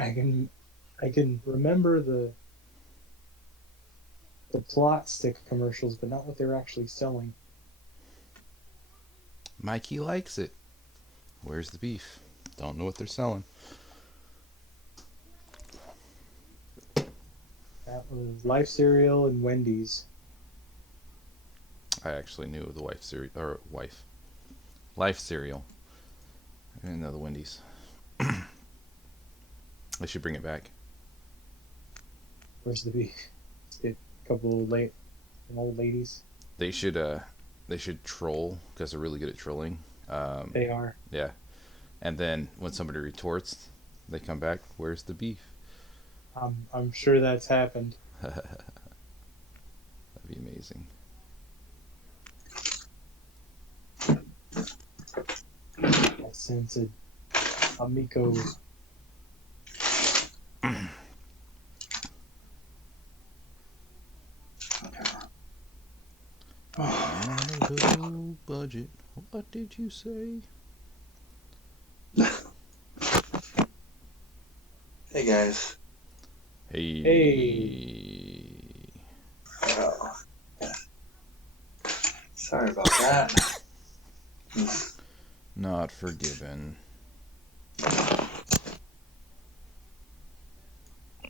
I can remember the plot stick commercials, but not what they were actually selling. Mikey likes it. Where's the beef? Don't know what they're selling. That was Life Cereal and Wendy's. I actually knew the wife cereal or wife life cereal. I didn't know the Wendy's. They should bring it back. Where's the beef? Let's get a couple of old ladies. They should they should troll because they're really good at trolling. Um, They are. yeah, and then when somebody retorts, they come back. Where's the beef? I'm sure that's happened. That'd be amazing. I sense a Miko. On a low budget. What did you say? Hey guys. Hey. Hey, Oh, sorry about that. Not forgiven.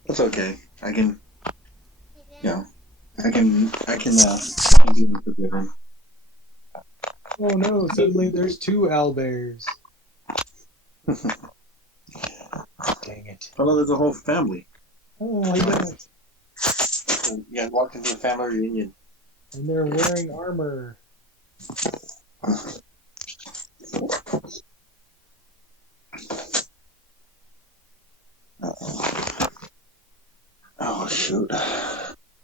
That's okay. I can, you know, I can be forgiven. oh no! Suddenly there's two owlbears. Dang it! Oh no, there's a whole family. Oh my god! You guys walked into a family reunion. And they're wearing armor. Oh shoot.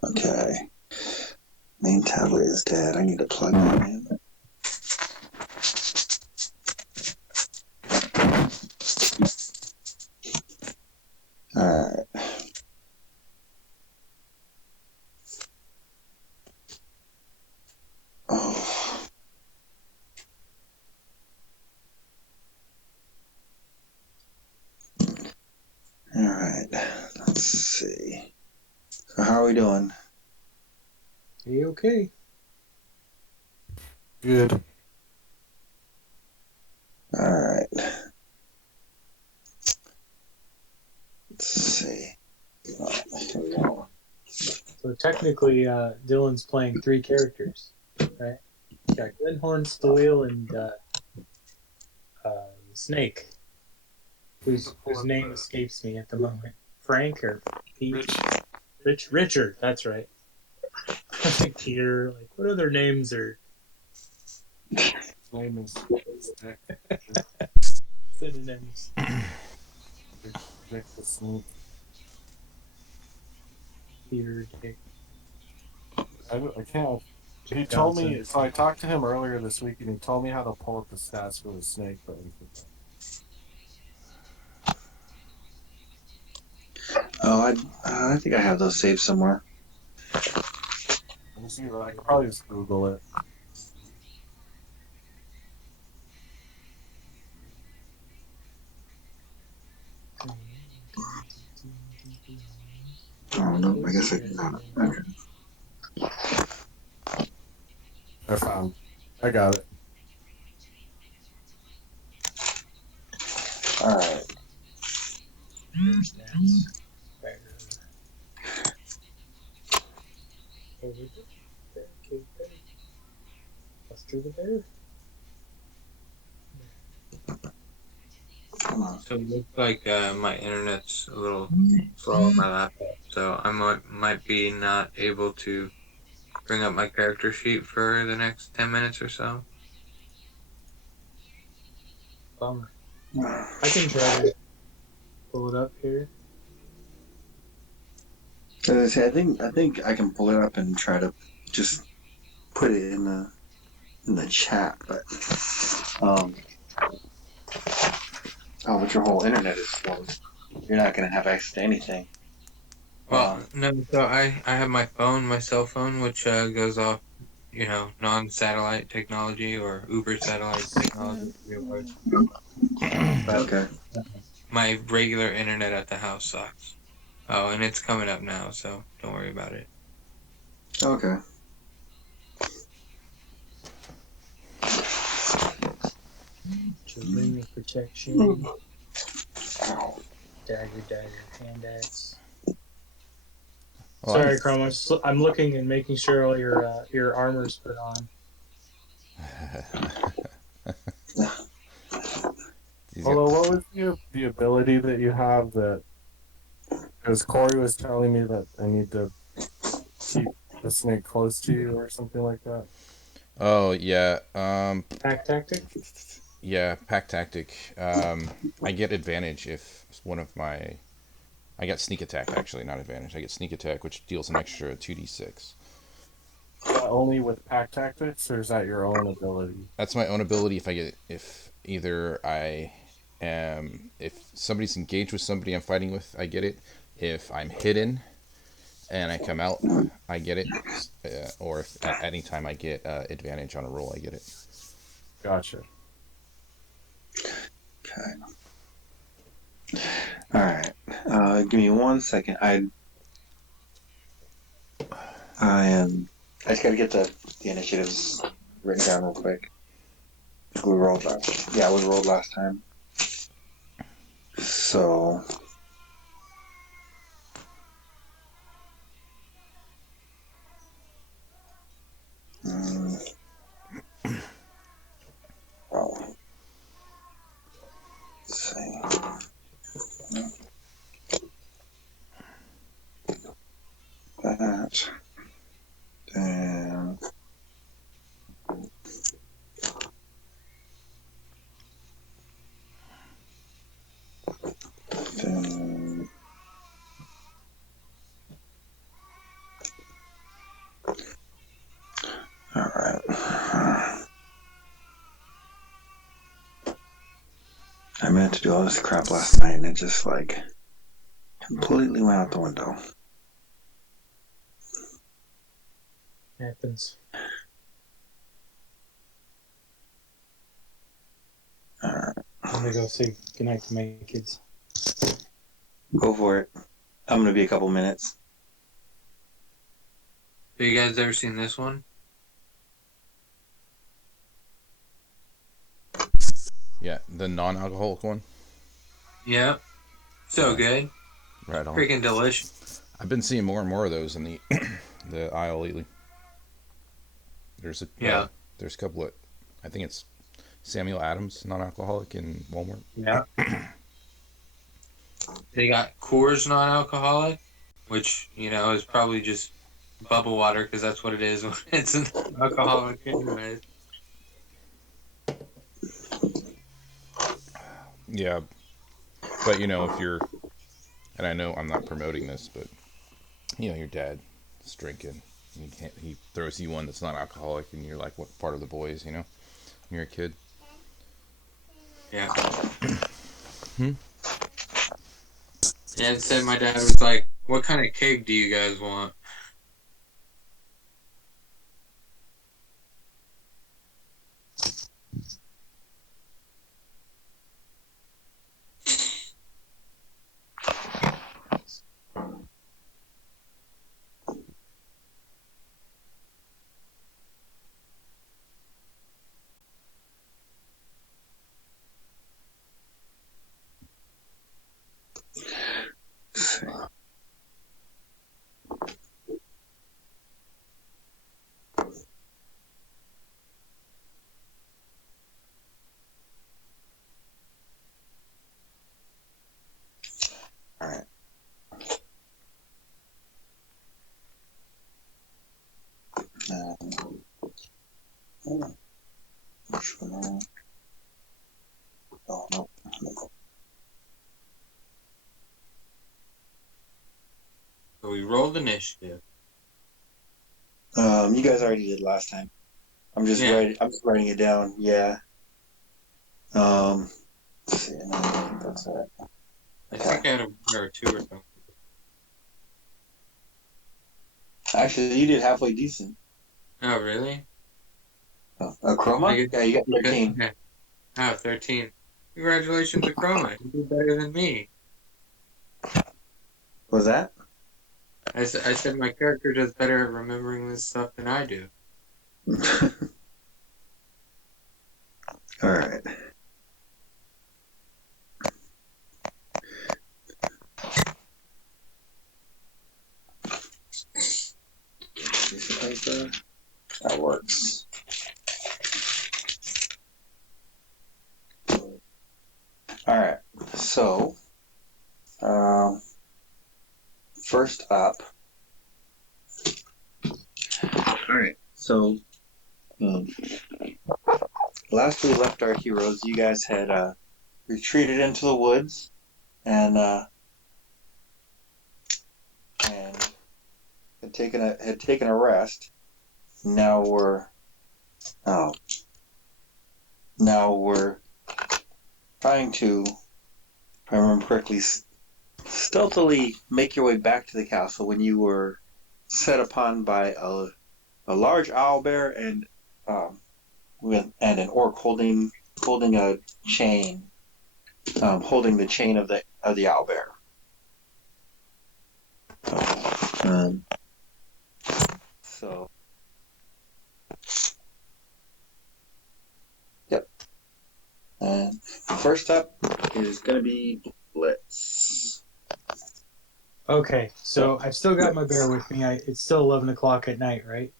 Okay. Main tablet is dead. I need to plug one in. Alright. Oh. Alright. Let's see. So how are we doing? Hey, okay. Good. Alright. Let's see. Oh, here we go. So technically, Dylan's playing three characters, right? You got Glenhorn, Stoil, and Snake, whose name escapes me at the moment. Frank or Pete? Richard. That's right. I think Peter. Like, what other names are His name is synonyms? Rick the Sneak. Peter, Dick. I can't. He told me, so I talked to him earlier this week, and he told me how to pull up the stats for the snake, but Oh, I think I have those saved somewhere. let me see. I could probably just Google it. Oh no, I guess I got it. Okay. I found. I got it. All right. Buster the Bear. Come on. So it looks like my internet's a little slow on my laptop, so I might be not able to bring up my character sheet for the next 10 minutes or so. Bummer. I can try to pull it up here. As I say, I think I can pull it up and try to just put it in the chat, but but your whole internet is slow. You're not gonna have access to anything. Well, no, so I have my phone, my cell phone, which goes off, non-satellite technology or Uber satellite technology. Okay. my regular internet at the house sucks. Oh, and it's coming up now, so don't worry about it. Okay. Ring of protection. Ow. Dagger, hand axe. Oh, Sorry, Chrome. I'm looking and making sure all your armor's put on. Although, what was the ability that you have that? Because Corey was telling me that I need to keep the snake close to you or something like that. Oh yeah. Pack tactic. Yeah. Pack tactic. I get advantage if one of my. I get sneak attack actually, not advantage. I get sneak attack, which deals an extra 2d6. Only with pack tactics, or is that your own ability? That's my own ability. If either I am, if somebody's engaged with somebody I'm fighting with, I get it. If I'm hidden and I come out, I get it. Or if at any time I get advantage on a roll, I get it. Gotcha. Okay. All right. Give me 1 second. I just gotta get the initiatives written down real quick. We rolled last. Yeah, we rolled last time. So. Oh. Let's see. That. And. Then. All right. I meant to do all this crap last night and it just like completely went out the window. Happens. All right. I'm gonna go say goodnight to my kids. Go for it. I'm gonna be a couple minutes. Have you guys ever seen this one? Yeah, the non-alcoholic one. Yep. So good. Right on. Freaking delicious. I've been seeing more and more of those in the the aisle lately. There's a Yeah. there's a couple of, I think it's Samuel Adams non-alcoholic in Walmart. Yeah. They got Coors non-alcoholic, which, is probably just bubble water because that's what it is when it's an alcoholic anyway. Yeah, but if you're, and I know I'm not promoting this, but your dad's drinking, and he throws you one that's not alcoholic, and you're like, what part of the boys, when you're a kid. Yeah. Yeah, instead my dad was like, what kind of cake do you guys want? All right. Which one? Oh no. So we rolled initiative. You guys already did last time. I'm just writing it down. Yeah. Let's see. No, I think that's it. I think I had a 1 or a 2 or something. Actually, you did halfway decent. Oh, really? A chroma? Yeah, you got 13. Yeah. Oh, 13. Congratulations to Chroma. You did better than me. Was that? I said my character does better at remembering this stuff than I do. All right. Piece of paper. That works. All right. So, first up. All right. So, um, last we left our heroes, you guys had retreated into the woods and had taken a rest. Now we're oh, now we're trying to, if I remember correctly, stealthily make your way back to the castle when you were set upon by a large owlbear and an orc holding a chain, holding the chain of the owlbear. Um, so, yep. And first up is going to be Blitz. Okay, so I've still got my bear with me. It's still 11 o'clock at night, right?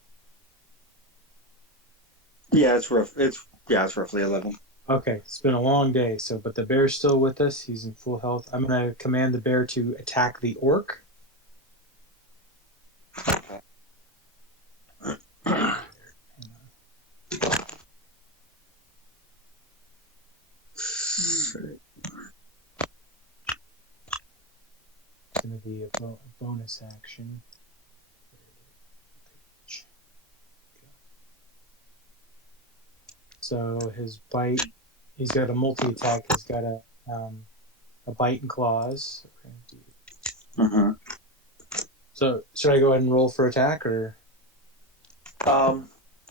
Yeah, it's rough. It's roughly 11. Okay, it's been a long day, but the bear's still with us. He's in full health. I'm gonna command the bear to attack the orc. Okay. Hang on. It's gonna be a bonus action. So his bite, he's got a multi-attack. He's got a bite and claws. Mm-hmm. So should I go ahead and roll for attack or?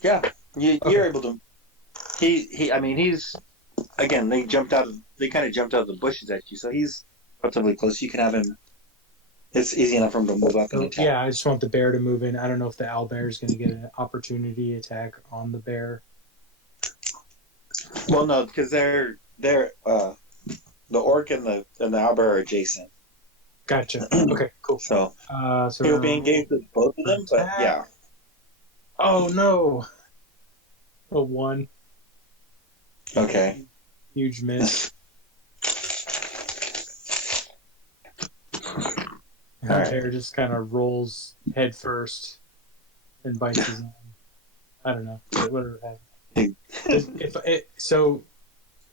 Yeah, you're Okay. able to. He. I mean, he's again. They kind of jumped out of the bushes at you, so he's relatively close. You can have him. It's easy enough for him to move up and So, attack. yeah, I just want the bear to move in. I don't know if the owlbear is going to get an opportunity attack on the bear. Well, no, because they're the orc and the owlbear are adjacent. Gotcha. Okay, cool. So So he'll be engaged with both of them, but attack. yeah. Oh no! A 1. Okay. Huge miss. And the Alright. bear just kind of rolls head first and bites his own. I don't know. Whatever happened. So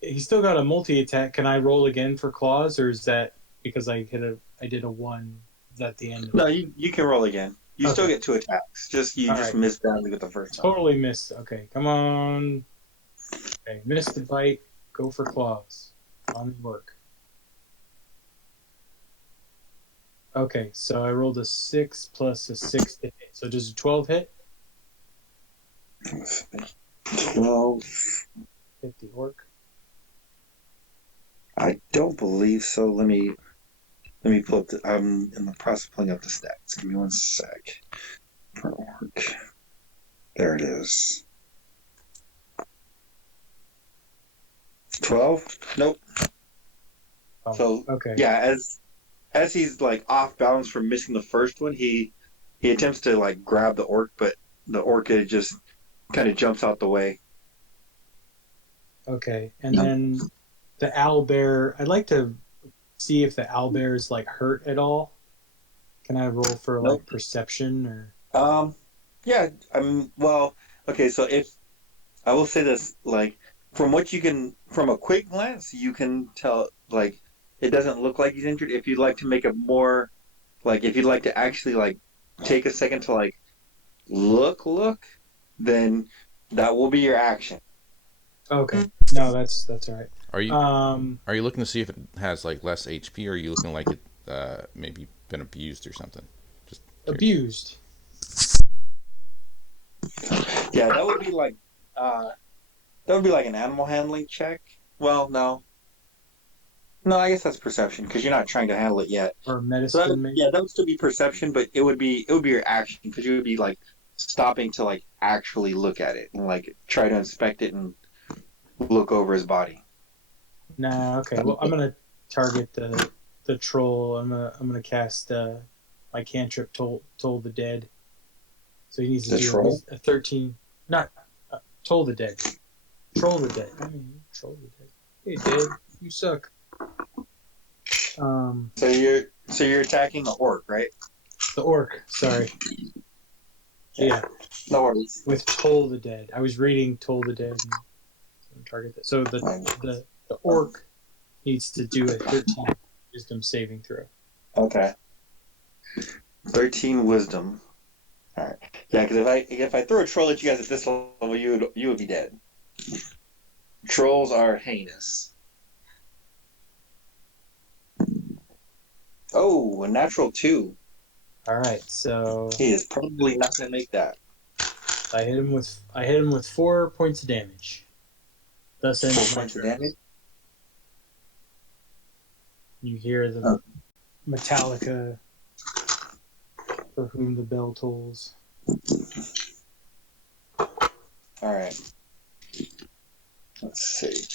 he's still got a multi attack. Can I roll again for claws, or is that because I did a 1? Is that the end? No, you can roll again. You still Okay. get 2 attacks. You All just right. missed badly with the first one. Totally missed. Okay, come on. Okay, missed the bite. Go for claws. On the work. Okay, so I rolled a 6 plus a 6 to hit. So does a 12 hit? 12. Hit the orc. I don't believe so. Let me pull up. I'm in the process of pulling up the stats. Give me one sec. For orc. There it is. 12? Nope. Oh, So okay. yeah, as he's like off balance from missing the first one, he attempts to like grab the orc, but the orc just kind of jumps out the way. Okay, and then the owlbear. I'd like to see if the owlbear is like hurt at all. Can I roll for like Nope. perception or? Yeah. Well. Okay. So if I will say this, like from a quick glance, you can tell like it doesn't look like he's injured. If you'd like to make a more like if you'd like to actually like take a second to like look, then that will be your action. Okay, no, that's all right. Are you Um, are you looking to see if it has like less HP, or are you looking like it maybe been abused or something? Just curious. abused. Yeah, that would be like an animal handling check. Well, no. No, I guess that's perception because you're not trying to handle it yet. or So medicine, maybe. yeah, that would still be perception, but it would be your action because you would be like stopping to like actually look at it and like try to inspect it and look over his body. Nah, okay. Well, I'm gonna target the troll. I'm gonna cast my cantrip toll the dead. So he needs to The do at troll. least a 13. Not toll the dead. Troll the dead. I mean, troll the dead. Hey, dead, you suck. So you're attacking the orc, right? The orc. Sorry. Yeah, No worries. with toll the dead. I was reading toll the dead. And target that. So the orc needs to do a 13 wisdom saving throw. Okay. 13 wisdom. All right. Yeah, because if I throw a troll at you guys at this level, you would be dead. Trolls are heinous. Oh, a natural 2. All right, so He is probably not going to make that. I hit him with 4 points of damage. Thus ends 4 my points of turn. damage. You hear the Metallica, for whom the bell tolls. All right. Let's see.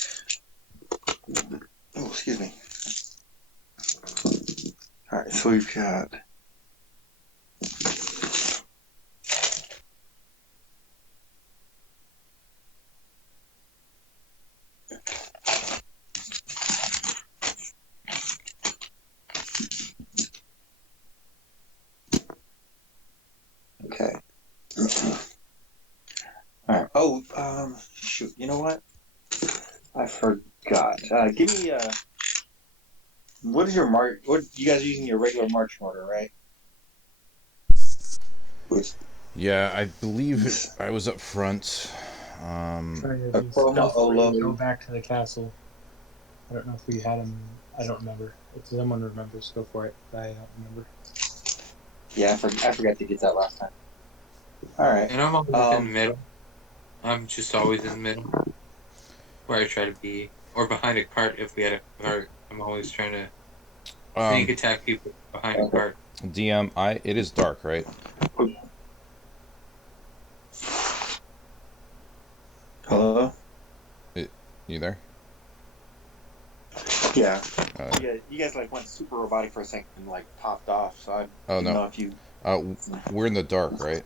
Oh, excuse me. All right, so we've got. Okay. All right. Oh, shoot. You know what? I forgot. Give me what is your march? What you guys are using your regular marching order, right? Which Yeah, I believe I was up front. Trying to a do chroma stealth olo. raid, go back to the castle. I don't know if we had him. I don't remember. If someone remembers, go for it. I don't remember. Yeah, I forgot to get that last time. All right. And I'm always in the middle. I'm just always in the middle where I try to be, or behind a cart if we had a cart. I'm always trying to sneak attack people behind a cart. DM, it is dark, right? Hello. You there? Yeah. You guys like went super robotic for a second and like popped off. So I didn't know if you. We're in the dark, right?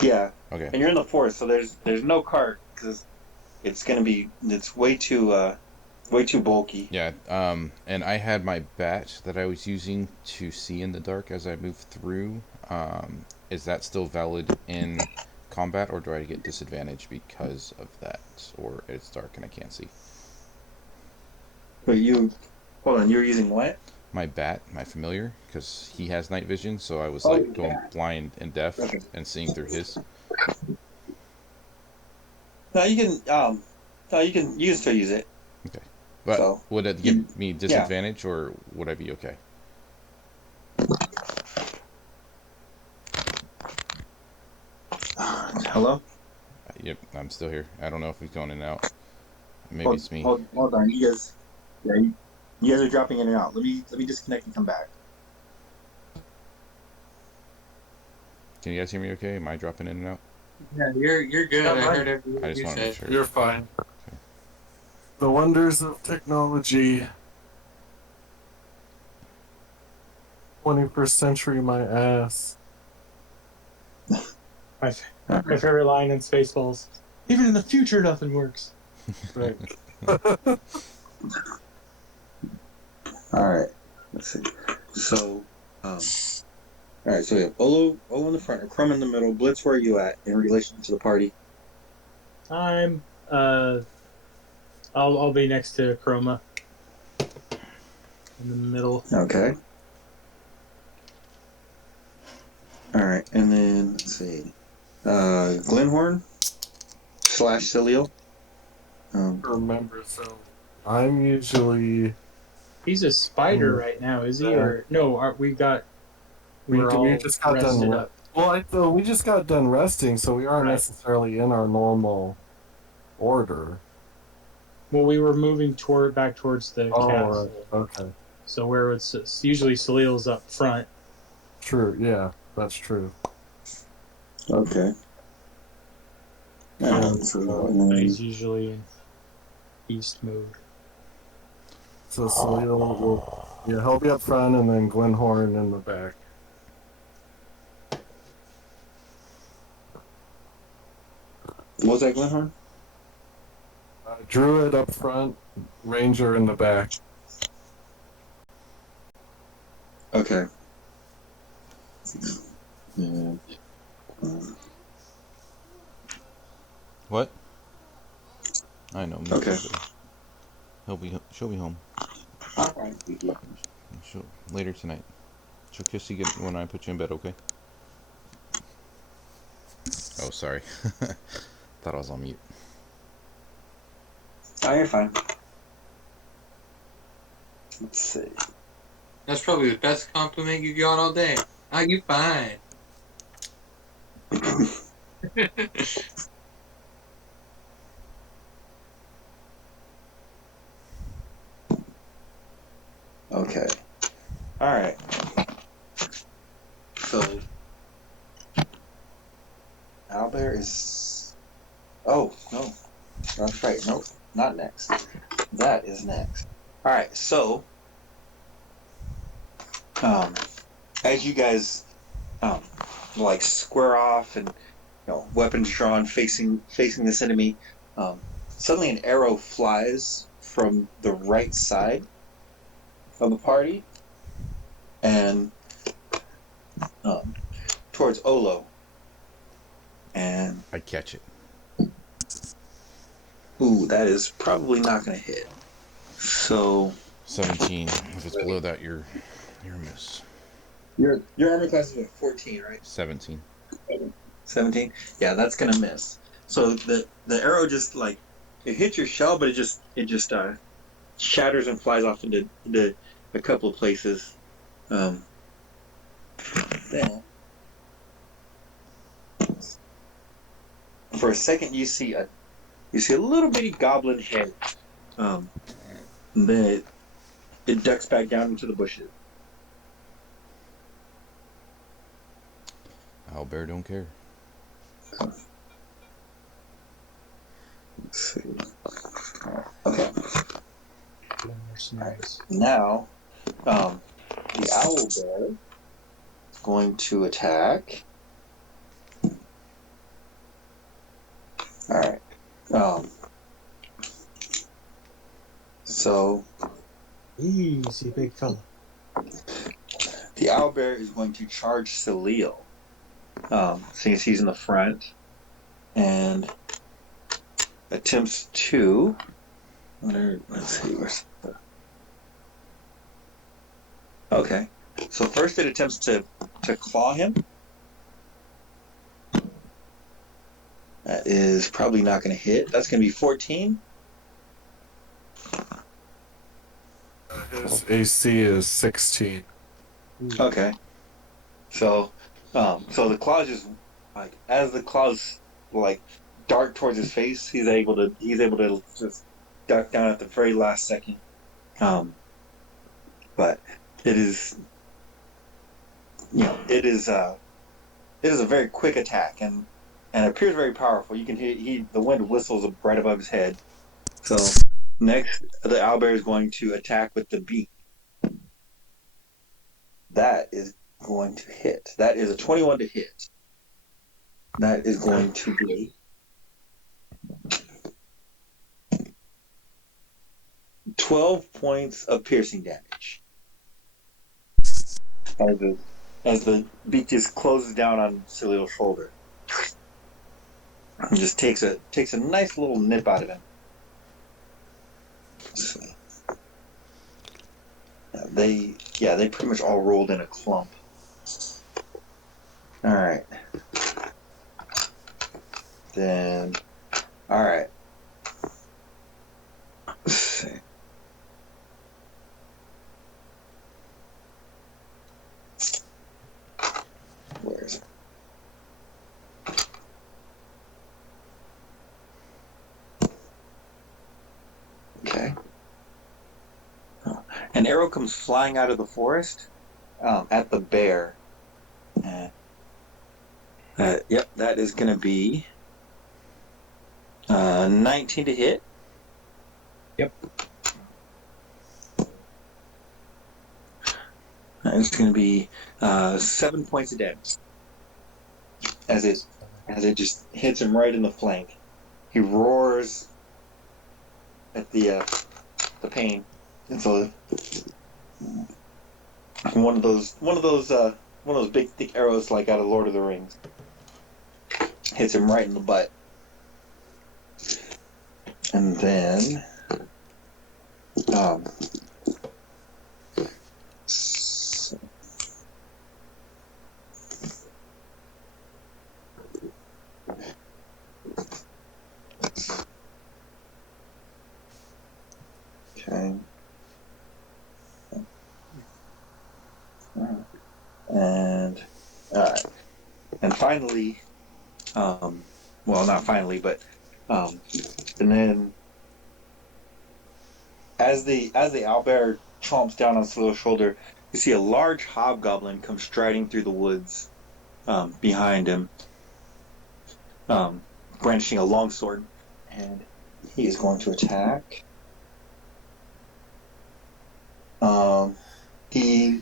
Yeah. Okay. And you're in the forest, so there's no cart because it's way too bulky. Yeah. And I had my bat that I was using to see in the dark as I moved through. Is that still valid in combat, or do I get disadvantage because of that, or it's dark and I can't see? But hold on. You're using what? My bat, my familiar, because he has night vision, so I was Oh, going blind and deaf Okay. and seeing through his. No, you can. You can still use it. Okay. But So, would it give me disadvantage, or would I be okay? Hello. Yep, I'm still here. I don't know if he's going in and out. Maybe it's me. Hold on. You guys. Yeah. You guys are dropping in and out. Let me disconnect and come back. Can you guys hear me okay? Am I dropping in and out? Yeah, you're good. Yeah, I right. heard everything I just you want to make said. sure. You're fine. The wonders of technology. 21st century, my ass. My favorite line in Spaceballs. Even in the future, nothing works. Right. All right. Let's see. So, all right. So we have Olo in the front, Crumb in the middle. Blitz, where are you at in relation to the party? I'm I'll be next to Chroma in the middle. Okay. All right, and then let's see, Glenhorn / Cilio. Remember, so I'm usually. He's a spider right now, is he? Or no? We just got done. up. Well, we just got done resting, so we aren't Right. necessarily in our normal order. Well, we were moving back towards the Oh, castle. okay. So where it's usually Salil's up front. True. Yeah, that's true. Okay. And But he's usually in beast mode. so Salil will, yeah, he'll be up front, and then Glenhorn in the back. what was that, Glenhorn? Druid up front, Ranger in the back. Okay. Yeah. What? I know. Okay. She'll be home. All right. Later tonight. She'll kiss you when I put you in bed. Okay. Oh, sorry. Thought I was on mute. Oh, you're fine. Let's see. That's probably the best compliment you got all day. Ah, you fine. Okay. All right. So, owlbear is. Oh no, that's right. Nope, not next. That is next. All right. So, um, as you guys like square off and weapons drawn, facing this enemy, suddenly an arrow flies from the right side of the party and towards Olo. And I catch it. ooh, that is probably not going to hit. So 17. If it's below that, you're a miss. your armor class is what, 14, right? 17. 17. Yeah, that's going to miss. So the arrow just like it hits your shell, but it just shatters and flies off into a couple of places. Then for a second you see a little bitty goblin head. Then it ducks back down into the bushes. Owlbear don't care. Let's see. Okay. Mercenaries. Now, the owl bear is going to attack. All right. So Easy, big fella. the owlbear is going to charge Salil, since he's in the front, and attempts to. Let's see. Okay. So first it attempts to claw him. That is probably not going to hit. That's going to be 14. His AC is 16. Okay. So the claws just like as the claws like dart towards his face, he's able to just duck down at the very last second. But it is it is a very quick attack and it appears very powerful. You can hear the wind whistles right above his head. So next the owlbear is going to attack with the beak. That is going to hit. That is a 21 to hit. That is going to be 12 points of piercing damage. As the beak just closes down on Salil's shoulder. And just takes a nice little nip out of him. Let's see. They pretty much all rolled in a clump. All right. Then, all right. Let's see. Where is it? An arrow comes flying out of the forest at the bear. Yep, that is going to be 19 to hit. Yep. It's going to be 7 points of damage as it just hits him right in the flank. He roars at the pain, and so one of those big thick arrows like out of Lord of the Rings hits him right in the butt, and then um, okay, and and finally, well, not finally, but and then as the owlbear chomps down on Solo's shoulder, you see a large hobgoblin come striding through the woods behind him, brandishing a longsword, and he is going to attack. He,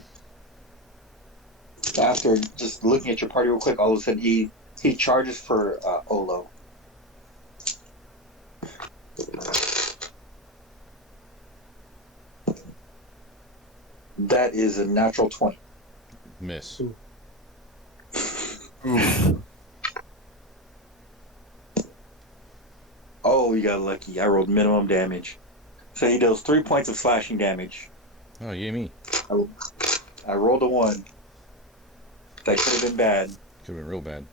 after just looking at your party real quick, all of a sudden he charges for Olo. That is a natural 20. Miss. Ooh. Oh, you got lucky. I rolled minimum damage. So he deals 3 points of slashing damage. Oh, yeah, me. I rolled a 1. That could have been bad. Could have been real bad.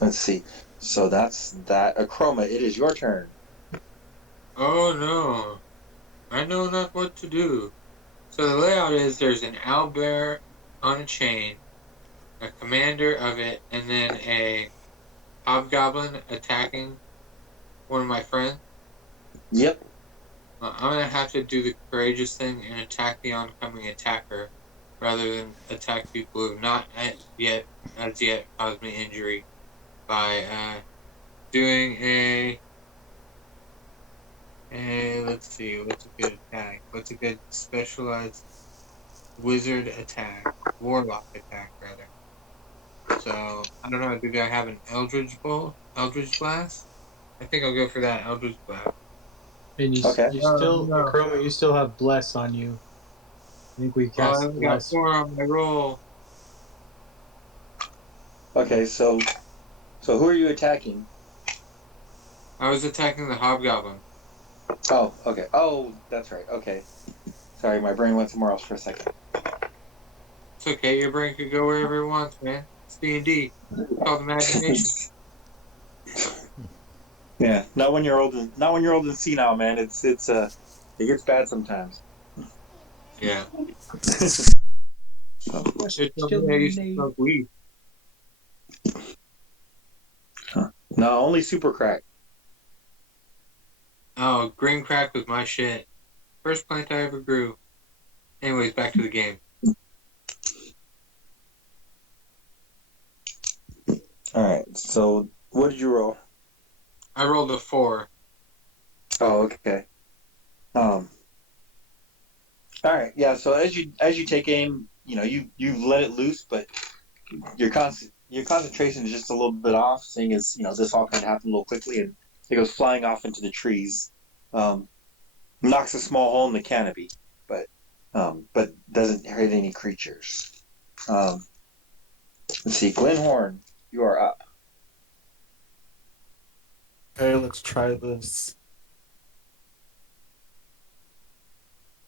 Let's see. So that's that. Achroma, it is your turn. Oh no, I know not what to do. So the layout is there's an owlbear on a chain, a commander of it, and then a hobgoblin attacking one of my friends. Yep. I'm gonna have to do the courageous thing and attack the oncoming attacker, rather than attack people who have not yet caused me injury by doing a let's see, what's a good attack? What's a good specialized wizard attack? Warlock attack rather. So I don't know, do I have an Eldridge Blast? I think I'll go for that Eldridge Blast. And Okay. you Oh still, no. Chroma, you still have bless on you. I think we Oh, I cast only got bless. 4 on my roll. Okay, so who are you attacking? I was attacking the hobgoblin. Oh, okay. Oh, that's right. Okay. Sorry, my brain went somewhere else for a second. It's okay, your brain could go wherever it wants, man. It's D&D. It's called imagination. Yeah, not when you're old and senile, man. It gets bad sometimes. Yeah. It told me I used to Question. smoke weed. No, only super crack. Oh, green crack was my shit. First plant I ever grew. Anyways, back to the game. All right. So what did you roll? I rolled a 4. Oh, okay. All right. Yeah. So as you take aim, you let it loose, but your concentration is just a little bit off, seeing as this all kind of happened a little quickly, and it goes flying off into the trees. Knocks a small hole in the canopy, but doesn't hit any creatures. Let's see, Glenhorn, you are up. Okay, let's try this.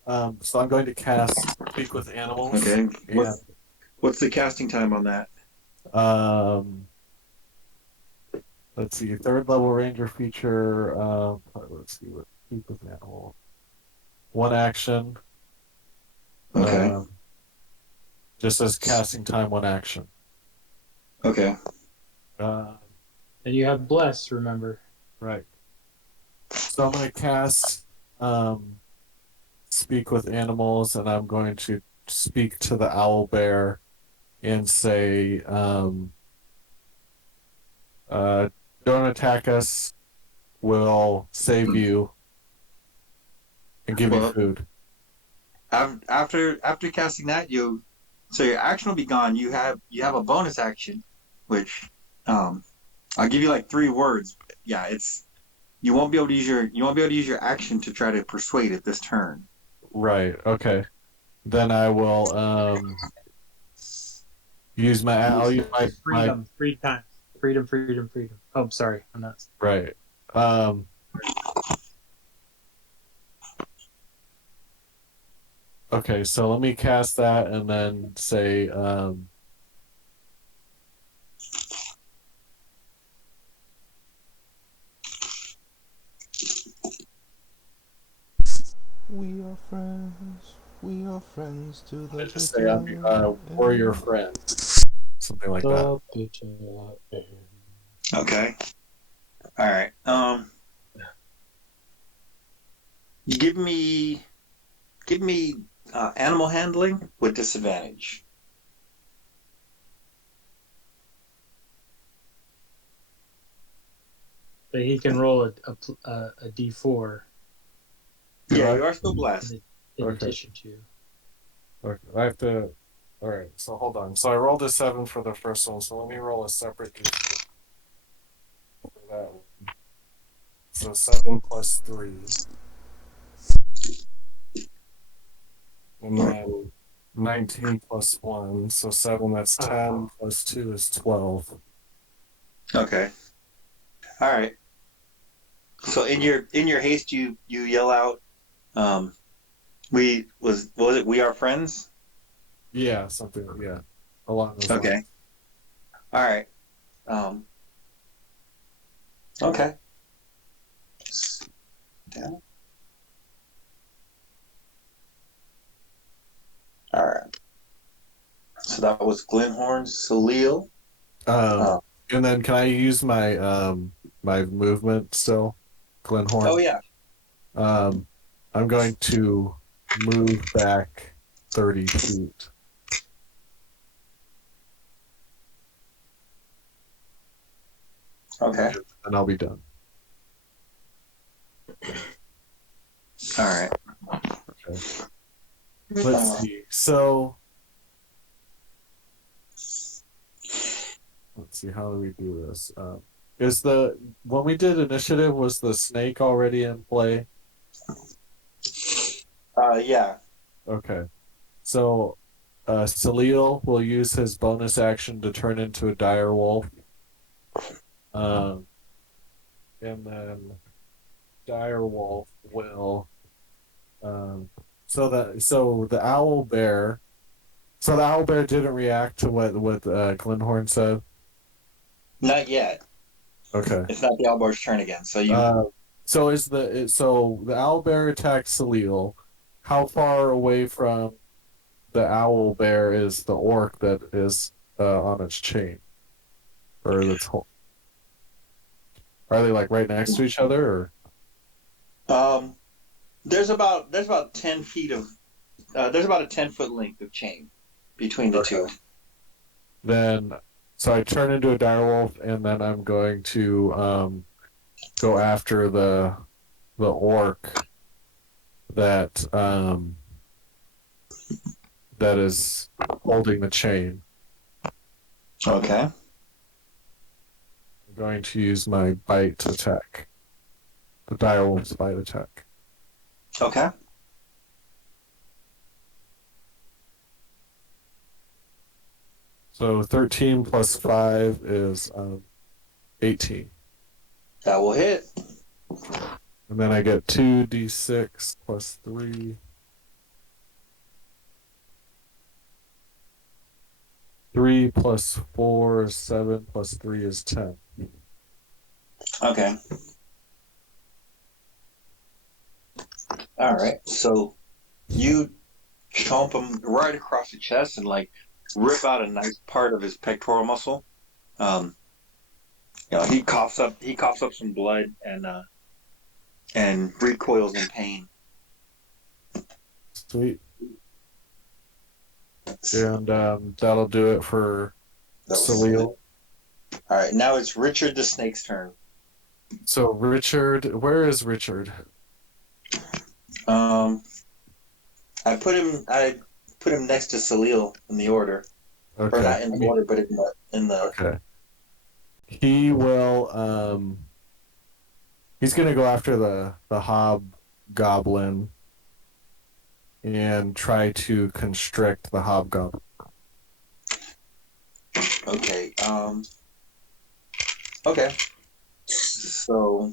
So I'm going to cast Speak with Animals. Okay. And What's the casting time on that? um, let's see, third level ranger feature. Let's see what Speak with Animal. One action. Okay. Just as casting time, one action. Okay. Uh, And you have bless, remember. right. So I'm going to cast speak with animals, and I'm going to speak to the owl bear and say, don't attack us. We'll save you and give you Well, food. after casting that, so your action will be gone. You have a bonus action, which I'll give you like 3 words. But yeah, it's you won't be able to use your action to try to persuade it this turn. Right. Okay. Then I will use my. I'll use my Freedom, 3 times. Freedom, freedom, freedom. Oh, sorry, I'm not. right. Um. Okay. So let me cast that and then say. We are friends. We are friends to the Just say I'm bitter warrior end. friend, something like that. The bitter end. Okay. All right. Give me animal handling with disadvantage. But he can roll a d4 Yeah, Right. you are still blessed. in Okay. addition to. Okay. I have to. All right. So hold on. So I rolled a 7 for the first one. So let me roll a separate d4 for that one. So 7 plus 3, and then 19 plus 1. So 7. That's 10 plus 2 is 12. Okay. All right. So in your haste, you yell out, what was it? We are friends. Yeah. Something. Yeah. Along those Okay. lines. All right. Okay. Down. All right. So that was Glenhorn, Salil. Um. Uh, And then can I use my movement still, oh Glenhorn? yeah. Um, I'm going to move back 30 feet. Okay. And I'll be done. All right. Okay. Let's see. So let's see. How do we do this? Is the when we did initiative, was the snake already in play? Yeah. Okay. So Salil will use his bonus action to turn into a dire wolf. Um, and then dire wolf will so the owl bear didn't react to what Glenhorn said. Not yet. Okay. It's not the Albor's turn again. So Uh, so the owl bear attacks Salil. How far away from the owl bear is the orc that is on its chain, or that's are they like right next to each other? Or um, there's about 10 feet of there's about a 10 foot length of chain between the two. then so I turn into a direwolf, and then I'm going to go after the orc that that is holding the chain. Okay. I'm going to use my bite attack. The direwolf's bite attack. Okay. So 13 plus 5 is 18. That will hit. And then I get 2d6 plus 3. 3 plus 4 is 7 plus 3 is 10. Okay. All right. So you chomp him right across the chest and like rip out a nice part of his pectoral muscle. He coughs up some blood and recoils in pain. Sweet. And that'll do it for That was Salil. all right. Now it's Richard the Snake's turn. So Richard, where is Richard? Um, I put him next to Salil in the order, or Okay. not in the order, but in the. Okay. He will. He's gonna go after the hobgoblin and try to constrict the hobgoblin. Okay. Okay. So.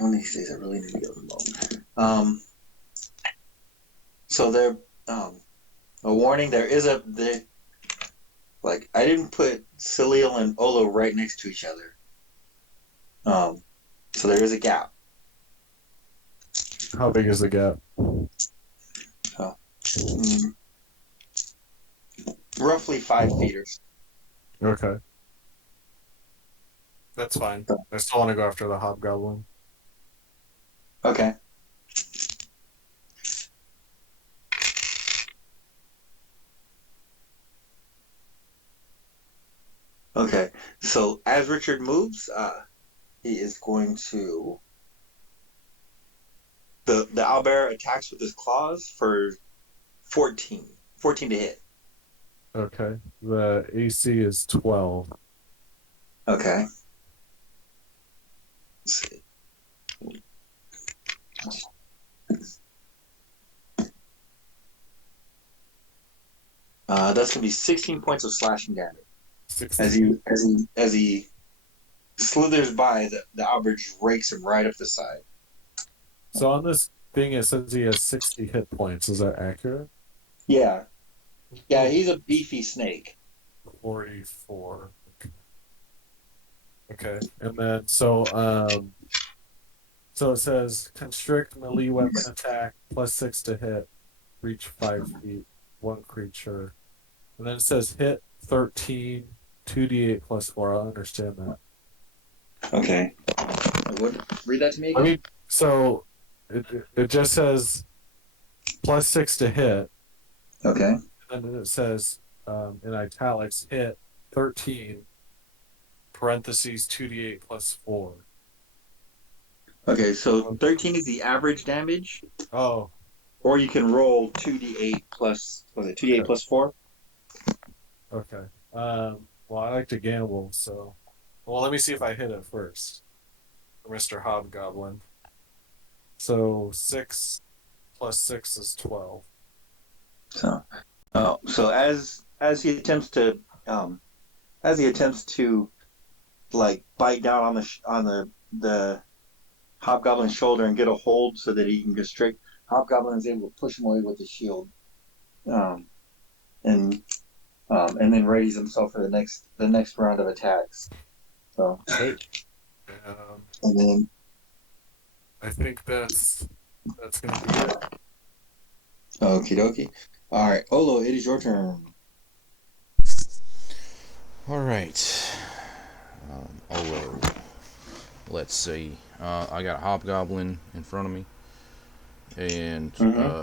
One of these days, I really need to get them alone. So there. A warning: like I didn't put Salil and Olo right next to each other. So there is a gap. How big is the gap? Oh. Roughly 5 feet or so. Okay. That's fine. I still want to go after the hobgoblin. Okay. Okay. So as Richard moves, he is going to the owlbear attacks with his claws for 14. 14 to hit. Okay. The AC is 12. Okay. Let's see. That's gonna be 16 points of slashing damage. 16. As he slithers by, the owlbear just rakes him right up the side. So on this thing, it says he has 60 hit points. Is that accurate? Yeah. Yeah, he's a beefy snake. 44. Okay. And then so it says constrict melee weapon attack +6 to hit, reach 5 feet, one creature. And then it says hit 13, 2d8 +4. I understand that. Okay. Read that to me I again. mean, so it just says +6 to hit, Okay. and then it says in italics hit 13 parentheses 2d8 +4. Okay, so 13 is the average damage, Oh, or you can roll 2d8 plus, was it 2d8 okay. plus 4? Okay. Well, I like to gamble, so. Well, let me see if I hit it first for Mr. Hobgoblin. So 6 + 6 is 12. So, so he attempts to um, like bite down on the hobgoblin's shoulder and get a hold so that he can constrict, Hobgoblin is able to push him away with his shield, um, and then readies himself for the next round of attacks. So, Right. and then I think that's gonna be it. okie dokie. All right, Olo, it is your turn. All right. Olo. Let's see. I got a hobgoblin in front of me, and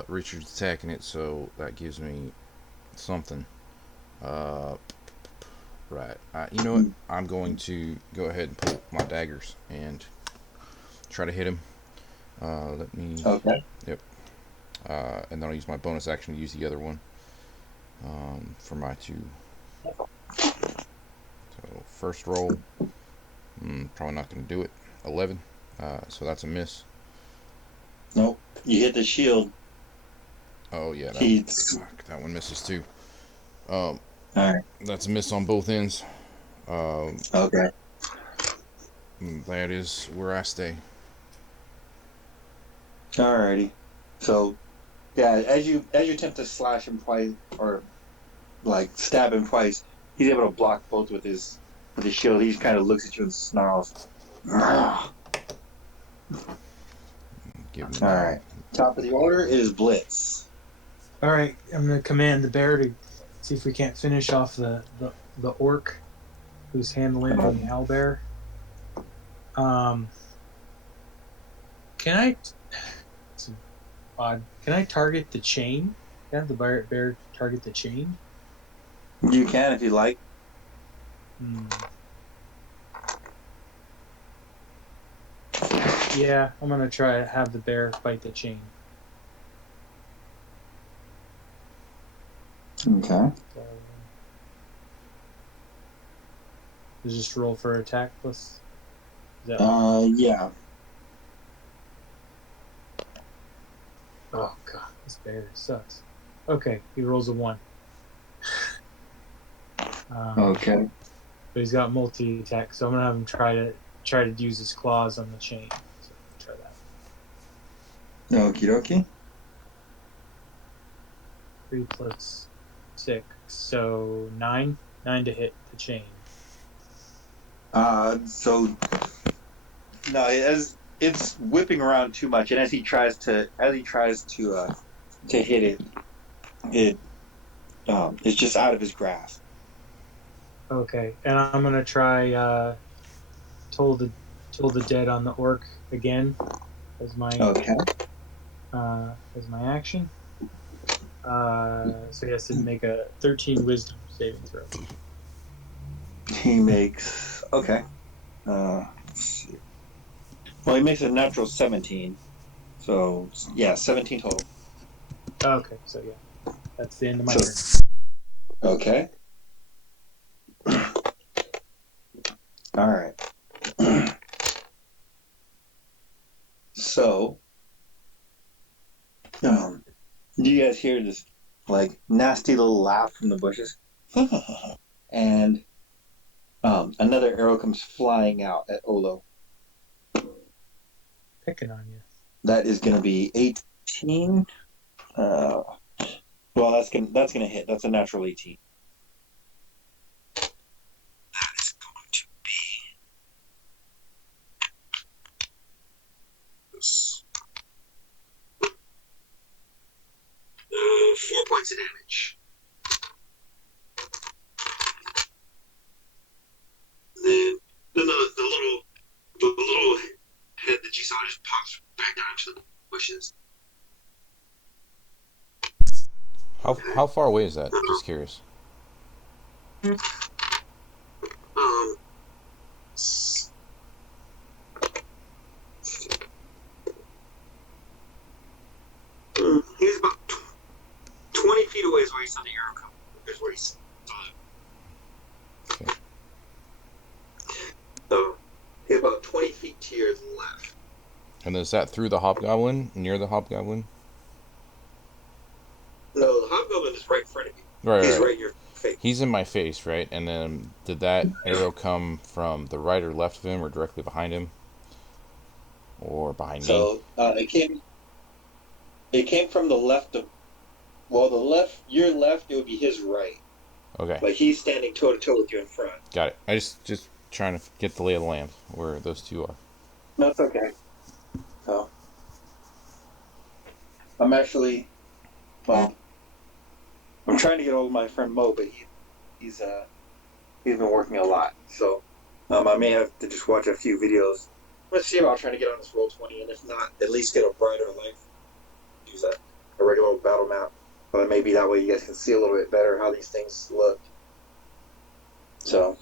Richard's attacking it, so that gives me something. Right. You know what? I'm going to go ahead and pull my daggers and try to hit him. Let me. Okay. Yep. And then I'll use my bonus action to use the other one for my 2. So first roll, probably not going to do it. 11. So that's a miss. Nope. You hit the shield. Oh yeah, that one misses too. All right. That's a miss on both ends. Okay. That is where I stay. Alrighty. So, yeah, as you attempt to slash him twice or like stab him twice, he's able to block both with his shield. He just kind of looks at you and snarls. All right. Top of the order is Blitz. All right, I'm gonna command the bear to see if we can't finish off the orc who's handling the owlbear. Can I? It's odd. Can I target the chain? Can I have the bear target the chain? You can if you like. Hmm. Yeah, I'm gonna try to have the bear fight the chain. Okay. So just roll for attack plus. Is that what? Yeah. Oh god, this bear sucks. Okay, he rolls a 1. Okay. But he's got multi attack, so I'm gonna have him try to use his claws on the chain. So try that. Okie dokie. 3 plus 6, so 9. 9 to hit the chain. So no, as it's whipping around too much, and as he tries to hit it, it's just out of his grasp. Okay, and I'm gonna try toll the dead on the orc again as my Okay. action. So he has to make a 13 Wisdom saving throw. He makes okay. Let's see. Well, he makes a natural 17. So yeah, 17 total. Okay, so yeah, that's the end of my turn. So okay. All right. So, do you guys hear this like nasty little laugh from the bushes? And another arrow comes flying out at Olo. Picking on you. That is going to be 18. Uh, well, that's gonna hit. That's a natural 18. That is going to be 4 points of damage. Then the little head that you saw just pops back down into the bushes. How far away is that? Just curious. Um, he's about 20 feet away is where he saw the arrow come. Is where he saw it. Okay. So he's about 20 feet to your left. And is that through the hobgoblin? Near the hobgoblin? No, the hobgoblin is right in front of you. Right, He's right. right in your face. He's in my face, right? And then did that arrow come from the right or left of him, or directly behind him, or behind me? So it came from the left of the left, your left, it would be his right. Okay, Like he's standing toe to toe with you in front. got it. I just trying to get the lay of the land where those two are. No, it's okay. So I'm actually I'm trying to get hold of my friend Mo, but he's been working a lot. So I may have to just watch a few videos. Let's see about trying to get on this Roll20, and if not, at least get a brighter light. Use a regular old battle map. But maybe that way you guys can see a little bit better how these things look. So,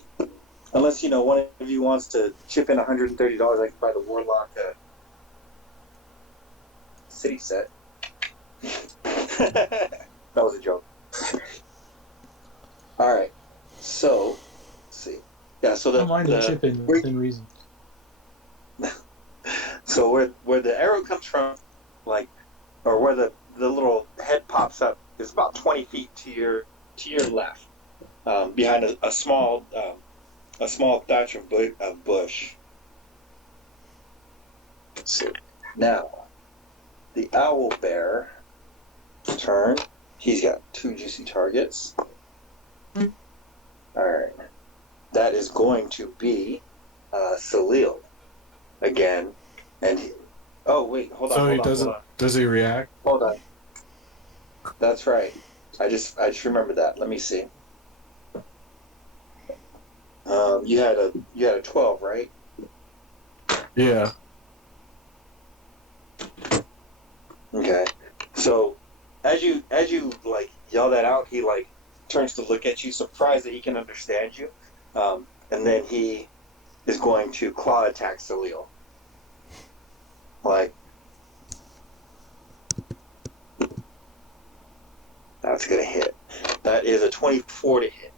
unless one of you wants to chip in $130, I can buy the Warlock city set. That was a joke. All right. So, let's see. Yeah. So I don't mind the chip in within reason. So where the arrow comes from, or where the little head pops up, is about 20 feet to your left, behind a small thatch of bush. Let's see. Now, the owlbear turn. He's got 2 juicy targets. All right. That is going to be Salil again, and oh wait, hold on. So he Hold doesn't. on. Does he react? Hold on. That's right. I just remembered that. Let me see. You had a 12, right? Yeah. Okay. So as you like yell that out, he like turns to look at you, surprised that he can understand you. And then he is going to claw attack Salil. Like that's gonna hit. That is a 24 to hit.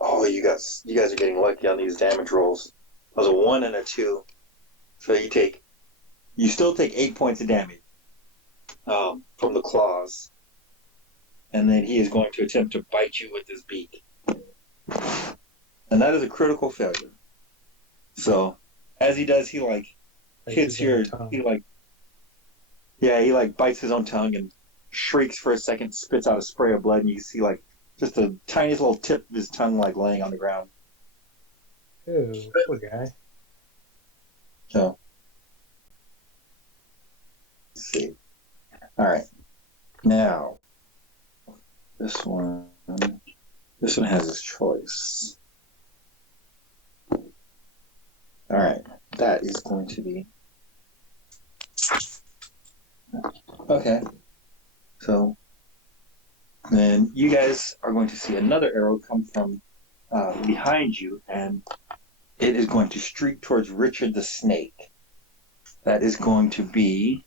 Oh, you guys are getting lucky on these damage rolls. That was a 1 and a 2. So you still take 8 points of damage from the claws, and then he is going to attempt to bite you with his beak, and that is a critical failure. So as he does, he like Bites hits his own your tongue. he like yeah he like bites his own tongue and shrieks for a second, spits out a spray of blood, and you see like just the tiniest little tip of his tongue like laying on the ground. Ew, poor guy. So let's see. All right, now this one this one has his choice. All right, that is going to be okay. So then you guys are going to see another arrow come from behind you, and it is going to streak towards Richard the Snake. That is going to be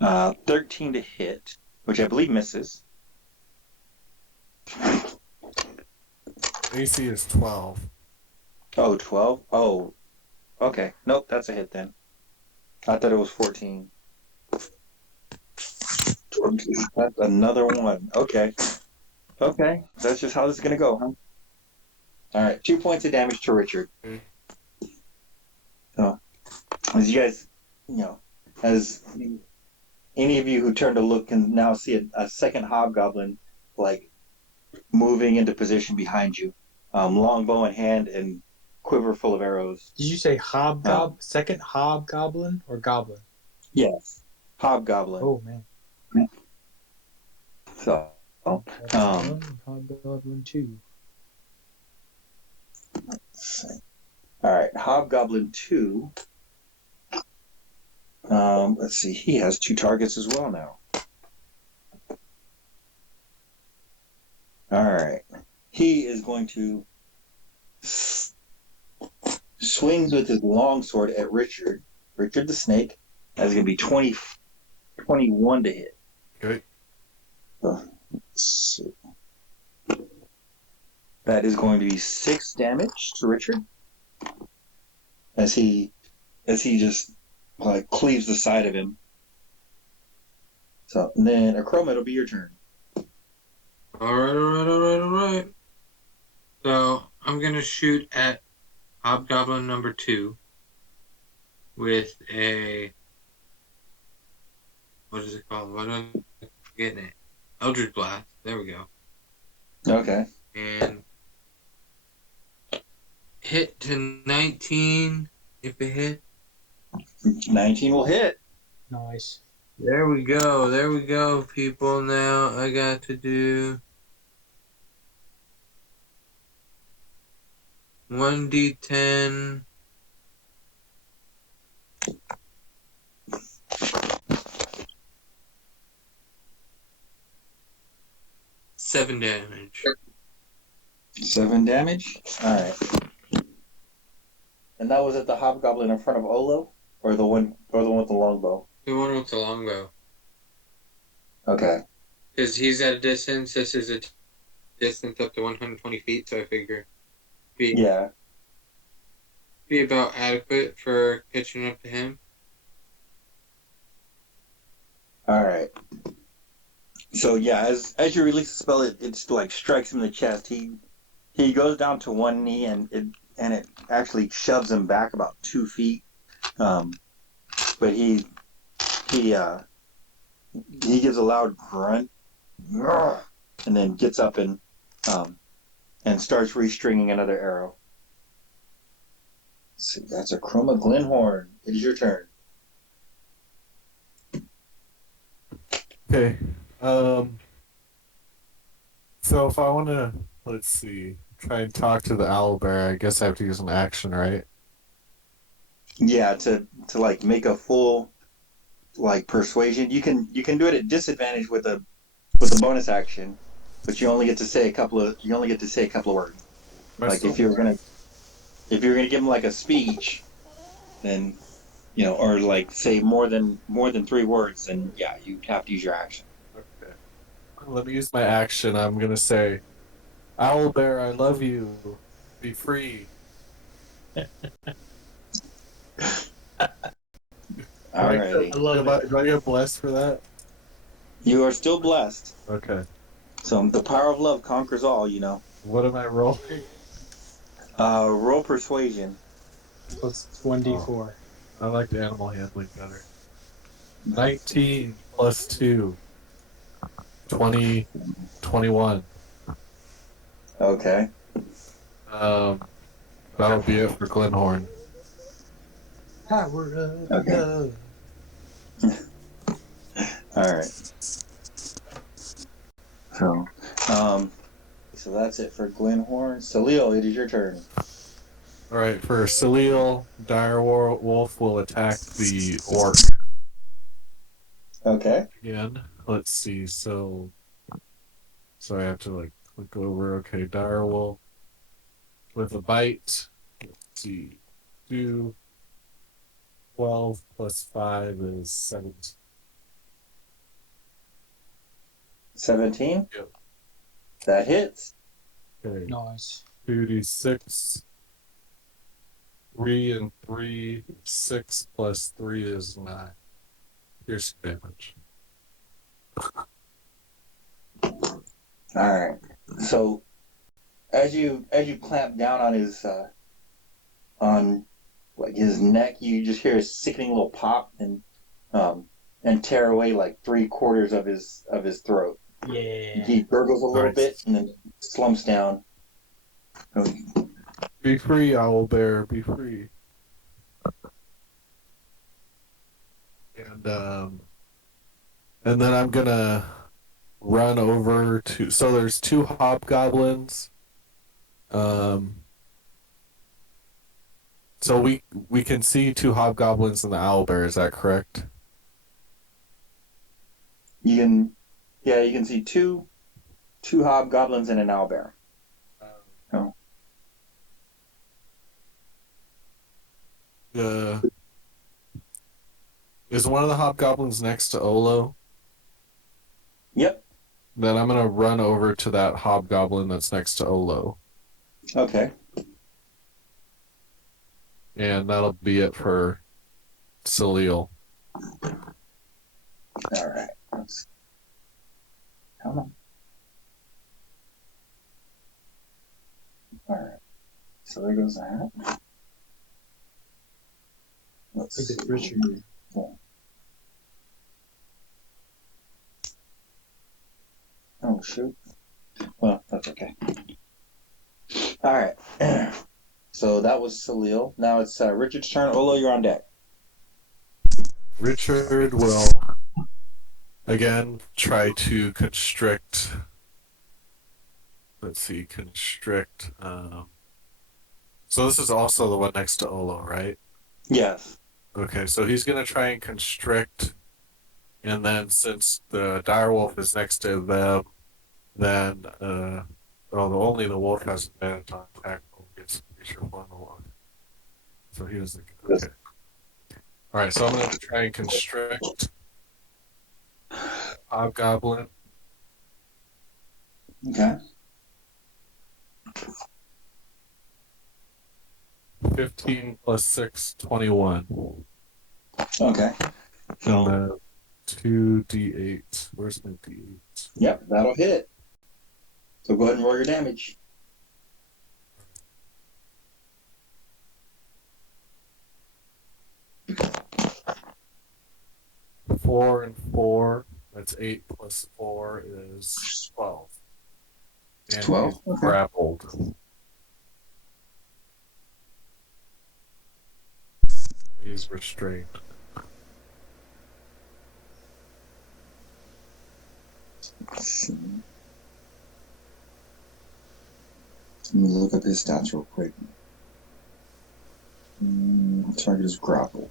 13 to hit, which I believe misses. AC is 12. Oh, 12? Oh, okay. Nope, that's a hit then. I thought it was 14. That's another one. Okay. Okay. That's just how this is going to go, huh? All right. 2 points of damage to Richard. So, as you guys, as any of you who turn to look can now see a second hobgoblin, like, moving into position behind you. Longbow in hand and quiver full of arrows. Did you say second hobgoblin or goblin? Yes. Hobgoblin. Oh man. So, um, Hobgoblin, hobgoblin 2. all right. Hobgoblin 2. Let's see. He has 2 targets as well now. All right. He is going to swings with his longsword at Richard the Snake. That's going to be 21 to hit. Okay. So, let's see. That is going to be 6 damage to Richard as he just like cleaves the side of him. So and then Achroma, it'll be your turn. Alright. So I'm gonna shoot at Hobgoblin number 2 with a what is it called? What am I getting it? Eldritch Blast. There we go. Okay. And hit to 19 if it hit. 19 will hit. Nice. There we go, people. Now I got to do 1d10 7 damage. 7 damage. All right. And that was at the hobgoblin in front of Olo, or the one with the longbow. The one with the longbow. Okay. Because he's at a distance. This is a distance up to 120 feet, so I figure be about adequate for catching up to him. All right. So yeah, as you release the spell, it like strikes him in the chest. He goes down to one knee, and it actually shoves him back about 2 feet. But he gives a loud grunt, and then gets up and starts restringing another arrow. Let's see, that's Achroma Glenhorn. It is your turn. Okay. So if I want to, let's see, I'm try and talk to the owlbear, I guess I have to use an action, right? Yeah, to like make a full like persuasion. You can do it at disadvantage with a bonus action, but you only get to say a couple of words. Am I Like still if you're gonna give them like a speech, then or like say more than 3 words, then yeah, you have to use your action. okay? Let me use my action. I'm gonna say, "Owlbear, I love you. Be free." Do I get, Alrighty, I love it. do I get blessed for that? you are still blessed. Okay. So the power of love conquers all. What am I rolling? Roll persuasion. Plus one d Oh, four. I like the animal handling better. 19 plus 2, 20, 21. Okay. Um, that'll be it for Glenhorn. Power of Okay. love. All right. So, um, so that's it for Glenhorn. Salil, it is your turn. All right, for Salil, Wolf will attack the orc Okay. again. Let's see. So I have to like click over. Okay, Wolf with a bite. Let's see. 2, 12 plus 5 is 17. 17. Yep. That hits. Okay. Nice. 2d6. 3 and 3. 6 plus 3 is 9. Piercing damage. All right. So as you clamp down on his on like his neck, you just hear a sickening little pop um and tear away like 3/4 of his throat. Yeah. He gurgles a little Nice. bit and then slumps down. Be free, Owlbear. Be free. And um, and then I'm gonna run over to. So there's 2 hobgoblins. Um, so we can see 2 hobgoblins and the owlbear. Is that correct? You can, yeah, you can see two hobgoblins and an owlbear. Oh, Uh, is one of the hobgoblins next to Olo? yep. Then I'm gonna run over to that hobgoblin that's next to Olo, Okay. and that'll be it for Salil. All right. Come on. All right. So there goes that. Let's I think it's see. Richard. Oh shoot. Well, that's okay. All right. So that was Salil. Now it's Richard's turn. Olo, you're on deck. Richard will again try to constrict. Let's see, constrict. So this is also the one next to Olo, right? Yes. Okay, so he's gonna try and constrict, and then since the direwolf is next to them, then well, only the wolf has advantage on attack roll against the creature one alone. So he was like, okay. All right, so I'm gonna try and constrict hobgoblin. Okay. 15 plus 6, 21. Okay. And So then 2d8. Where's my d8? yep, that'll hit. So go ahead and roll your damage. 4 and 4. That's 8 plus 4 is 12. And 12. he's Okay. grappled. He's restrained. Let me look up his stats real quick. Target is grapple.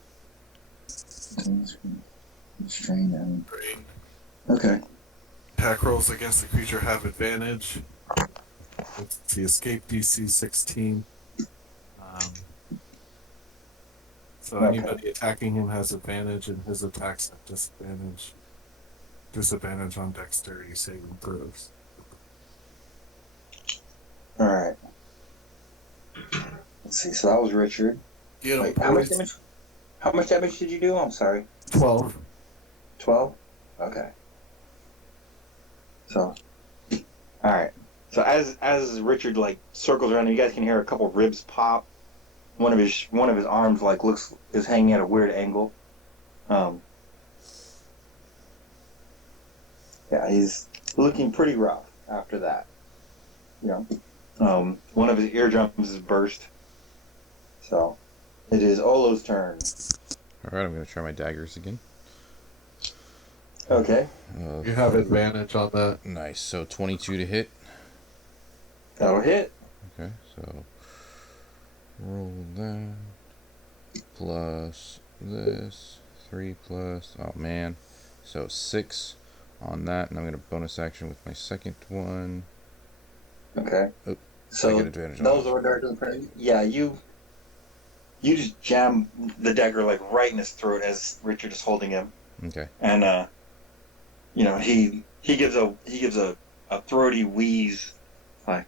Strain and Brain. okay. Attack rolls against the creature have advantage. Let's see, escape DC 16. So Okay. anybody attacking him has advantage, and his attacks have disadvantage. Disadvantage on dexterity saving throws. All right. Let's see. So that was Richard. Get him, Wait, how much boys. damage? How much damage did you do? I'm sorry. 12. 12? Okay. So, all right. So as Richard like circles around, you guys can hear a couple ribs pop. One of his arms like is hanging at a weird angle. Yeah, he's looking pretty rough after that. You know, one of his eardrums is burst. So, it is Olo's turn. All right, I'm gonna try my daggers again. Okay, You have advantage on that. Nice. So 22 to hit. that'll hit. Okay, so roll that plus this 3 plus. Oh man, so 6 on that, and I'm gonna bonus action with my second one. Okay. Oh, I So get advantage on those that. are directly. Yeah, you just jam the dagger like right in his throat as Richard is holding him, Okay. and he gives a throaty wheeze, like,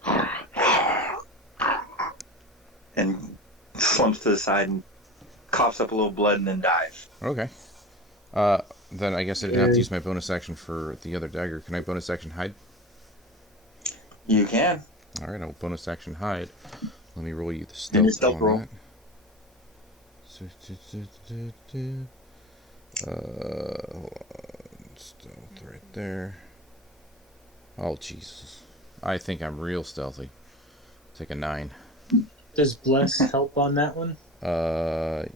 and slumps to the side and coughs up a little blood and then dies. Okay. Then I guess I didn't have to use my bonus action for the other dagger. Can I bonus action hide? You can. All right, I'll bonus action hide. Let me roll you the And your stealth stealth on roll. that. Hold on. Stealth right there. Oh, Jesus. I think I'm real stealthy. Take a 9. Does bless help on that one?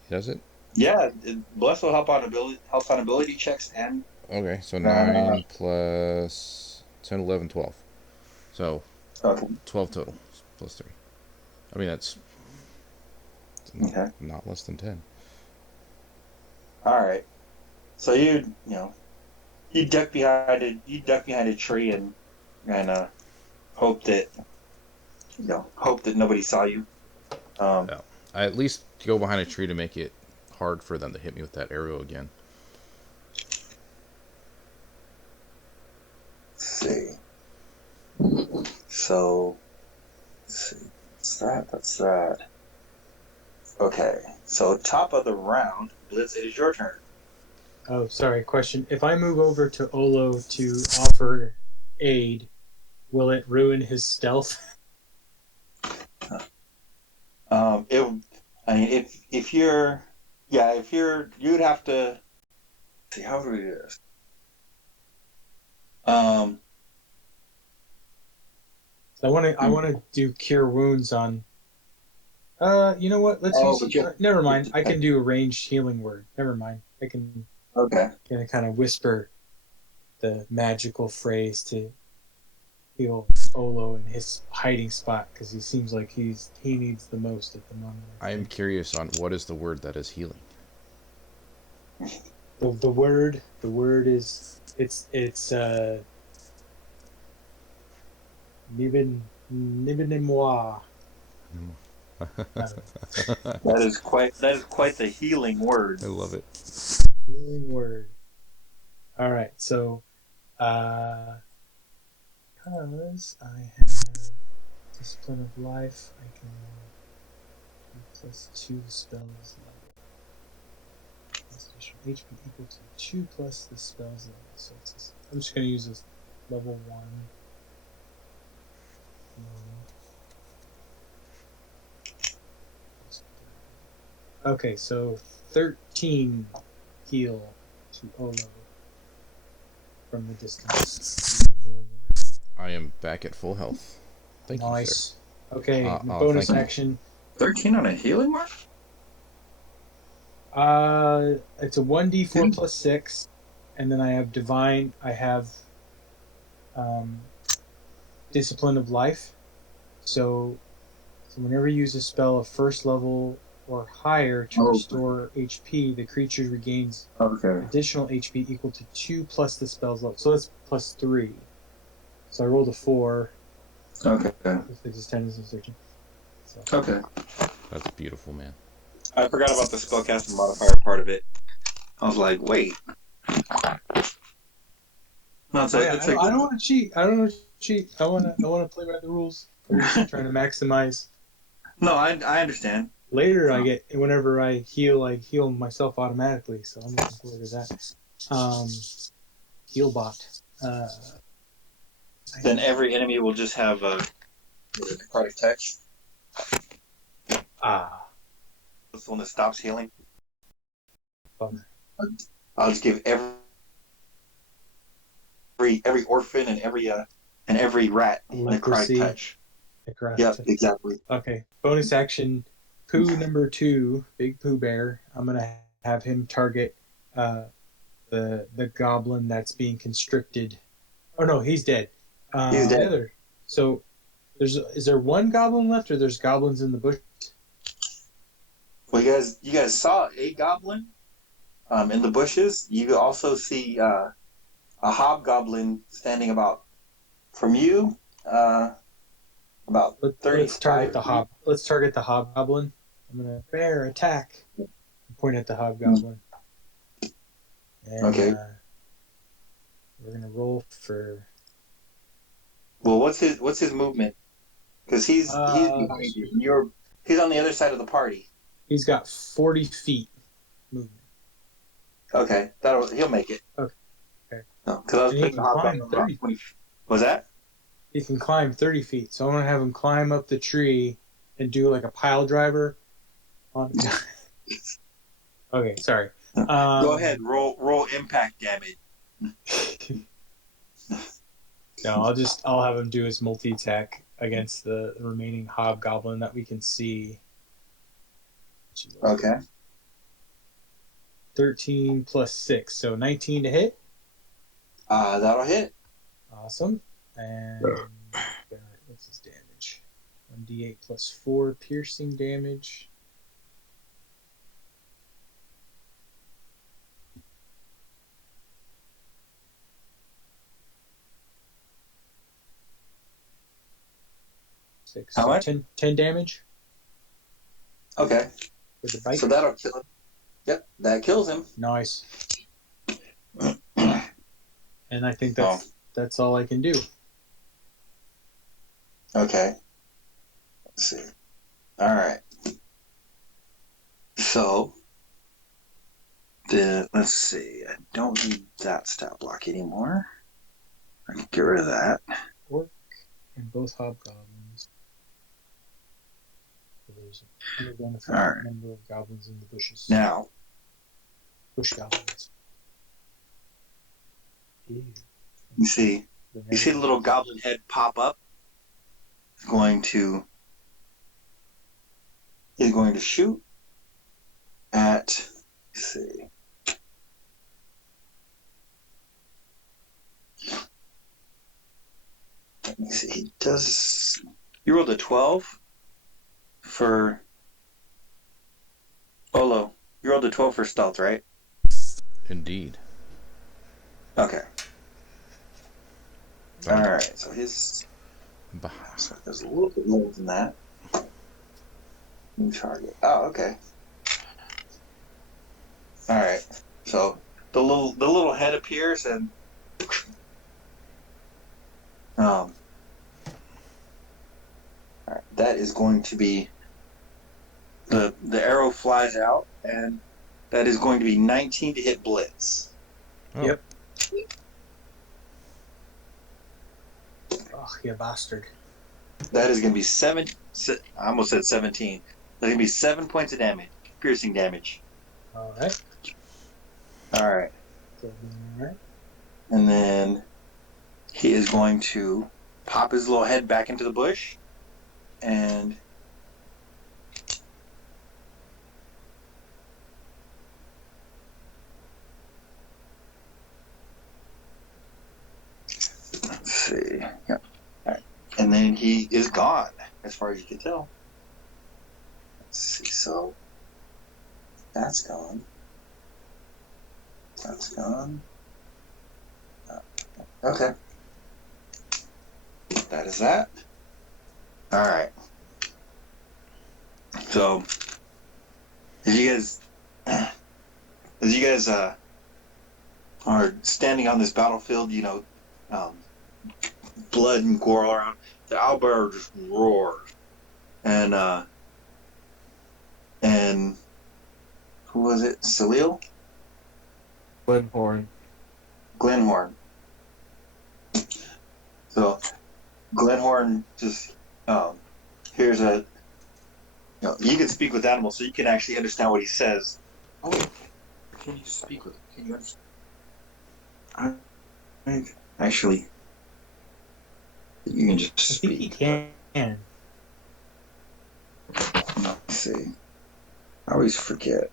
Does it? Yeah, bless will help on ability checks and Okay, so 9 plus 10, 11, 12. So okay. 12 total plus 3. I mean, that's Okay. not less than 10. All right. So you duck behind a tree and hope that nobody saw you. Yeah. I at least go behind a tree to make it hard for them to hit me with that arrow again. Let's see. So, let's see. That's that. Okay. So top of the round, Blitz, it is your turn. Oh, sorry. Question: if I move over to Olo to offer aid, will it ruin his stealth? I mean, if you're, yeah, if you're, you'd have to see how do we do this. I want to do cure wounds on. You know what? Let's Oh, use. but Never mind. I can do a ranged healing word. Never mind. I can okay. kind of whisper the magical phrase to heal Olo in his hiding spot because he seems like he needs the most at the moment. I am curious on what is the word that is healing. The word is it's Nibin-moi. That is quite the healing word. I love it. Healing word. All right, so because I have discipline of life, I can +2 spells level. HP equal to 2 plus the spells level. So I'm just going to use this level 1. Okay, so 13 heal to Olo from the distance. I am back at full health. Thank you, sir. Nice. Okay, thank bonus you. action. 13 on a healing mark? It's a 1d4 plus 6, and then I have divine. I have discipline of life. So whenever you use a spell of first level or higher to Oh. restore HP, the creature regains Okay. additional HP equal to 2 plus the spell's level. So that's plus 3. So I rolled a 4. Okay. 6 is 10 is 13. So Okay. That's beautiful, man. I forgot about the spellcaster modifier part of it. I was like, wait. No, it's oh like, yeah, it's like I don't want to cheat. I don't want to cheat. I want to play by the rules. I'm just trying to maximize. no, I understand. Later, I get whenever I heal myself automatically. So I'm looking forward to that. Heal bot. Then every enemy will just have a necrotic touch. Ah, That's the one that stops healing. bummer. I'll just give every orphan and every rat a necrotic Leprosy. touch. Necrotic Yep, touch. exactly. Okay. Bonus action. Pooh number 2, Big Pooh Bear. I'm gonna have him target the goblin that's being constricted. Oh no, he's dead. He's The dead. other. So is there one goblin left, or there's goblins in the bush? Well, you guys saw a goblin in the bushes. You also see a hobgoblin standing from you, about Let's target 35 the feet. hob. Let's target the hobgoblin. I'm gonna bear attack. Point at the hobgoblin, and Okay. we're gonna roll for. Well, what's his movement? Because he's behind you. He's on the other side of the party. He's got 40 feet movement. Okay, he'll make it. Okay. No, because I was And he putting the can climb hobgoblin about 30. 20. Was that? He can climb 30 feet. So I want to have him climb up the tree and do like a pile driver. On. Okay, sorry. Go ahead, roll impact damage. No, I'll have him do his multi attack against the remaining hobgoblin that we can see. Okay. 13 plus 6, so 19 to hit. That'll hit. Awesome. And what's his damage? 1d8 plus 4 piercing damage. Six. How So much? 10 damage Okay. with the bite. So that'll kill him. Yep, that kills him. Nice. And I think that's all I can do. Okay. Let's see. All right. So, let's see. I don't need that stat block anymore. I can get rid of that. Orc and both hobgoblins. So there's an unidentified number of goblins in the bushes. Now, Bush goblins. Ew. you see the little goblin head pop up. It's going to shoot at. Let's see. Let me see. He does. You rolled a 12 for. Olo, you rolled a 12 for stealth, right? Indeed. Okay. All right. So there's a little bit more than that. New target. Oh, okay. All right. So the little head appears and all right, that is going to be the arrow flies out and that is going to be 19 to hit Blitz. Oh. Yep. Oh, you bastard. That is going to be I almost said 17. That's going to be 7 points of damage, piercing damage. All right. All right. And then he is going to pop his little head back into the bush and let's see. Yep. All right. And then he is gone. as far as you can tell. Let's see. So that's gone. That's gone. Okay. That is that. All right. So as you guys are standing on this battlefield, blood and gore all around, the owlbear just roars, and who was it? Salil? Glenhorn. Glenhorn. So Glenhorn just here's you can speak with animals, so you can actually understand what he says. Oh wait, can you speak with him? Can you understand? Actually, you can just I think he speak. can. Let's see. I always forget.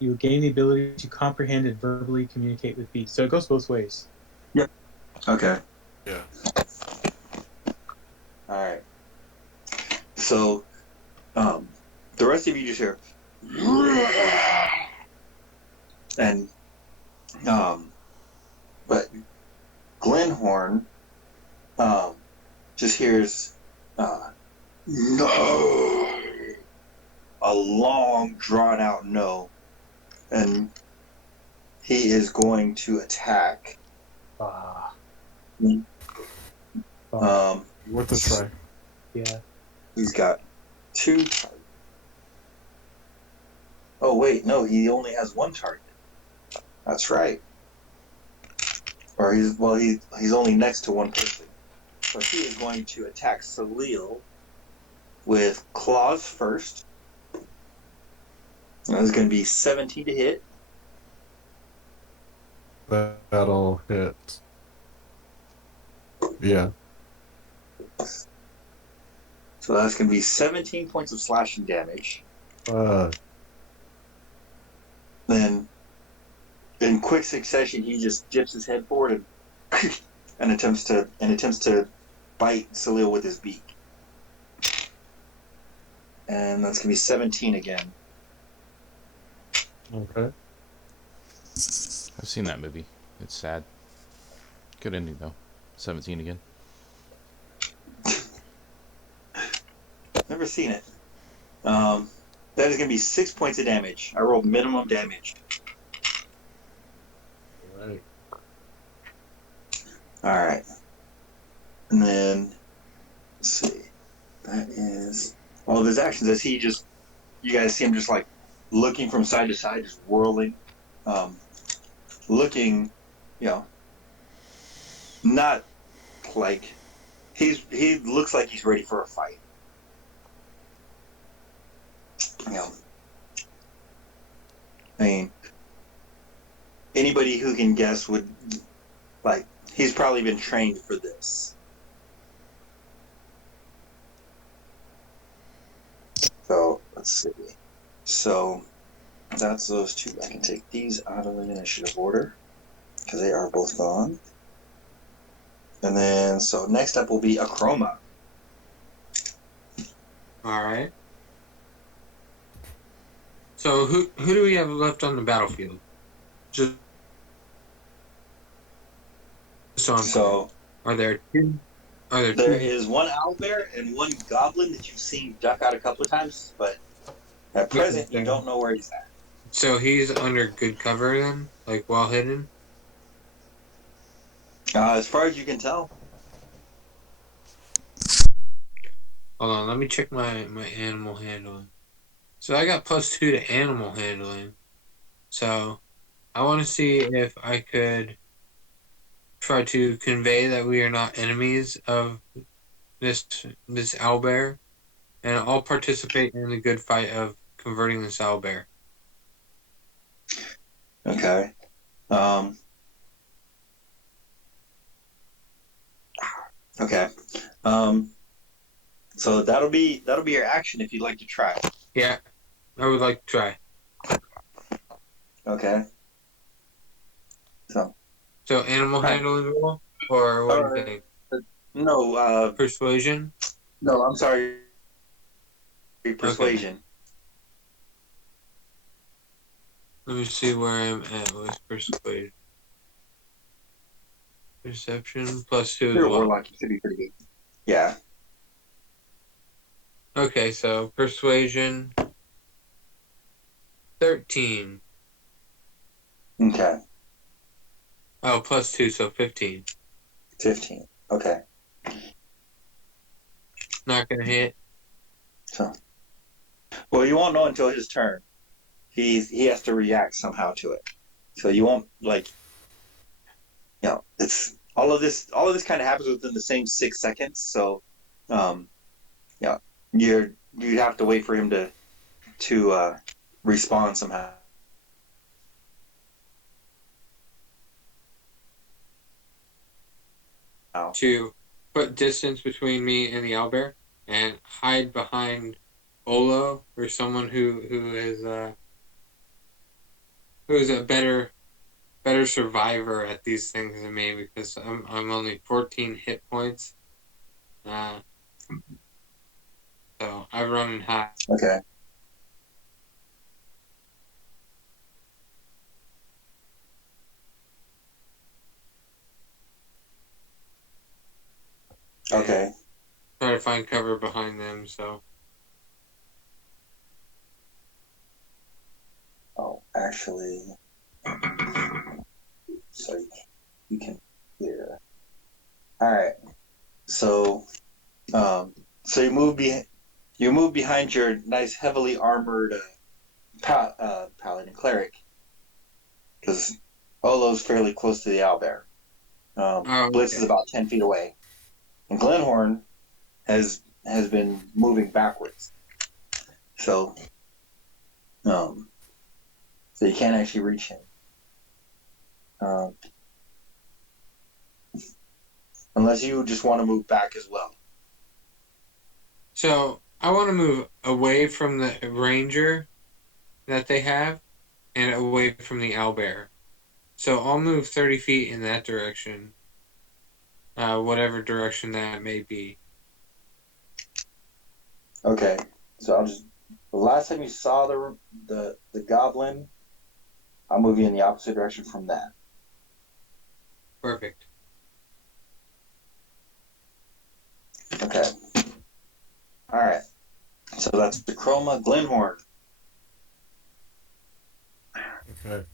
You gain the ability to comprehend and verbally communicate with beasts. So it goes both ways. Yep. Okay. Yeah. All right. So, the rest of you just hear, and but Glenhorn, just hears, no, a long drawn out no, and he is going to attack. Worth a try. Yeah. He's got 2 targets. Oh wait, no, he only has 1 target. That's right. Or he's only next to 1 person. So he is going to attack Salil with claws first. That is going to be 17 to hit. That'll hit. Yeah. So that's going to be 17 points of slashing damage. Then, in quick succession, he just dips his head forward and attempts to bite Salil with his beak. And that's going to be 17 again. Okay. I've seen that movie. It's sad. Good ending though. 17 again. Never seen it. That is going to be 6 points of damage. I rolled minimum damage. Right. Alright. And then, let's see. That is all of his actions as you guys see him just like looking from side to side, just whirling. Looking, not like he looks like he's ready for a fight. I mean, anybody who can guess would, like, he's probably been trained for this. So, let's see. So, that's those 2. I can take these out of the initiative order, because they are both gone. And then, so next up will be Acroma. Alright. So who do we have left on the battlefield? Just so I'm clear. Are there two? There is 1 owlbear and 1 goblin that you've seen duck out a couple of times, but at present you don't know where he's at. So he's under good cover then? Like well hidden? As far as you can tell. Hold on, let me check my animal handling. So I got +2 to animal handling. So I want to see if I could try to convey that we are not enemies of this owlbear, and I'll participate in the good fight of converting this owlbear. Okay. Okay. So that'll be your action if you'd like to try. Yeah, I would like to try. Okay. So animal handling roll, or what do you think? No, Persuasion. no, I'm sorry. Okay. Persuasion. Let me see where I'm at with persuasion. Perception +2 as Your well. warlock should be pretty good. Yeah. Okay, so persuasion 13. Okay. Oh, +2, so 15. 15. Okay. Not gonna hit. So, well, you won't know until his turn. He has to react somehow to it. So you won't like it's all of this kind of happens within the same 6 seconds. So, um, yeah, you have to wait for him to respond somehow. To put distance between me and the owlbear and hide behind Olo or someone who is a better survivor at these things than me because I'm only 14 hit points. Uh, so I run and hide. Okay. Okay. Try to find cover behind them. So Oh, actually, so you can hear. All right. So, so you move behind your nice heavily armored paladin cleric because Olo's fairly close to the owlbear. oh, Bliss is okay. about 10 feet away, and Glenhorn has been moving backwards. So, um, so you can't actually reach him. Um, unless you just want to move back as well. So I want to move away from the ranger that they have and away from the owlbear. So I'll move 30 feet in that direction, whatever direction that may be. Okay, so I'll just. The last time you saw the goblin, I'll move you in the opposite direction from that. Perfect. Okay. All right. So that's the Chroma Glenhorn. Okay.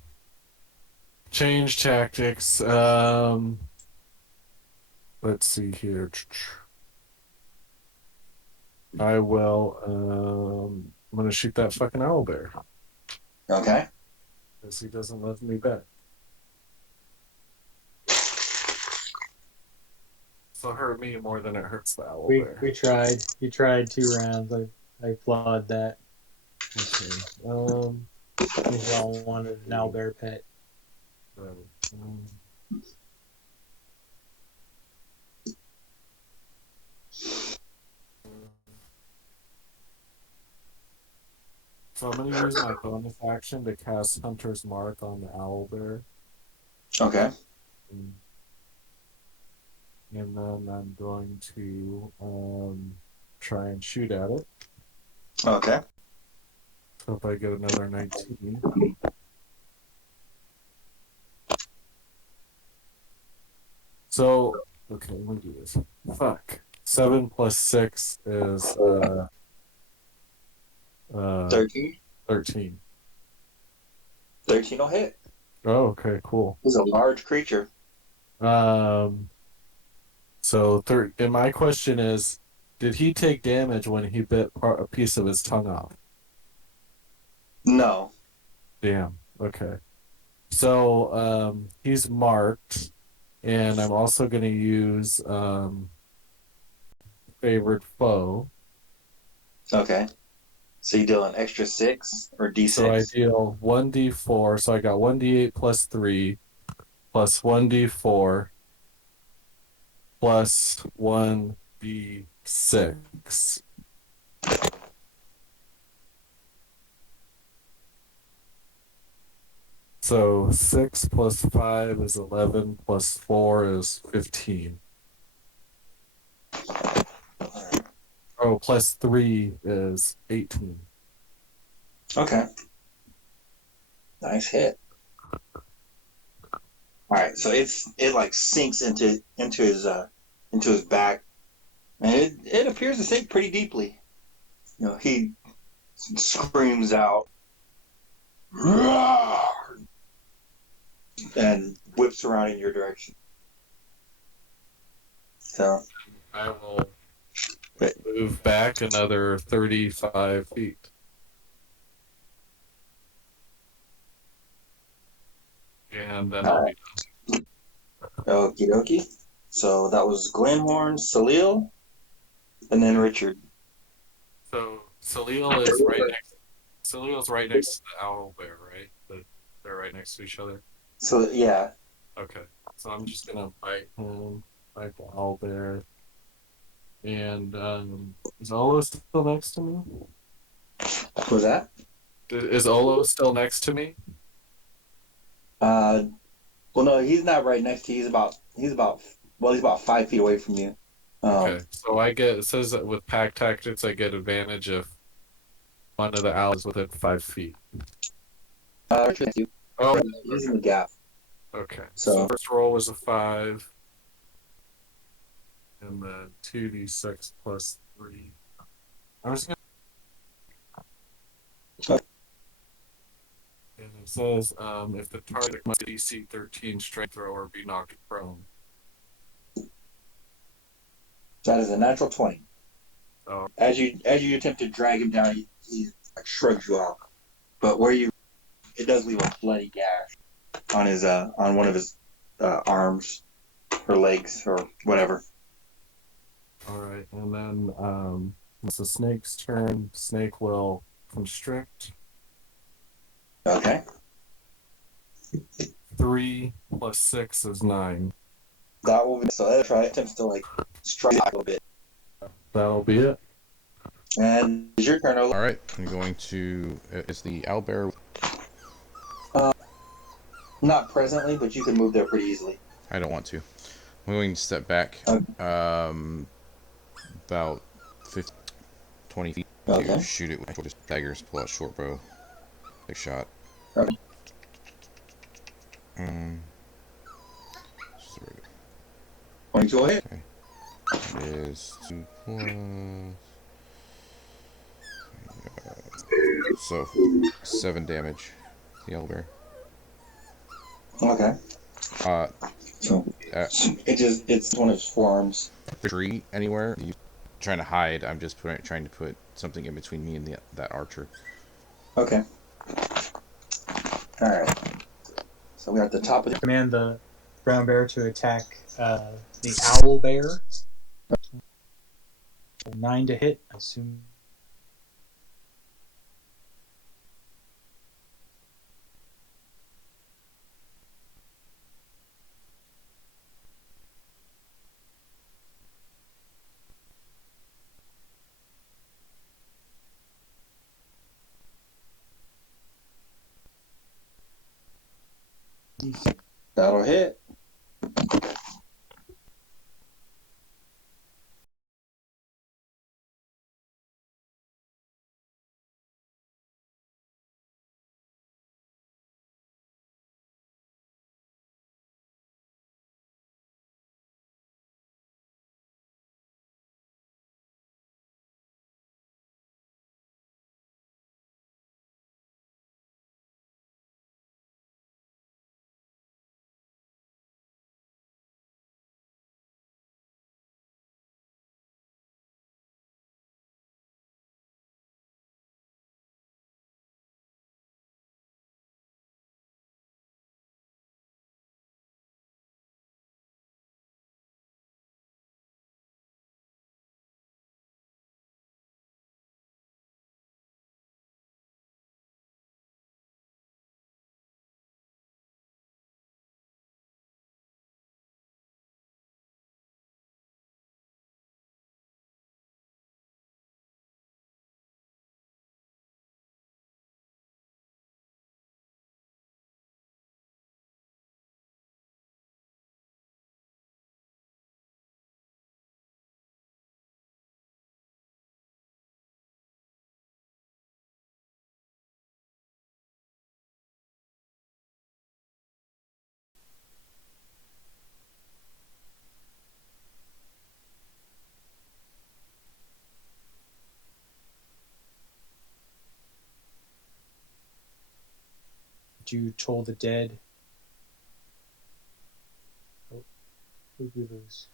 Change tactics. Let's see here. I will. I'm gonna shoot that fucking owlbear Okay. because he doesn't love me back. So hurt me more than it hurts the owlbear. We tried. You tried 2 rounds. I applaud that. Okay. We all wanted an owlbear pet. Um, so I'm gonna use my bonus action to cast Hunter's Mark on the owlbear. Okay. And then I'm going to try and shoot at it. Okay. So if I get another 19. So, okay, let me do this. Fuck. 7 plus 6 is 13. 13. 13 will hit. Oh, okay, cool. He's a large creature. Um, so and my question is, did he take damage when he bit a piece of his tongue off? No. Damn. Okay. So he's marked, and I'm also going to use favored foe. Okay. So you deal an extra 6 or So I D6. deal 1d4. So I got 1d8 plus 3 plus 1d4 plus 1d6. So 6 plus 5 is 11 plus 4 is 15. Oh, plus 3 is 18. Okay. Nice hit. All right, so it like sinks into his back, and it appears to sink pretty deeply. He screams out and whips around in your direction. So, I will but, move back another 35 feet. And then I'll be okie dokie. So that was Glenhorn, Salil, and then Richard. So Salil is right next. Salil's right next to the owl bear, right? They're right next to each other. So yeah, Okay, so I'm just gonna bite him, bite the owl bear, and is Olo still next to me? what was that? Is Olo still next to me? Uh, well, no, he's not right next to you. He's about 5 feet away from you. Okay, so I get it says that with pack tactics I get advantage if one of the owls is within 5 feet. Richard, you. Oh, He's in the gap. okay. So So first roll was a 5, and then 2d6 plus 3. I was gonna. And it says if the target must DC 13 strength throw or be knocked prone. that is a natural 20. Oh, As you attempt to drag him down, he like, shrugs you off. But it does leave a bloody gash on his on one of his arms or legs or whatever. all right. And then it's the snake's turn. Snake will constrict. Okay. 3 plus 6 is 9. That will be so. That'll try attempts to like strike a little bit. That'll be it. And it's your turn, Ola. All right, I'm going to. Is the owlbear? Not presently, but you can move there pretty easily. I don't want to. I'm going to step back about 50, 20 feet to Okay. shoot it with just daggers, pull out short bow, take shot. Okay. Sorry. 22 hit. Okay. It is 2 plus. So 7 damage. The owlbear. Okay. Uh, So it's one of his forearms. tree anywhere? You trying to hide? I'm just trying to put something in between me and that archer. Okay. All right. So we're at the top of the. Command the brown bear to attack the owl bear. 9 to hit. I assume. That'll hit. you Toll the Dead. Oh, who'd we lose?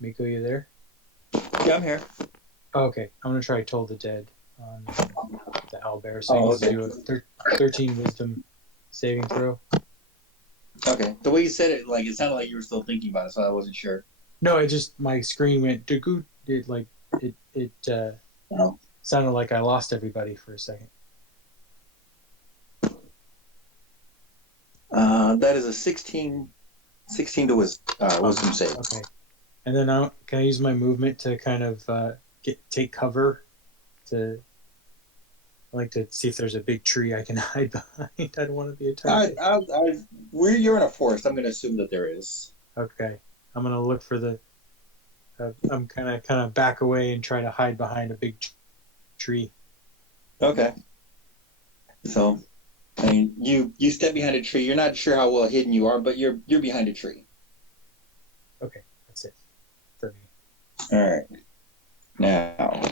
Miko, you there? Yeah, I'm here. Oh, okay, I'm gonna try Toll the Dead on the owlbear. So he Oh, needs okay. to do a 13 Wisdom saving throw. Okay. The way you said it, like it sounded like you were still thinking about it, so I wasn't sure. No, it just my screen went doo. It Oh. sounded like I lost everybody for a second. That is a 16 to wisdom save. Okay, and then can I use my movement to kind of take cover? To I like to see if there's a big tree I can hide behind. I don't want to be a target. Where you're in a forest, I'm going to assume that there is. Okay, I'm gonna look for the. I'm kind of back away and try to hide behind a big tree. Okay. So, I mean, you step behind a tree. You're not sure how well hidden you are, but you're behind a tree. Okay, that's it for me. All right. Now.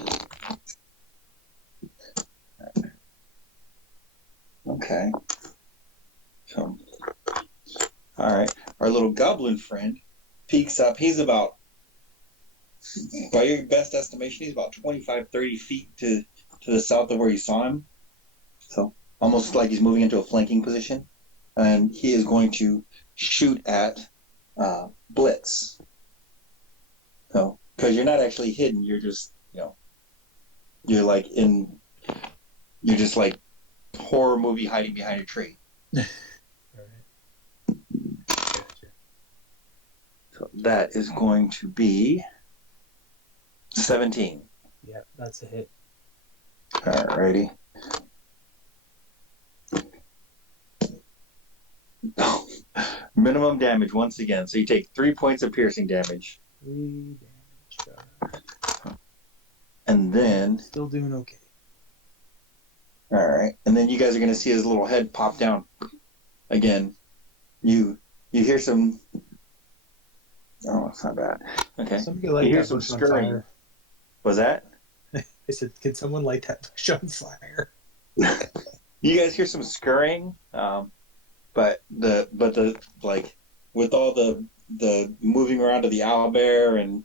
Okay. So, all right. Our little goblin friend peeks up. He's about, by your best estimation, he's about 25, 30 feet to the south of where you saw him. So, almost like he's moving into a flanking position. And he is going to shoot at Blitz. So, because you're not actually hidden, you're just, you're just like horror movie hiding behind a tree. All right. Gotcha. So that is going to be 17. Yep, that's a hit. Alrighty. Minimum damage once again. So you take 3 points of piercing damage. 3 damage. And then. Still doing okay. Alright. And then you guys are going to see his little head pop down. Again. You hear some. Oh, it's not bad. Okay. Somebody light you hear that some bush on scurrying. fire. Was that? I said, "Can someone light that bush on fire?" You guys hear some scurrying, but the like with all the moving around of the owlbear and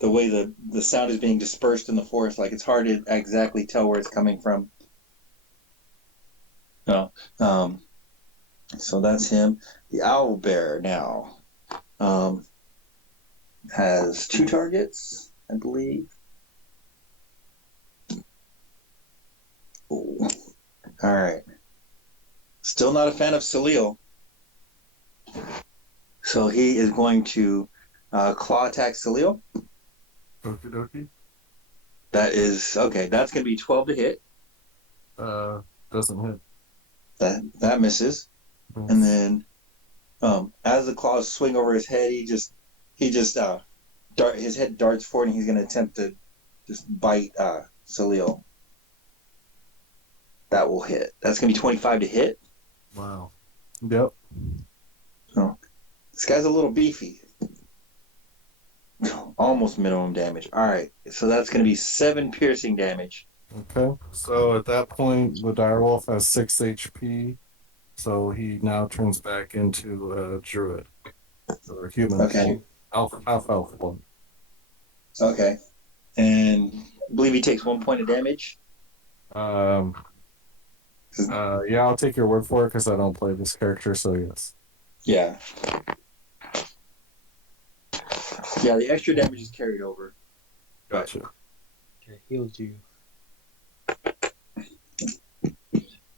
the way the sound is being dispersed in the forest, like it's hard to exactly tell where it's coming from. No, so that's him. The owlbear now has 2 targets, I believe. Ooh. All right. Still not a fan of Salil. So he is going to claw attack Salil. Okie dokie. That is okay. That's going to be 12 to hit. Doesn't hit. That misses. Nice. And then, as the claws swing over his head, his head darts forward, and he's going to attempt to just bite Salil. That will hit. That's going to be 25 to hit. Wow. Yep. Oh, this guy's a little beefy. Almost minimum damage. All right, so that's going to be 7 piercing damage. Okay. So at that point, the direwolf has 6 HP. So he now turns back into a druid. Or human. Okay. Half elf one. Okay. And I believe he takes 1 point of damage. Yeah, I'll take your word for it because I don't play this character, so yes. Yeah. Yeah, the extra damage is carried over. Gotcha. Okay, healed you.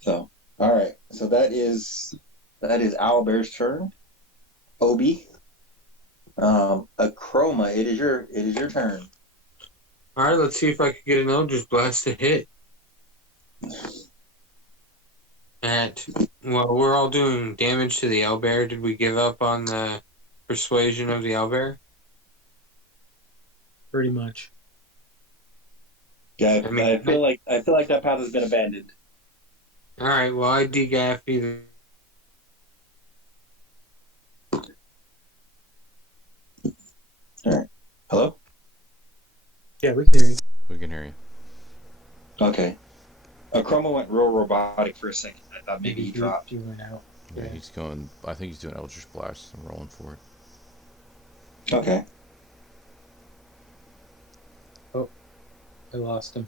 So, all right. So that is Owlbear's turn. Obi. Acroma, it is your turn. All right, let's see if I can get an Eldritch Blast to hit. Well, we're all doing damage to the owlbear. Did we give up on the persuasion of the owlbear? Pretty much. Yeah, I feel like that path has been abandoned. All right, well, I degaff either. All right. Hello? Yeah, we can hear you. We can hear you. Okay. Chroma went real robotic for a second. I thought maybe Maybe he dropped. he went out. Yeah, he's going. I think he's doing Eldritch Blast. I'm rolling for it. Okay. Oh, I lost him.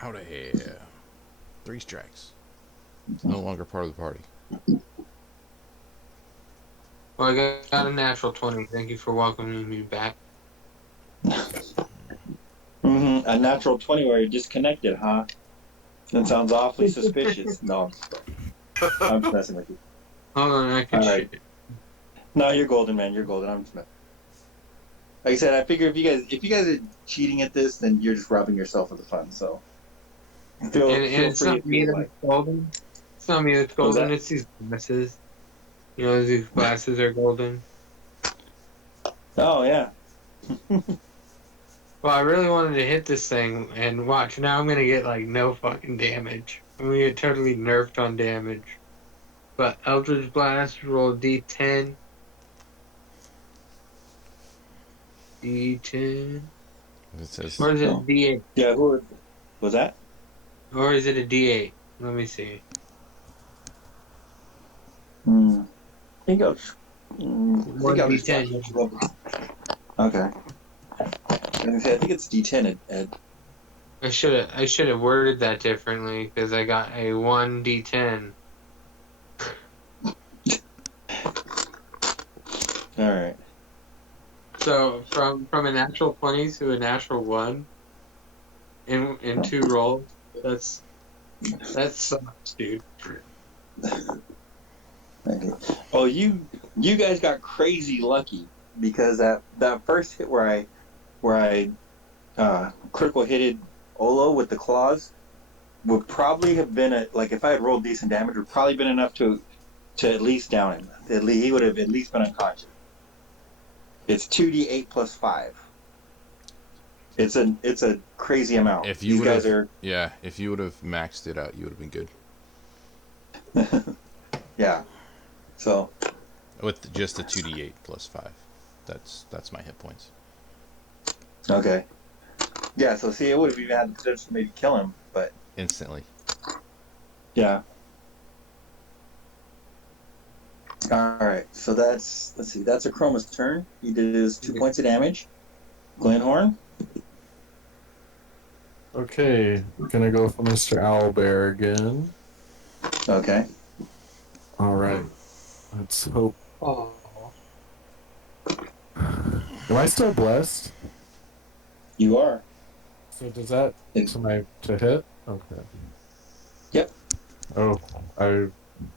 Out of here. 3 strikes. No longer part of the party. Well, I got a natural 20. Thank you for welcoming me back. A natural 20 where you're disconnected, huh? That sounds awfully suspicious. No, I'm just messing with you. Hold on, I can All right. shoot. No, you're golden, man. You're golden. I'm just messing. Like I said, I figure if you guys are cheating at this, then you're just robbing yourself of the fun. So feel And it's free not if me you that's like. golden. It's not me that's What was golden. that? It's these glasses. You know, these glasses are golden. Oh yeah. Well, I really wanted to hit this thing, and watch, now I'm gonna get, like, no fucking damage. I'm gonna get totally nerfed on damage. But Eldritch Blast, roll D10. D10. It says Or is it a Oh. D8? Yeah. Who was that? Or is it a D8? Let me see. I think I'll. I think One I'll just D10. Okay. I think it's D10. Ed. I should have worded that differently because I got a 1d10. All right. So from a natural 20 to a natural 1 in 2 rolls, that sucks, dude. Okay. Oh, you guys got crazy lucky because that first hit where I critical hitted Olo with the claws would probably have been like if I had rolled decent damage would probably been enough to at least down him. He would have at least been unconscious. It's 2d8 plus 5. It's a crazy amount. if you These would guys have, are yeah, if you would have maxed it out, you would have been good yeah. So with just a 2d8 plus 5. That's my hit points. okay. Yeah, so see it would have even had the potential to maybe kill him, but Instantly. yeah. Alright, so let's see, that's a Chroma's turn. He did his 2 points of damage. Glenhorn? Okay, gonna go for Mr. Owlbear again. Okay. Alright. Let's hope. Oh. Am I still blessed? You are. So does that to hit? Okay. Yep. Oh, I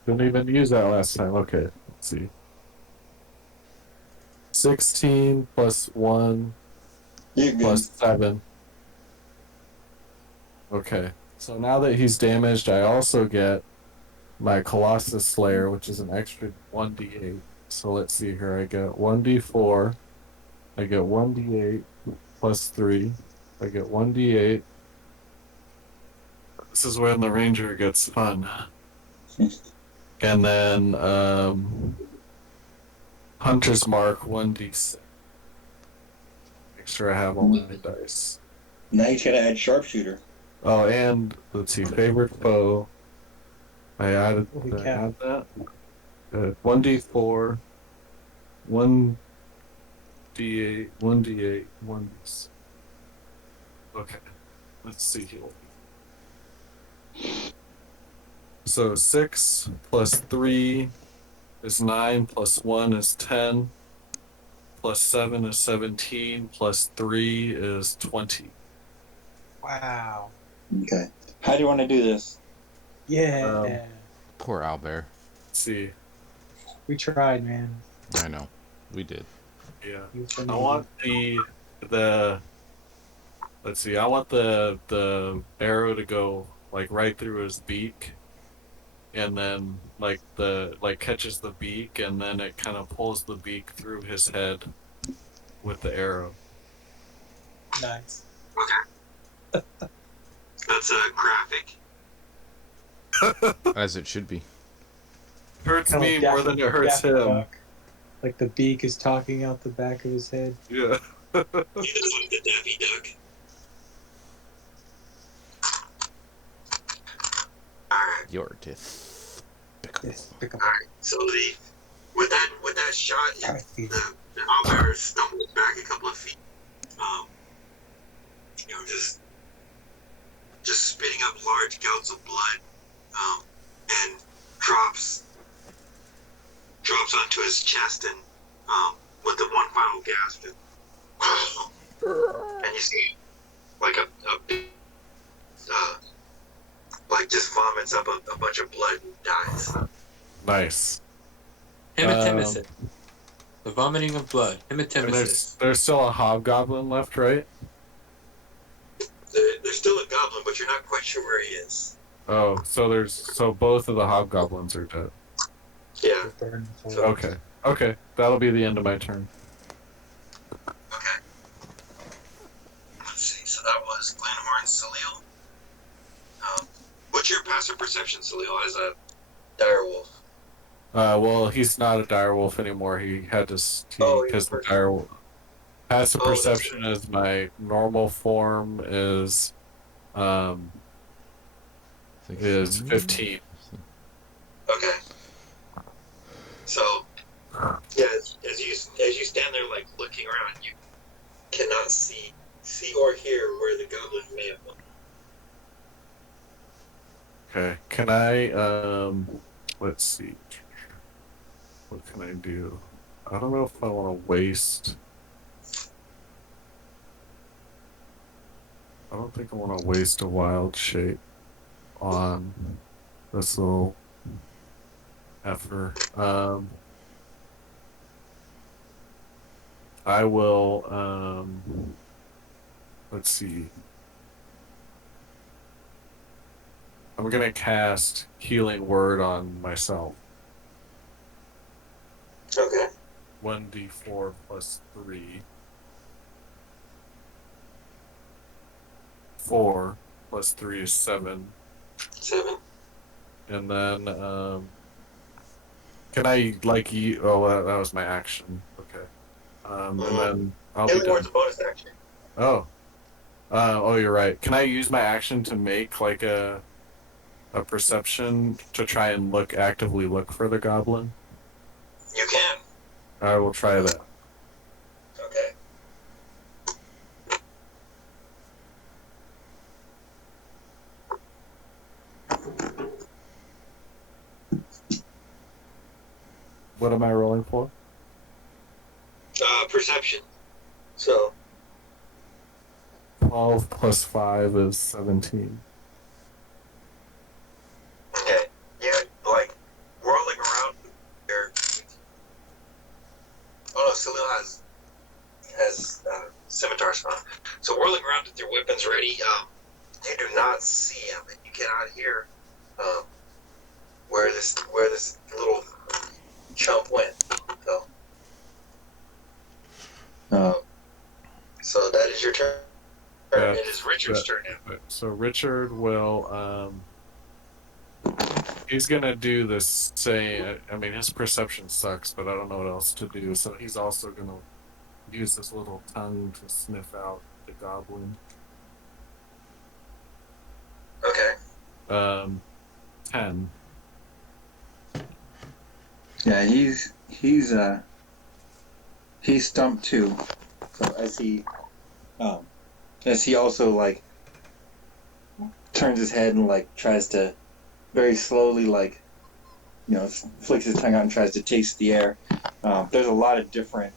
didn't even use that last time. Okay, let's see. 16 plus 1 You're good. plus 7. Okay. So now that he's damaged, I also get my Colossus Slayer, which is an extra 1d8. So let's see here. I get 1d4. I get 1d8 plus 3. I get 1d8. This is when the Ranger gets fun. And then Hunter's Mark 1d6. Make sure I have all my dice. Now you gotta add sharpshooter. Oh, and let's see, favorite foe. I added Holy did I cow. add that. 1d4, 1d8, 1d8, 1d6. Okay, let's see here. So 6 plus 3 is 9, plus 1 is 10, plus 7 is 17, plus 3 is 20. Wow. Okay. How do you want to do this? Yeah. Poor Owlbear. Let's see. We tried, man. I know. We did. Yeah. You've I been want the let's see, I want the arrow to go like right through his beak, and then like catches the beak, and then it kind of pulls the beak through his head with the arrow. nice. That's a graphic. As it should be. Hurts Kinda me like more than it hurts Daffy him. Duck. Like the beak is talking out the back of his head. Yeah. He does like the Daffy Duck. You're despicable. Alright, so with that shot, the owlbear stumbles back a couple of feet. Just spitting up large gouts of blood, and drops onto his chest, and with the one final gasp, and you see like a like just vomits up a bunch of blood and dies. Nice. Hematemesis. The vomiting of blood. And Hematemesis. there's still a hobgoblin left, right? There's still a goblin, but you're not quite sure where he is. Oh, so both of the hobgoblins are dead. Yeah. Okay. Okay. That'll be the end of my turn. Okay. Let's see. So that was Glenhorn Salil. What's your passive perception, Salil, as a direwolf? Well, he's not a direwolf anymore. He had to because the direwolf. Passive perception is my normal form is 15. Okay. So yeah, as you stand there like looking around, you cannot see or hear where the goblin may have gone. Okay. Can I let's see. What can I do? I don't know if I want to waste. I don't think I want to waste a wild shape on this little effer. I will let's see. I'm gonna cast Healing Word on myself. Okay. 1d4 plus 3. 4 plus 3 is 7. 7. And then, can I, like, oh, that was my action. Okay. And then I'll be Healing Word's done. a bonus action. Oh. Oh, you're right. Can I use my action to make, like, a perception to try and actively look for the goblin? You can. I will try that. Okay. What am I rolling for? Perception. So 12 plus 5 is 17. okay, you like whirling around your. Oh no, Salil has scimitars on. So whirling around with your weapons ready, you do not see him, and you cannot hear where this little chump went. So that is your turn. Yeah, It is Richard's turn now. So Richard will he's gonna do this same. I mean, his perception sucks, but I don't know what else to do. So he's also gonna use this little tongue to sniff out the goblin. Okay. 10. Yeah, he's stumped too. So as he also like turns his head and like tries to very slowly like flicks his tongue out and tries to taste the air. There's a lot of different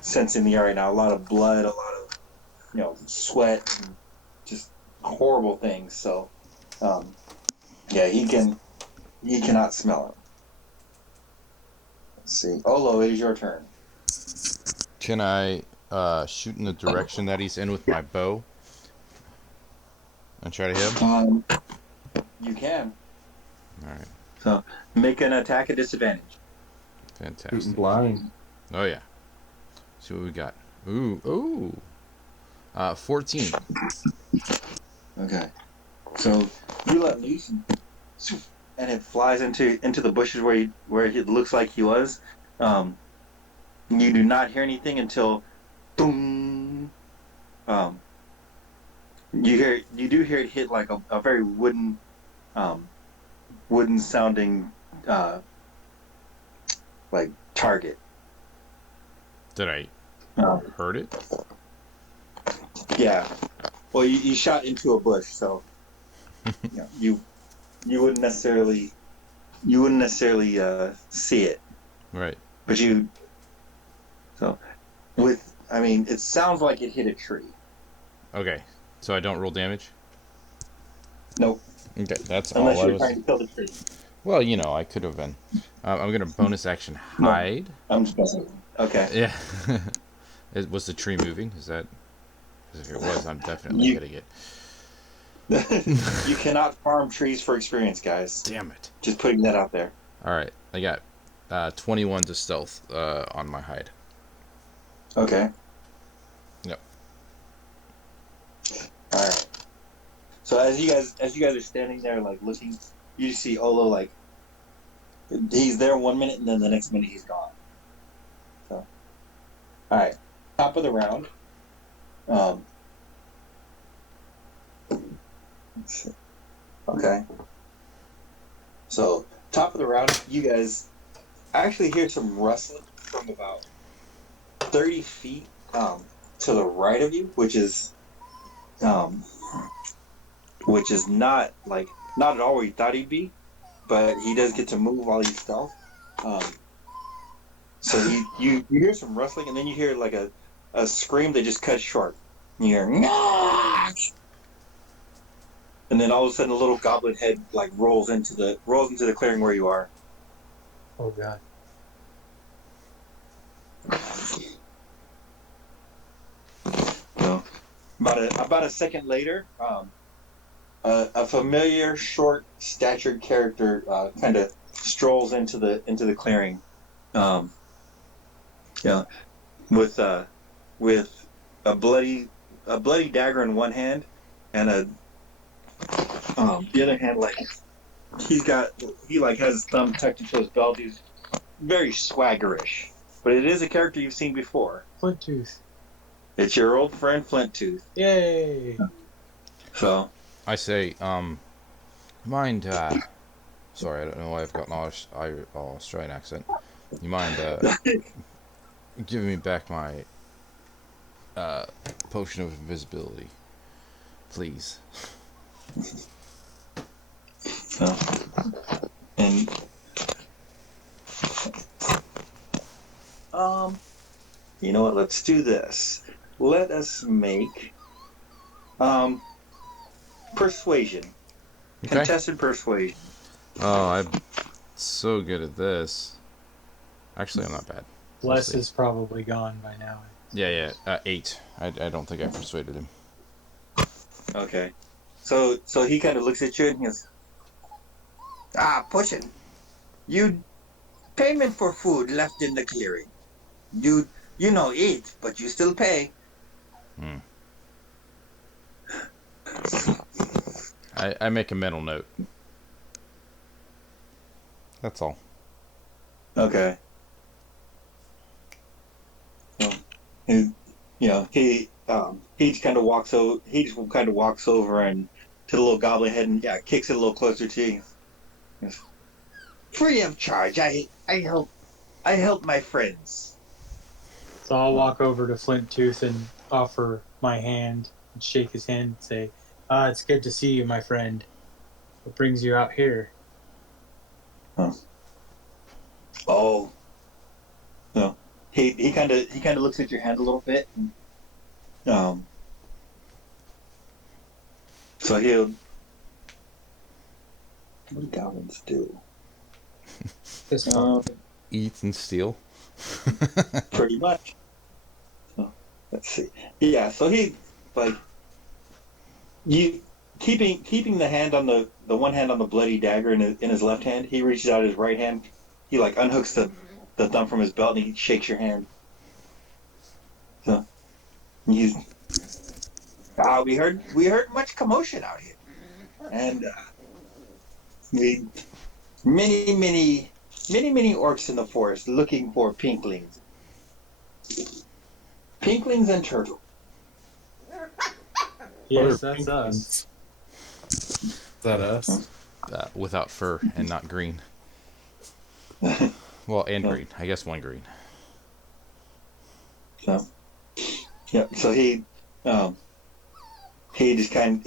scents in the air right now. A lot of blood, a lot of sweat, and just horrible things. So yeah, he cannot smell it. Let's see. Olo, it is your turn. Can I shoot in the direction that he's in with my bow and try to hit him? You can. All right. So make an attack at disadvantage. Fantastic. Shooting blind. Oh yeah. See what we got. Ooh. 14. Okay. So you let loose, and it flies into the bushes where it looks like he was. You do not hear anything until boom. You do hear it hit like a very wooden wooden sounding uh, like target. Did I Um, hurt it? yeah. Well, you shot into a bush, so you wouldn't necessarily see it, Right. but so I mean, it sounds like it hit a tree. Okay. So I don't roll damage? Nope, Okay, that's all unless I you're was. trying to kill the tree. Well, I could have been. I'm going to bonus action No, hide. I'm just messing. Okay, Yeah. Was the tree moving? Is that. 'Cause if it was, I'm definitely you hitting it. you cannot farm trees for experience, guys. Damn it. Just putting that out there. Alright, I got 21 to stealth on my hide. Okay. Yep. All right. So as you guys are standing there like looking, you see Olo like he's there 1 minute and then the next minute he's gone. So all right, top of the round. Um, let's see. Okay. So top of the round, you guys actually hear some rustling from about 30 feet to the right of you, um, which is not at all where you thought he'd be, but he does get to move while he's stealth. Um, so you hear some rustling, and then you hear like a scream that just cuts short. You hear, "Nah!" And then all of a sudden, a little goblin head like rolls into the clearing where you are. Oh god. So, about a second later, a familiar, short statured character kind of strolls into the clearing. Um, yeah, with with a bloody dagger in one hand, and the other hand like he like has his thumb tucked into his belt. He's very swaggerish, but it is a character you've seen before. Flint tooth. It's your old friend Flinttooth. Yay! So I say, mind, sorry, I don't know why I've got an Australian accent. You mind, giving me back my, potion of invisibility? Please. so and you know what? Let's do this. Let us make persuasion. Okay. Contested persuasion. Oh, I'm so good at this. Actually, I'm not bad. We'll Bless see. is probably gone by now. Yeah, 8. I don't think I persuaded him. Okay. So he kind of looks at you and he goes, pushing. You payment for food left in the clearing. You eat, but you still pay. Hmm. I make a mental note. That's all. Okay. So, he just kind of walks over and to the little goblin head and kicks it a little closer to you. Free of charge. I help my friends. So I'll walk over to Flint Tooth and offer my hand and shake his hand and say, it's good to see you, my friend. What brings you out here? Oh. No. He kind of looks at your hand a little bit. And, so he'll. What do goblins do? Fist bump. Eat and steal. Pretty much. So, let's see. Yeah. So he like you keeping the hand on the one hand on the bloody dagger in his left hand. He reaches out his right hand. He like unhooks the thumb from his belt and he shakes your hand. So he's we heard much commotion out here, and we many orcs in the forest looking for pinklings and turtle. Yes, What are that's us. penguins? Is that us? without fur and not green. Well, and No, green. I guess one green. no. Yeah. So um, he just kind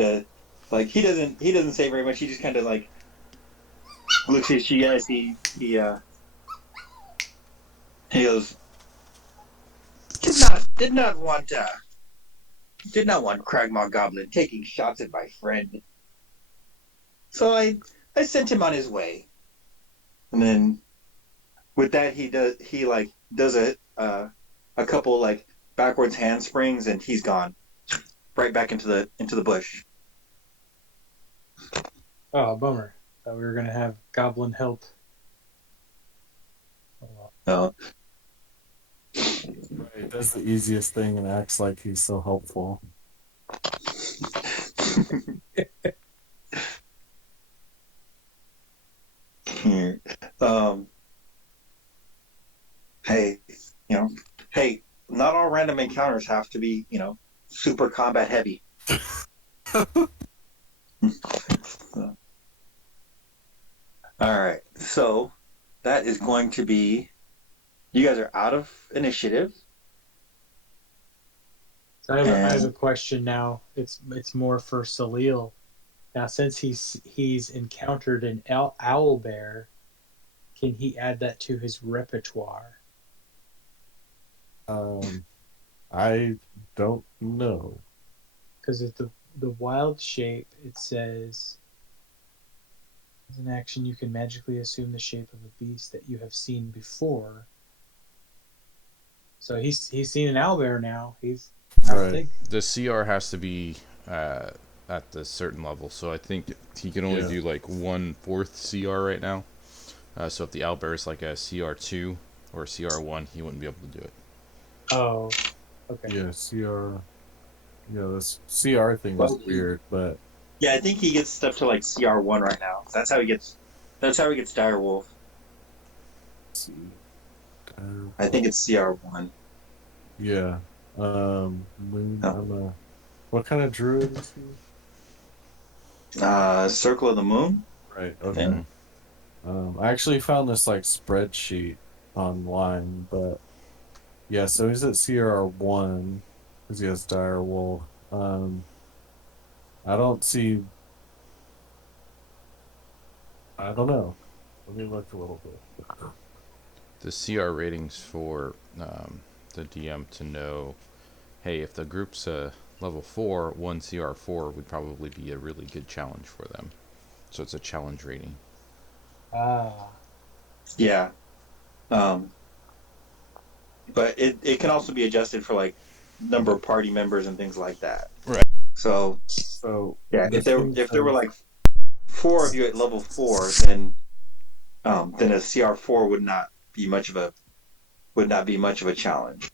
of like he doesn't say very much. He just kind of like looks at you guys. He goes, did not want Cragmaw Goblin taking shots at my friend. So I sent him on his way. And then with that he like does a couple like backwards handsprings and he's gone right back into the bush. Oh, bummer. Thought we were gonna have goblin help. Oh, Oh. Right, he does the easiest thing and acts like he's so helpful. um hey, hey, not all random encounters have to be, super combat heavy. All right. So that is going to be you guys are out of initiative so I have a and question now. It's more for Salil. Now, since he's encountered an owlbear, can he add that to his repertoire? Um, I don't know. Because at the wild shape, it says as an action you can magically assume the shape of a beast that you have seen before. So he's seen an owlbear now. I would Right. think. The CR has to be at the certain level, so I think he can only Yeah. do like 1/4 CR right now. So if the owlbear is like a CR2 or a CR1, he wouldn't be able to do it. Oh, okay. Yeah, CR. Yeah, this CR thing is well, weird, but yeah, I think he gets stuff to like CR1 right now. That's how he gets Direwolf. let's see. I think it's CR1. Yeah. Moon. Oh. I'm a. What kind of druid is he? Circle of the Moon, Right. I think. Okay. I actually found this like spreadsheet online, but yeah, so he's at CR1 because he has dire wolf. I don't see. I don't know. Let me look a little bit. The CR ratings for the DM to know, hey, if the group's level 4, 1 CR4 would probably be a really good challenge for them. So it's a challenge rating. Ah, Yeah. Um, but it can also be adjusted for like number of party members and things like that. Right. So So yeah, this thing if there were says like four of you at level 4, then a CR4 would not be much of a challenge.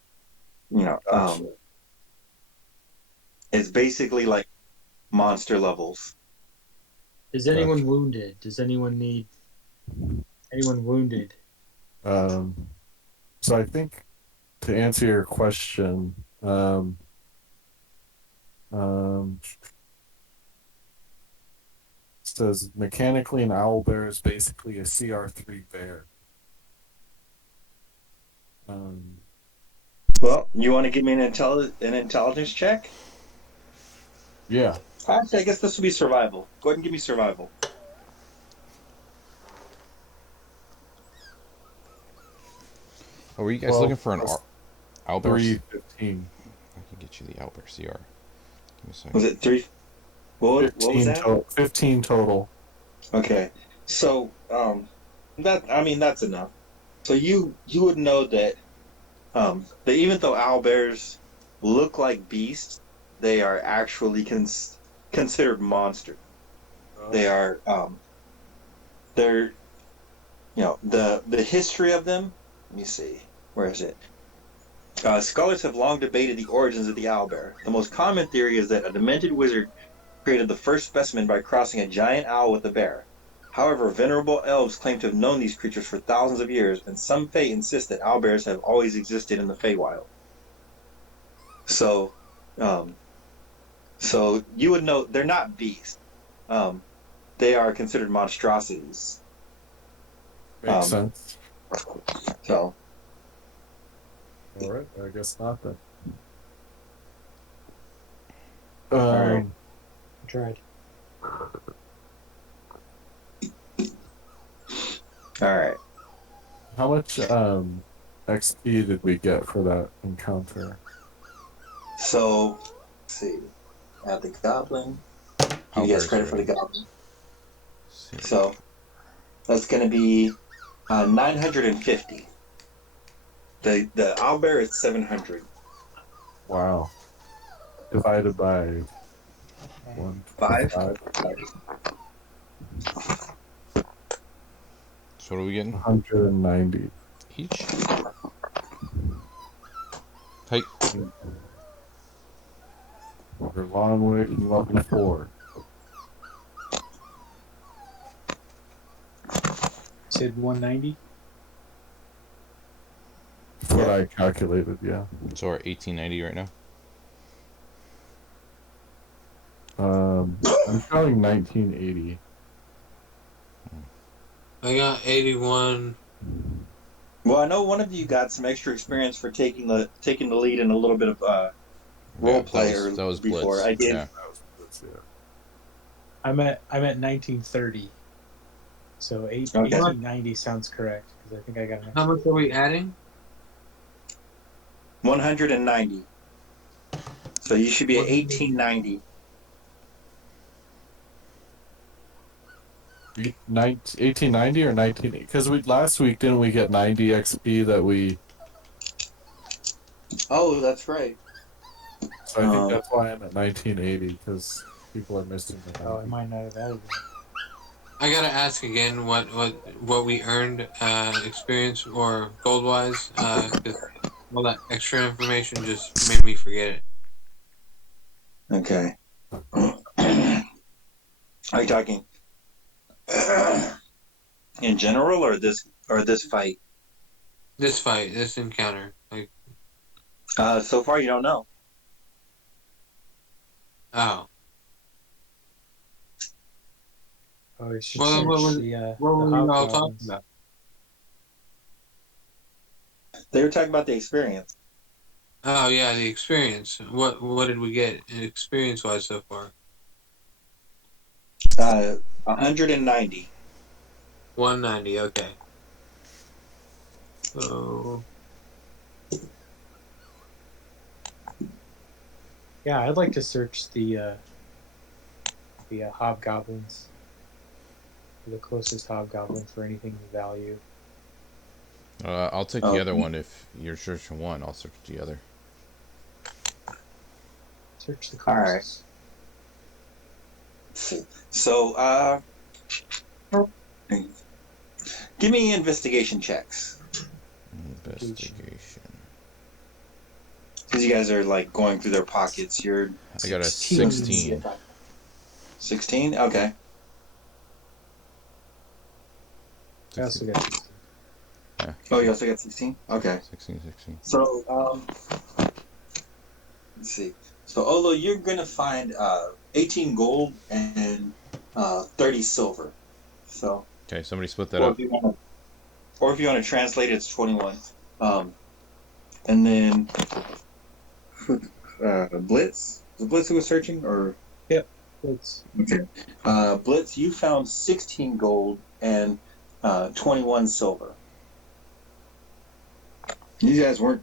gotcha. It's basically like monster levels. is Gotcha. anyone wounded? Does anyone need anyone wounded? Um, so I think to answer your question, um, says mechanically an owl bear is basically a CR3 bear. Um, Well, you want to give me an intelligence check? yeah. Actually, I guess this will be survival. Go ahead and give me survival. Oh, were you guys looking 12 for an plus owlbear? 3, 15. I can get you the owlbear CR. Give me a Was second. it three? What was 15 that? total. 15 total. Okay, so that's enough. So you would know that even though owl bears look like beasts, they are actually considered monsters. They are they're the history of them. Let me see. Where is it? Scholars have long debated the origins of the owlbear. The most common theory is that a demented wizard created the first specimen by crossing a giant owl with a bear. However, venerable elves claim to have known these creatures for thousands of years, and some Fae insist that owlbears have always existed in the Feywild. So, um, so you would know they're not beasts. Um, they are considered monstrosities. Makes sense. So, All right, I guess not then. right. I tried. all right. How much XP did we get for that encounter? So, let's see. Add the goblin. Give you guys Owlbear's credit for the ready. goblin. See. So that's going to be 950. The owlbear is 700. Wow. Divided by Five. 125, So what are we getting? 190. Each? Hey, We're a long way from level 4. Said 190. That's what Yeah. I calculated, yeah. so we're 1890 right now. I'm showing 1980. I got 81. Well, I know one of you got some extra experience for taking the lead in a little bit of Yeah, role play that was before. Blitz. I did. Yeah. Yeah. I'm at 1930. So Okay. 1890 sounds correct because I think I got an How extra. much are we adding? 190. So you should be at 1890. 1890 or 1980? Because last week didn't we get 90 XP that we? Oh, that's right. So I think that's why I'm at 1980 because people are missing the Oh, I 90. might not have added it. I gotta ask again what we earned experience or gold wise, because all that extra information just made me forget it. Okay. Are you talking in general or this fight? This fight, this encounter, like, So far, you don't know. oh, Oh, you should well, search what the were we all talking hobgoblins. about? They were talking about the experience. Oh yeah, the experience. What did we get experience wise so far? 190. 190. Okay. So Yeah, I'd like to search the hobgoblins, the closest hobgoblin for anything of value. I'll take the Oh, other one if you're searching one. I'll search the other. Search the all right. closest. So, give me investigation checks Investigation. because you guys are like going through their pockets. You're I got a 16. 16. 16. Okay. I also got 16. Oh, you also got 16. Okay. 16, 16. So, let's see. So, Olo, you're gonna find 18 gold and 30 silver. So, Okay, somebody split that or up. if you want to, or if you want to translate it, it's 21. And then Blitz. Was it Blitz who was searching, or Yep. It's okay? Blitz, you found 16 gold and 21 silver. These guys weren't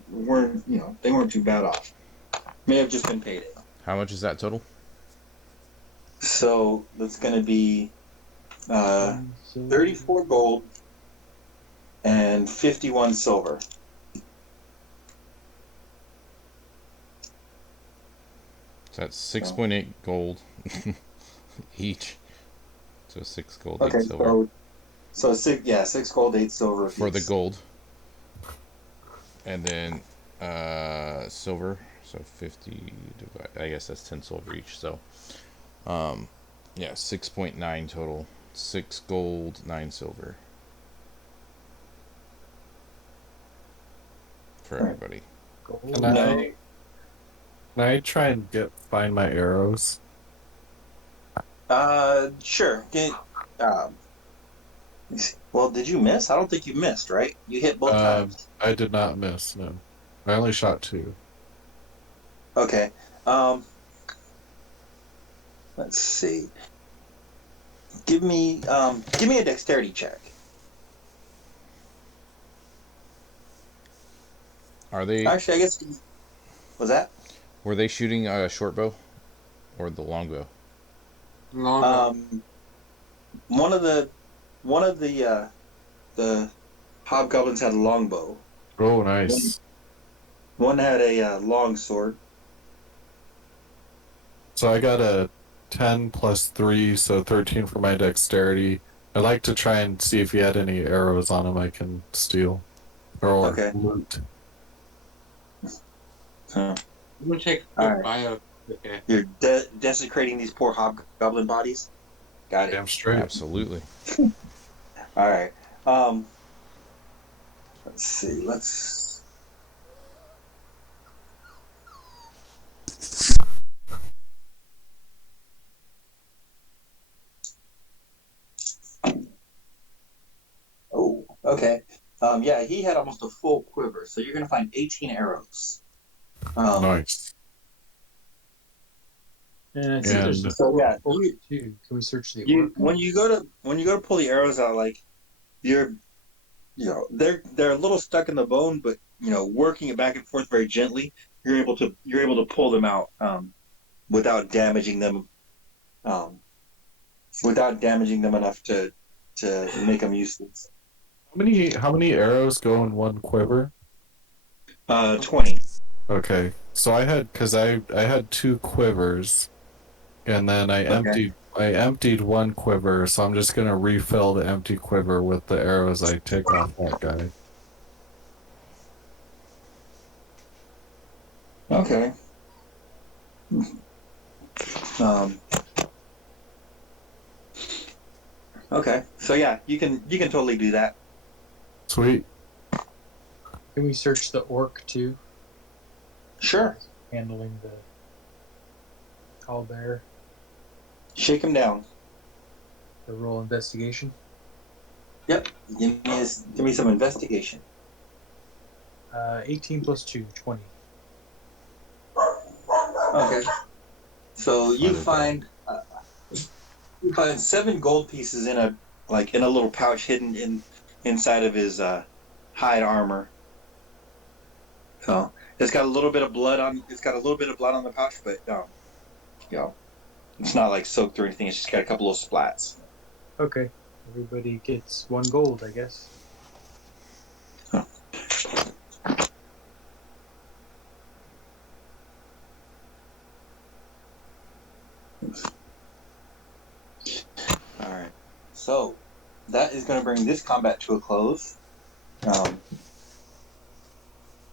they weren't too bad off. May have just been paid it. How much is that total? So that's going to be 34 gold and 51 silver. So that's 6.8 gold each. So 6 gold, 8 Okay, silver. so 6 gold, 8 silver For the apiece. gold. And then silver. So 50 I guess that's 10 silver each. So yeah, 6.9 total. 6 gold, 9 silver. For everybody. gold. Can I try and find my arrows? Sure. Um, well, did you miss? I don't think you missed, right? You hit both times. I did not miss. No, I only shot two. Okay. Let's see. Give me a dexterity check. Are they? Actually, I guess was that? Were they shooting a short bow or the longbow? Longbow. Um, one of the the hobgoblins had a longbow. Oh, One, nice. one had a long sword. So I got a 10 plus 3, so 13 for my dexterity. I'd like to try and see if he had any arrows on him I can steal or Okay. loot. Huh. I'm gonna take a All quick right. bio. Okay. You're desecrating these poor hobgoblin bodies. Got it. Damn straight. Absolutely. All right. Um, let's see. Let's. Oh, okay. Yeah, he had almost a full quiver, so you're gonna find 18 arrows. Um, Nice. And I see there's And an so yeah, orc too. Can we search the you orc? when you go to pull the arrows out, like you're they're a little stuck in the bone, but working it back and forth very gently, you're able to pull them out without damaging them um, without damaging them enough to make them useless. how many arrows go in one quiver? 20. Okay. So I had two quivers and then Okay. I emptied one quiver, so I'm just gonna refill the empty quiver with the arrows I take off that guy. Okay. Um, okay. So yeah, you can totally do that. Sweet. Can we search the orc too? Sure. Handling the owlbear. Shake them down. The roll investigation. Yep. Give me some investigation. 18 plus 2, 20. Okay. So Funny. you find 7 gold pieces in a little pouch hidden inside of his hide armor. So it's got a little bit of blood on the pouch, but you know it's not like soaked or anything. It's just got a couple of splats. Okay. Everybody gets 1 gold, I guess. Huh. All right. So that is going to bring this combat to a close. Um,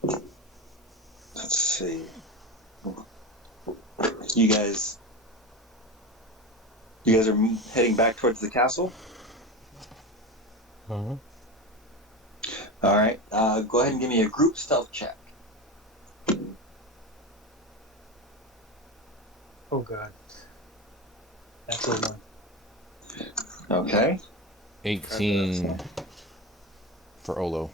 let's see. You guys, you guys are heading back towards the castle. Uh-huh. All right. Go ahead and give me a group stealth check. Oh god. That's a 1. Okay. 18 for Olo.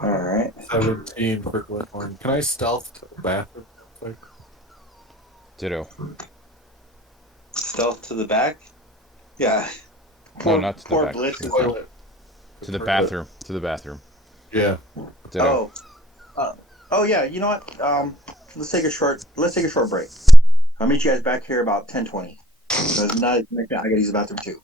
All right. 17 for Glenhorn. Can I stealth to the bathroom real quick? Ditto. Stealth to the back. Yeah. No, Poor not to the poor back. Blitz To the is. front. Toilet. To the bathroom. To the bathroom. Yeah. Ditto. Oh. Uh, oh yeah. You know what? Let's take a short break. I'll meet you guys back here about 10:20. Because now I gotta use the bathroom too.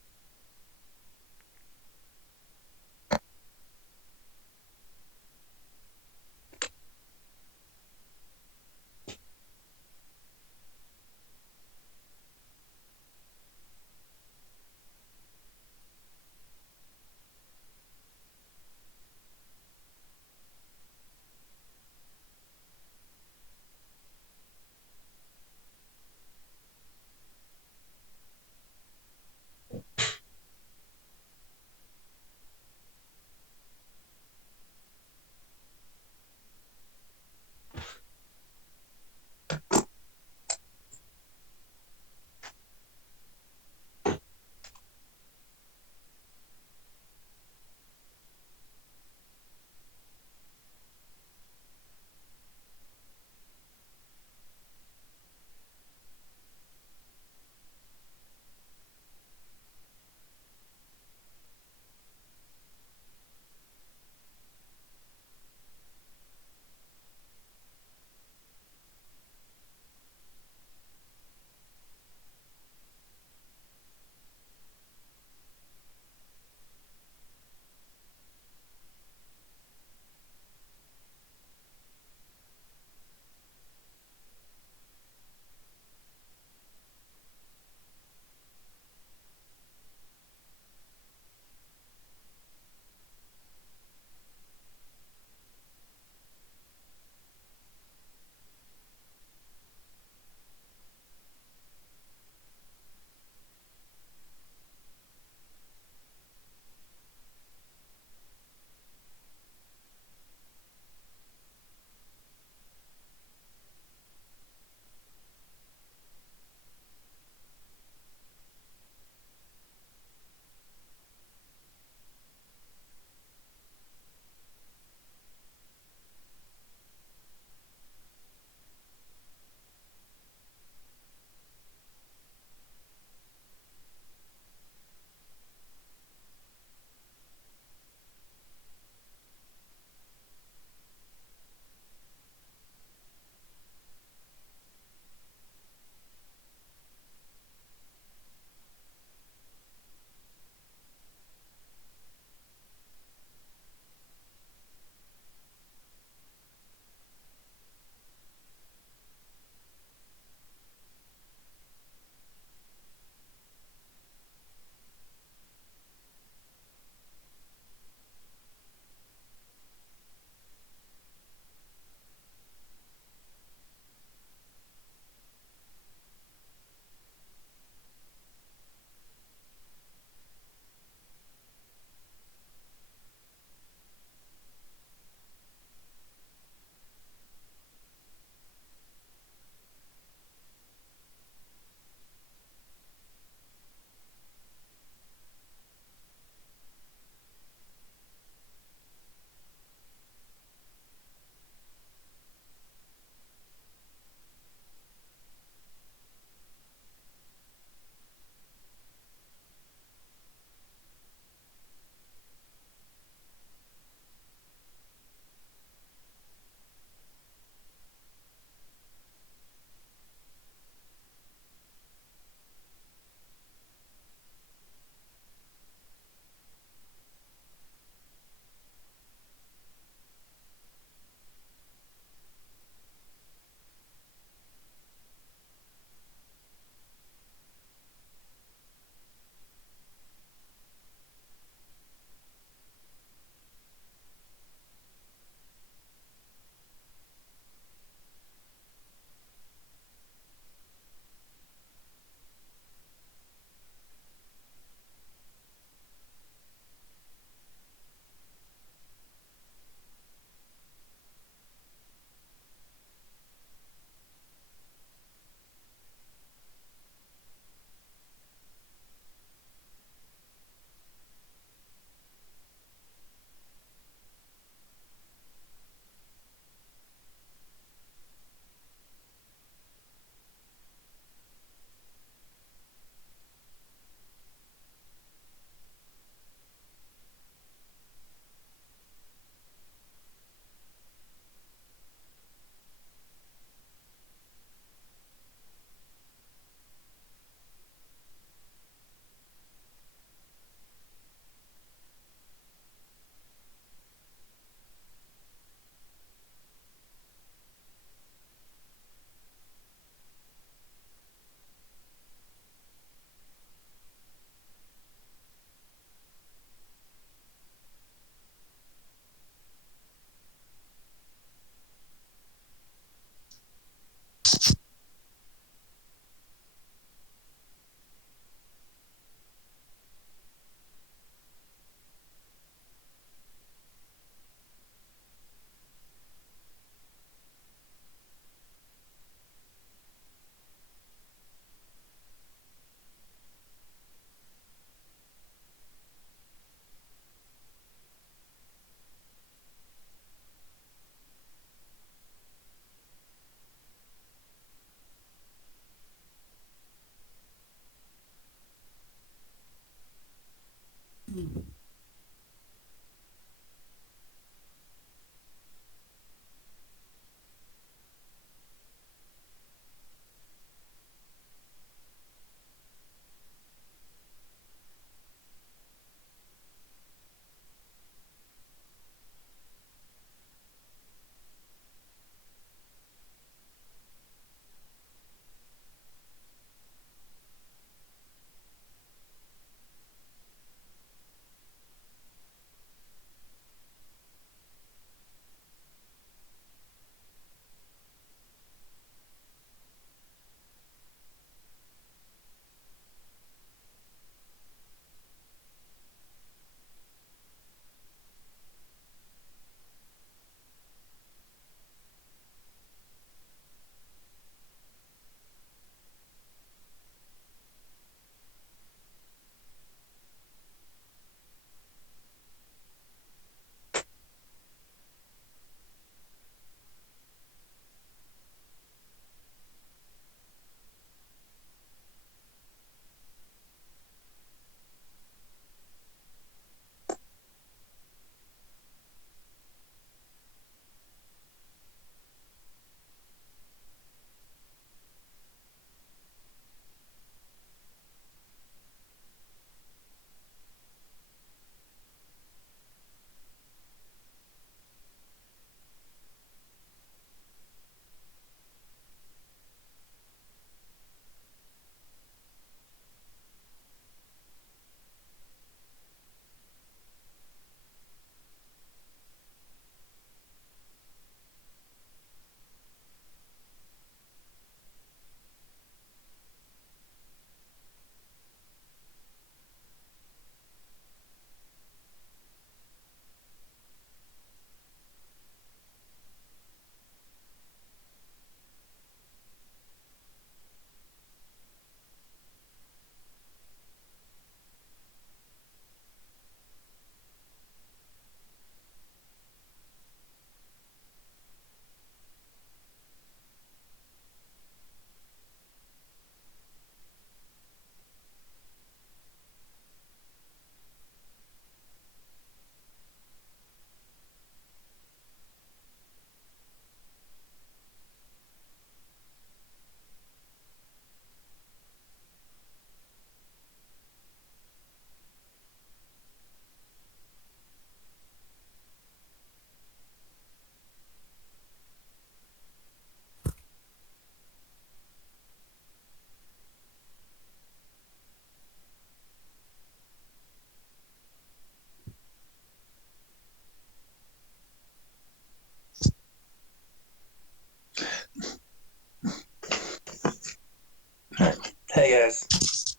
Hey guys.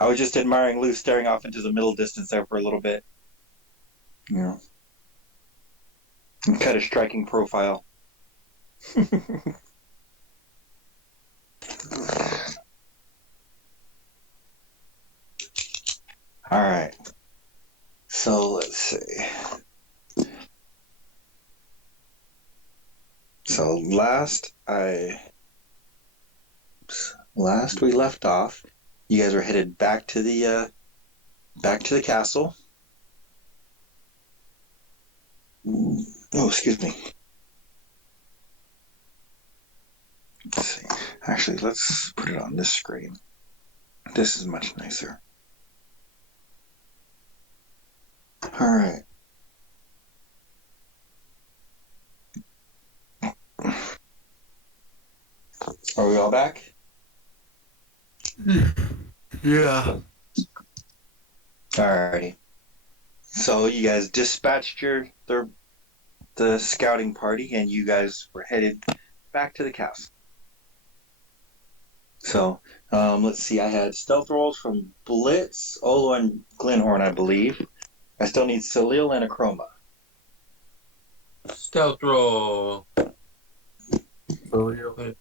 I was just admiring Lou staring off into the middle distance there for a little bit. You know, kind of striking profile. All right. So let's see. So last we left off, you guys were headed back to the castle. Oh, excuse me. Let's see. Actually, let's put it on this screen. This is much nicer. All right. Are we all back? Yeah. Alrighty. So you guys dispatched the scouting party, and you guys were headed back to the castle. So, let's see. I had stealth rolls from Blitz, Olo, and Glenhorn, I believe. I still need Salil and Acroma. Stealth roll. So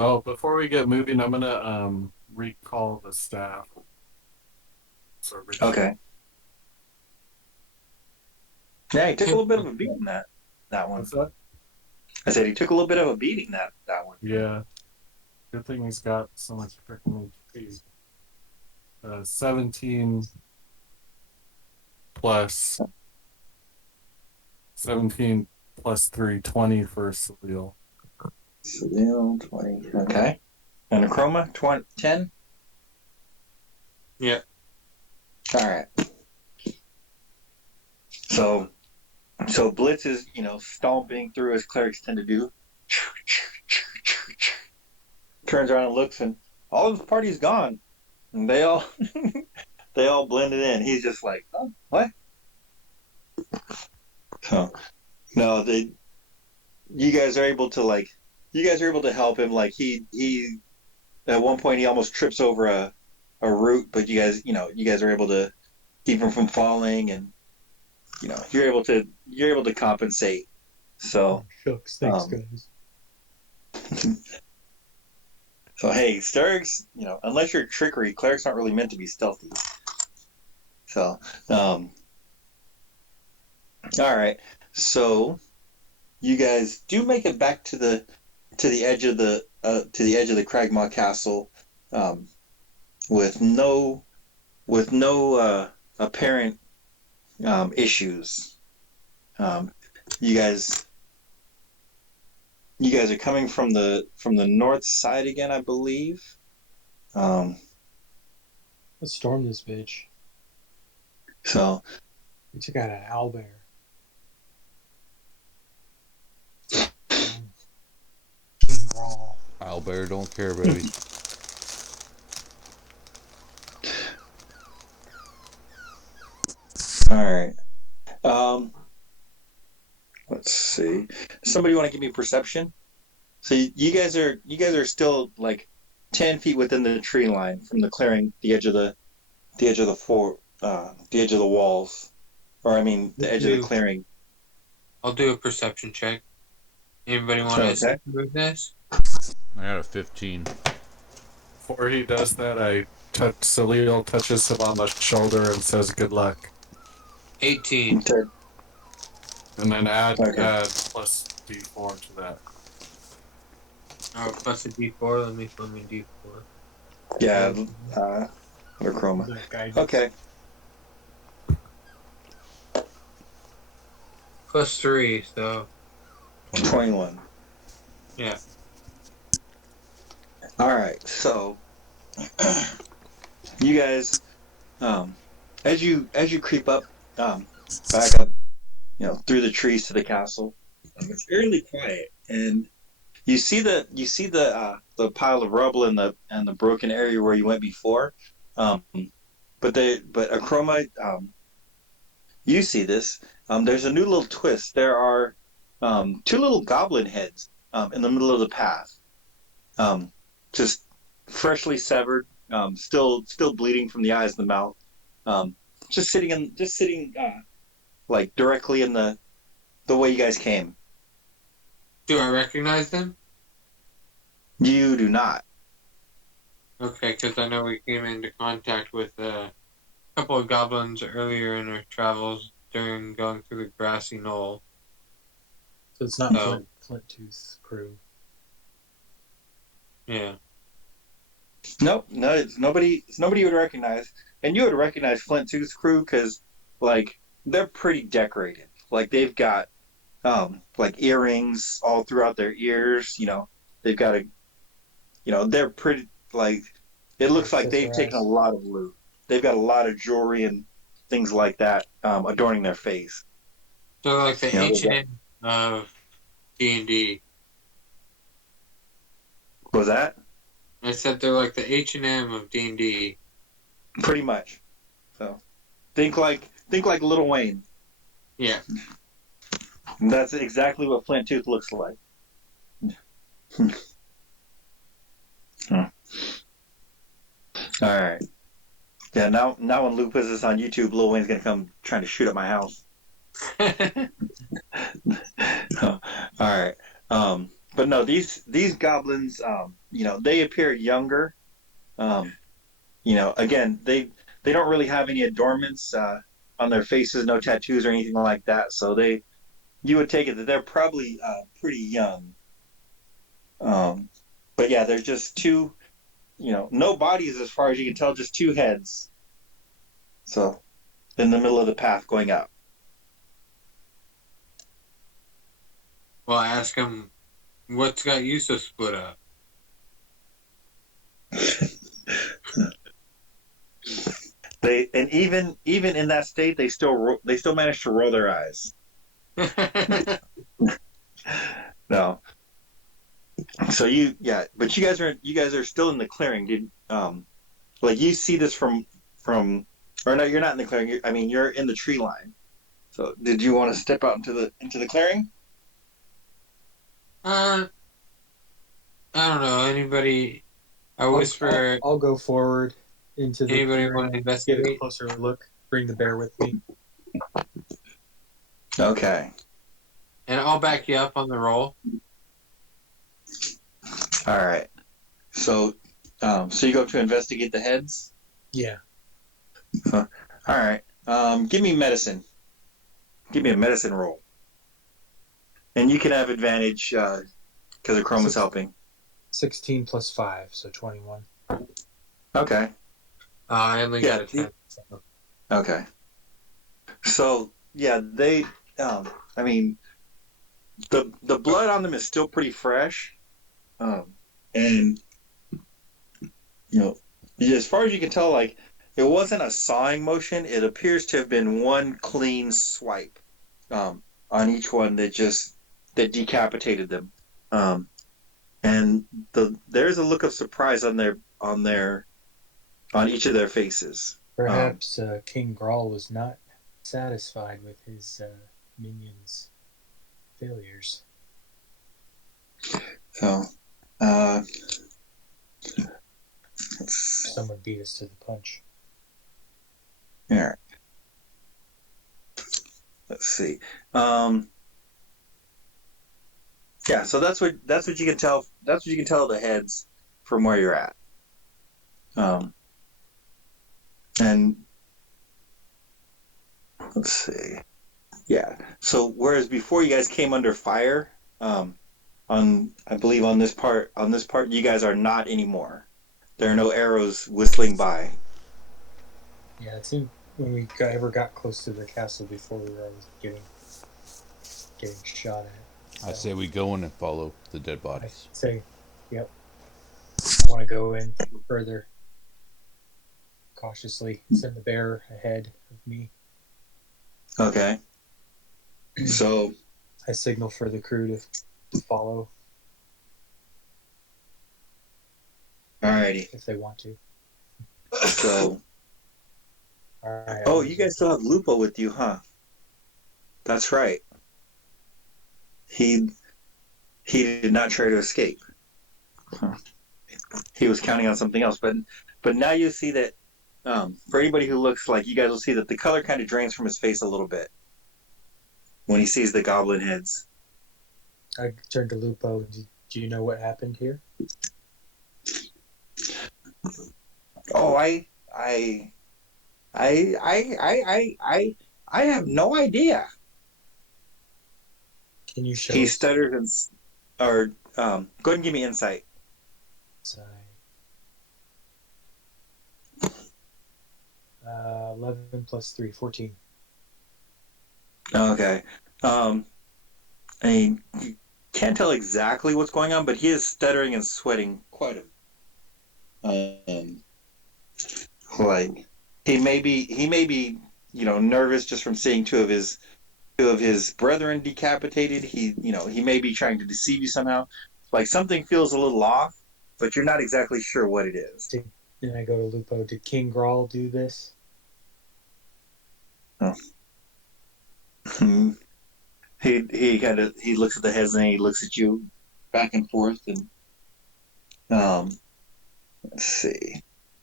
oh, before we get moving, I'm gonna recall the staff. So Rich, Okay. Yeah, he took a little bit of a beating that one. what's that? I said he took a little bit of a beating that one. Yeah, good thing he's got so much freaking HP. 17 plus 17 plus 3, 20 for Salil. Salil, 20. Okay. And Acroma, 10? Yeah. All right. So Blitz is, stomping through as clerics tend to do. Turns around and looks, and all of his party's gone. And they all they all blended in. He's just like, oh, what? So no, you guys are able to help him. Like he at one point he almost trips over a root, but you guys are able to keep him from falling, and you're able to compensate. So Shucks, thanks, um, guys. so hey, Sturgs, unless you're trickery, clerics aren't really meant to be stealthy. So all right, so you guys do make it back to the edge of the Cragmaw Castle, um, with no apparent issues. Um, you guys are coming from the north side again, I believe. Um, Let's storm this bitch. so We took out an owlbear. Raw. Owlbear don't care, baby. all right. Let's see. Somebody want to give me perception? So you guys are still like 10 feet within the tree line from the clearing, the edge of the the edge of the walls, or I mean the edge of the clearing. I'll do a perception check. Anybody want to assist with this? I got a 15. Before he does that, Salil touches him on the shoulder and says, "Good luck," 18. Okay. and then add Okay. plus D4 to that. Oh, plus a D4. Let me D4. Yeah. Or chroma. Okay. Plus 3, so 21. yeah. All right. So you guys, as you creep up, back up, through the trees to the castle, it's fairly quiet, and you see the pile of rubble and the broken area where you went before, but Acroma, you see this. There's a new little twist. There are two little goblin heads in the middle of the path, just freshly severed, still bleeding from the eyes and the mouth, just sitting like directly in the way you guys came. Do I recognize them? You do not. Okay, because I know we came into contact with a couple of goblins earlier in our travels during going through the grassy knoll. So it's not Flint Tooth crew. Yeah. Nope, no, it's nobody you would recognize, and you would recognize Flint Tooth's crew because, like, they're pretty decorated. Like they've got, like earrings all throughout their ears. They've got they're pretty like. It looks like they've taken a lot of loot. They've got a lot of jewelry and things like that adorning their face. So like the H&M of D&D. What was that? I said they're like the H&M of D&D. Pretty much. So, think like Lil Wayne. Yeah. And that's exactly what Flint Tooth looks like. Yeah, now when Lou puts this on YouTube, Lil Wayne's gonna come trying to shoot up my house. All right. But no, these goblins, they appear younger. Um, again, they don't really have any adornments on their faces, no tattoos or anything like that. So you would take it that they're probably pretty young. But yeah, they're just two, no bodies as far as you can tell, just two heads. So in the middle of the path going up. Well, ask him what's got you so split up. And even in that state, they still manage to roll their eyes. No. So but you guys are still in the clearing. Like you see this from, or no, you're not in the clearing. I mean, you're in the tree line. So did you want to step out into the clearing? I don't know. Anybody? I I'll, whisper. I'll go forward into the Anybody clearing want to and get a investigate? closer look. Bring the bear with me. Okay. And I'll back you up on the roll. All right. So, so you go to investigate the heads. Yeah. All right. Give me medicine. Give me a medicine roll, and you can have advantage because Chroma's helping. 16 plus 5, so 21. Okay. I only got a 10. So. Okay. So yeah, I mean, the blood on them is still pretty fresh, and as far as you can tell, like it wasn't a sawing motion. It appears to have been one clean swipe on each one that decapitated them, and there's a look of surprise on each of their faces. Perhaps King Grawl was not satisfied with his minions' failures. So, Someone beat us to the punch. yeah. Let's see. Yeah, so that's what you can tell. That's what you can tell of the heads from where you're at. And let's see. Yeah. So whereas before you guys came under fire, I believe on this part you guys are not anymore. There are no arrows whistling by. Yeah, it seemed when we ever got close to the castle before, we were always getting shot at. So I say we go in and follow the dead I bodies. say, yep. I want to go in further cautiously. Send the bear ahead of me. Okay. So I signal for the crew to follow. alrighty. If they want to. So All right. oh, you guys still have Lupo with you, huh? That's right. He did not try to escape. Huh. He was counting on something else, but now you see that for anybody who looks like you guys will see that the color kind of drains from his face a little bit when he sees the goblin heads. I turned to Lupo. Do you know what happened here? Oh, I have no idea. Can you show He us stutters or go ahead and give me insight. inside? 11 plus 3, 14. Okay. I mean, you can't tell exactly what's going on, but he is stuttering and sweating quite a. Like he may be nervous just from seeing two of his brethren decapitated. He may be trying to deceive you somehow. Like something feels a little off, but you're not exactly sure what it is. Then I go to Lupo. Did King Grawl do this? Oh. He looks at the heads and he looks at you back and forth and let's see.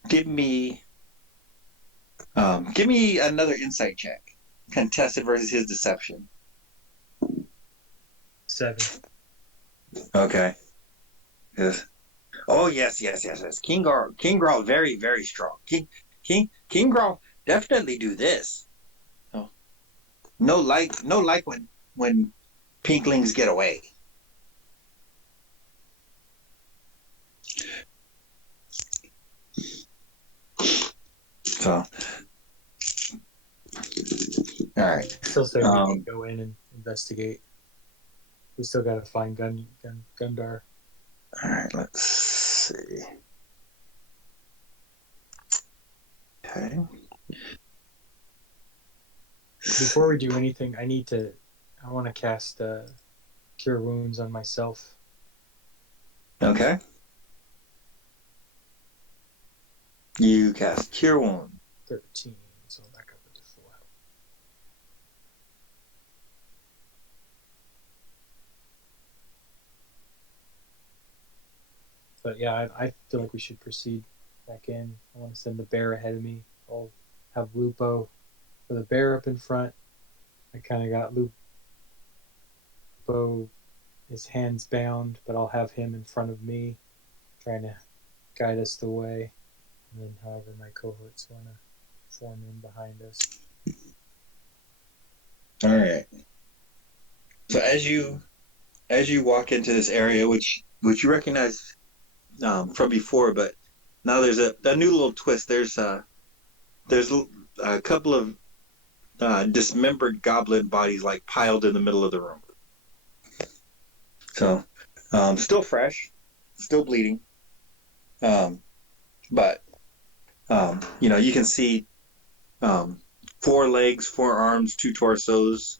Give me Give me another insight check. Contested versus his deception. 7. Okay. Yes. Oh yes. King Grawl, very very strong. King Grawl definitely do this. Oh. No like when pinklings get away. So, all right. Still say we can go in and investigate. We still got to find Gundar. All right. Let's see. Okay. Before we do anything, I want to cast Cure Wounds on myself. Okay. You cast Cure Wound. 13, so back up into full health. But yeah, I feel like we should proceed back in. I want to send the bear ahead of me. I'll have Lupo for the bear up in front. I kind of got Lupo, his hands bound, but I'll have him in front of me, trying to guide us the way. And then however my cohorts want to form in behind us. All right. So as you walk into this area, which you recognize from before, but now there's a new little twist. There's a couple of dismembered goblin bodies like piled in the middle of the room. So still fresh, still bleeding, but you can see 4 legs, 4 arms, 2 torsos,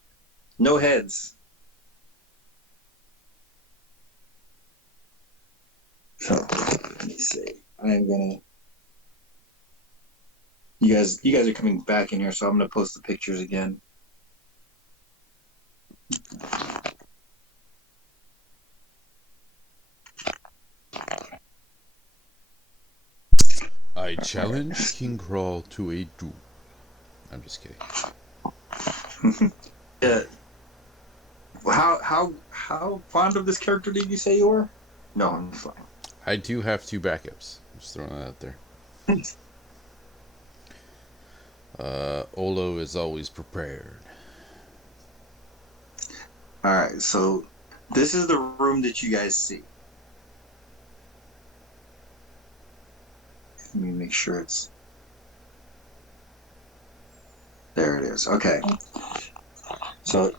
no heads. So let me see. I'm gonna. You guys are coming back in here, so I'm gonna post the pictures again. I challenge King Grawl to a duel. I'm just kidding. Yeah. How fond of this character did you say you were? No, I'm fine. I do have 2 backups. I'm just throwing that out there. Olo is always prepared. All right, so this is the room that you guys see. Let me make sure it's there. It is. Okay. So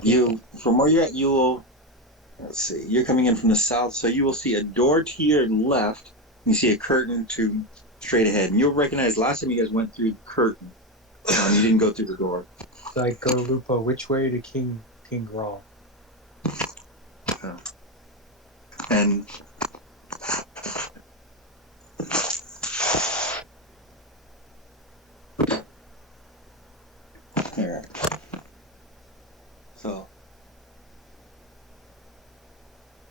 from where you're at, you will. Let's see. You're coming in from the south, so you will see a door to your left. You see a curtain to straight ahead, and you'll recognize last time you guys went through the curtain. You didn't go through the door. So I go to Lupo. Which way to King Grawl? And here. So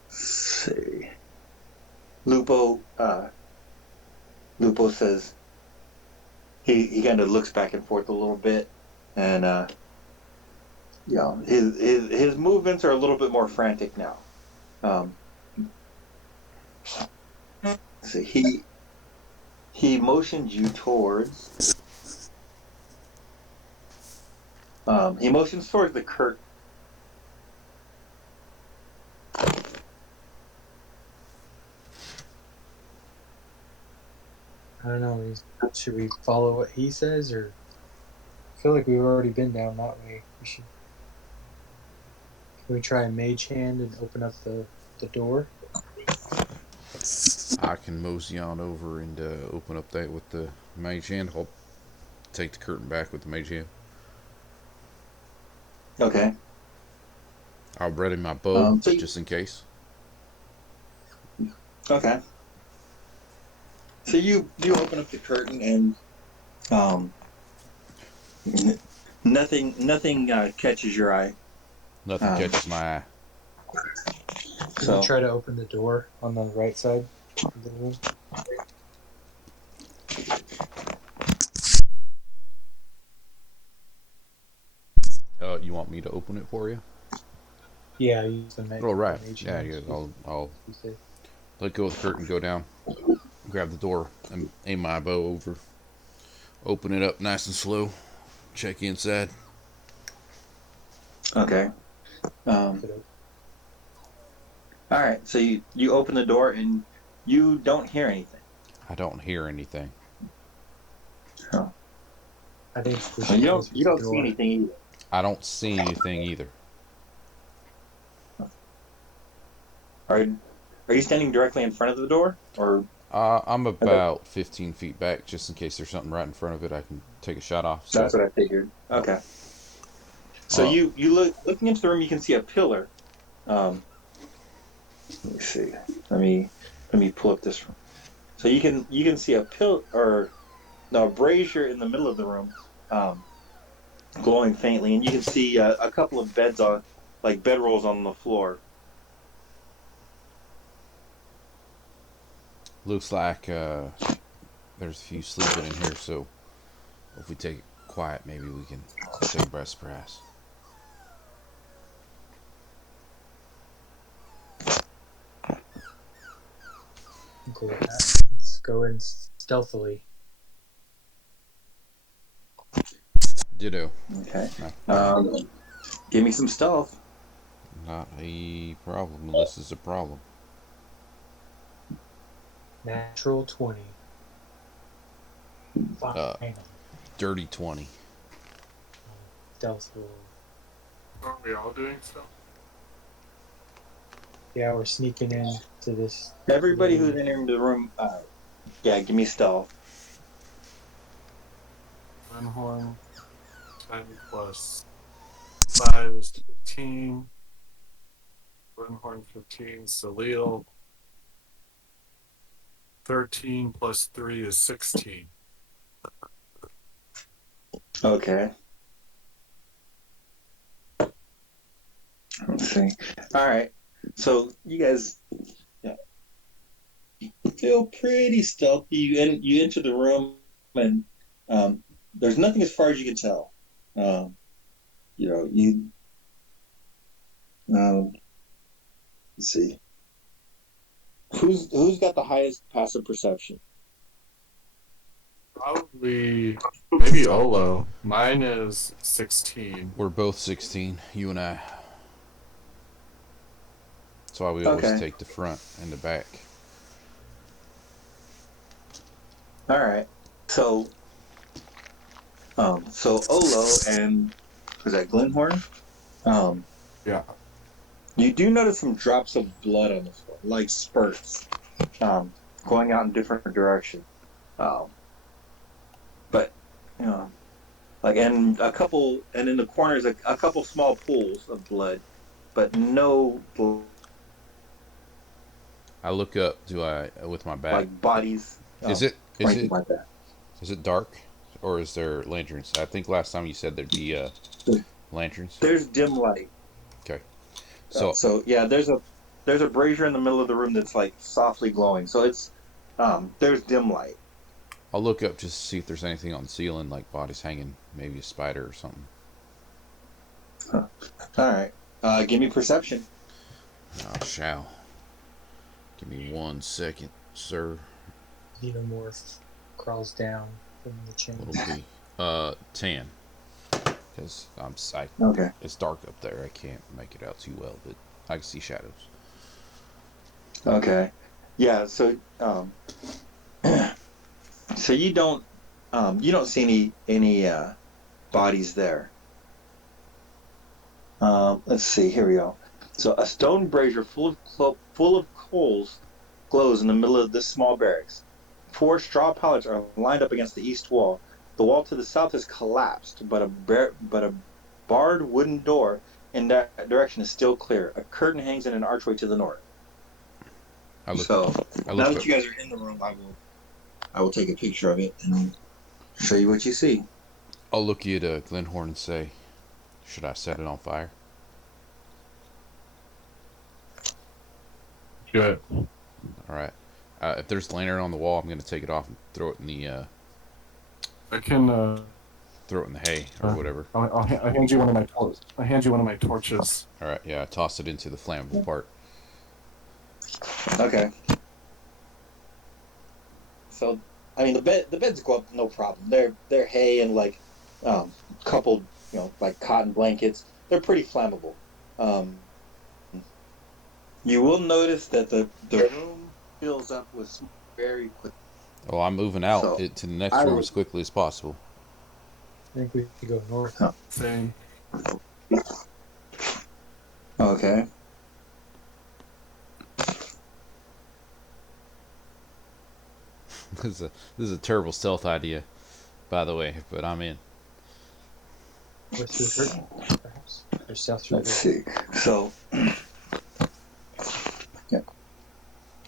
let's see. Lupo says he kind of looks back and forth a little bit, and his movements are a little bit more frantic now. So he motions you towards. He motions towards the curtain. I don't know. Should we follow what he says, or I feel like we've already been down that way. Can we try a mage hand and open up the door? I can mosey on over and open up that with the mage hand. I'll take the curtain back with the mage hand. Okay. I'll ready my bow So just in case. Okay. So you open up the curtain and nothing catches your eye. Nothing catches my eye. Can we try to open the door on the right side of the room? You want me to open it for you? Yeah, use the Oh, right. mage Yeah, hand. yeah. I'll You say. let go of the curtain, go down, grab the door, and aim my bow over. Open it up nice and slow. Check inside. Okay. Um, all right. So you open the door and you don't hear anything. I don't hear anything. Oh. I think we So should close you the don't see door. anything either. I don't see anything either. Are are you standing directly in front of the door, or I'm are there, about 15 feet back, just in case there's something right in front of it I can take a shot off. So, that's what I figured. Okay. So uh, you looking into the room, you can see a pillar. Um, let me see. Let me let me pull up this room. So you can see a pill or no a brazier in the middle of the room, um, glowing faintly, and you can see a couple of beds on like bedrolls on the floor. looks like there's a few sleeping in here. So, if we take it quiet, maybe we can take them by surprise. I'm cool with that. Let's go in stealthily. Ditto. Okay. Not, Give me some stealth. not a problem unless it's a problem. Natural 20. Uh, Fine. dirty 20. Stealth roll. Are we all doing so? Yeah, we're sneaking in to this Everybody who's room. entering the room, yeah, give me stealth. Glenhorn, 10 plus 5 is 15. Glenhorn 15. Salil, 13 plus 3 is 16. Okay. Let's see. All right. So you guys feel pretty stealthy. You enter the room, and there's nothing as far as you can tell. Um, you know, you let's see. Who's got the highest passive perception? Probably, maybe Olo. Mine is 16. We're both 16, you and I. That's why we always Okay. take the front and the back. All right. So so Olo and was that Glenhorn? Um, Yeah. you do notice some drops of blood on the floor, like spurts, um, going out in different directions. Um, but you know, like and a couple, and in the corners, a couple small pools of blood, but no I look up. Do I with my back? like bodies Is it or is anything it like that. is it dark, or is there lanterns? I think last time you said there'd be lanterns. There's dim light. Okay, so So yeah, there's a brazier in the middle of the room that's like softly glowing. So it's there's dim light. I'll look up just to see if there's anything on the ceiling, like bodies hanging, maybe a spider or something. Huh. All right. Give me perception. I shall. Give me 1 second, sir. Xenomorph crawls down from the Little chimney. B. 10. Because Okay. it's dark up there. I can't make it out too well, but I can see shadows. Okay. Yeah. So so you don't see any bodies there. Let's see. Here we go. So a stone brazier full of coals glows in the middle of this small barracks. Four straw pallets are lined up against the east wall. The wall to the south has collapsed, but a barred wooden door in that direction is still clear. A curtain hangs in an archway to the north. I look. So I now look that up. you guys are in the room, I will take a picture of it and show you what you see. I'll look you at Glenhorn and say, "Should I set it on fire?" Good. All right. If there's lantern on the wall, I'm gonna take it off and throw it in the I can throw it in the hay or whatever. I'll hand you one of my I hand you one of my torches. All right, yeah, toss it into the flammable part. Okay. So, I mean, the beds go up no problem. They're hay and like coupled, like cotton blankets. They're pretty flammable. Um, you will notice that the room fills up with smoke very quickly. Oh, I'm moving out So to the next I room would. as quickly as possible. I think we could go north. Same. Okay. This is a terrible stealth idea, by the way, but I'm in. North through curtain, perhaps, or south through Let's curtain. see. So, yeah.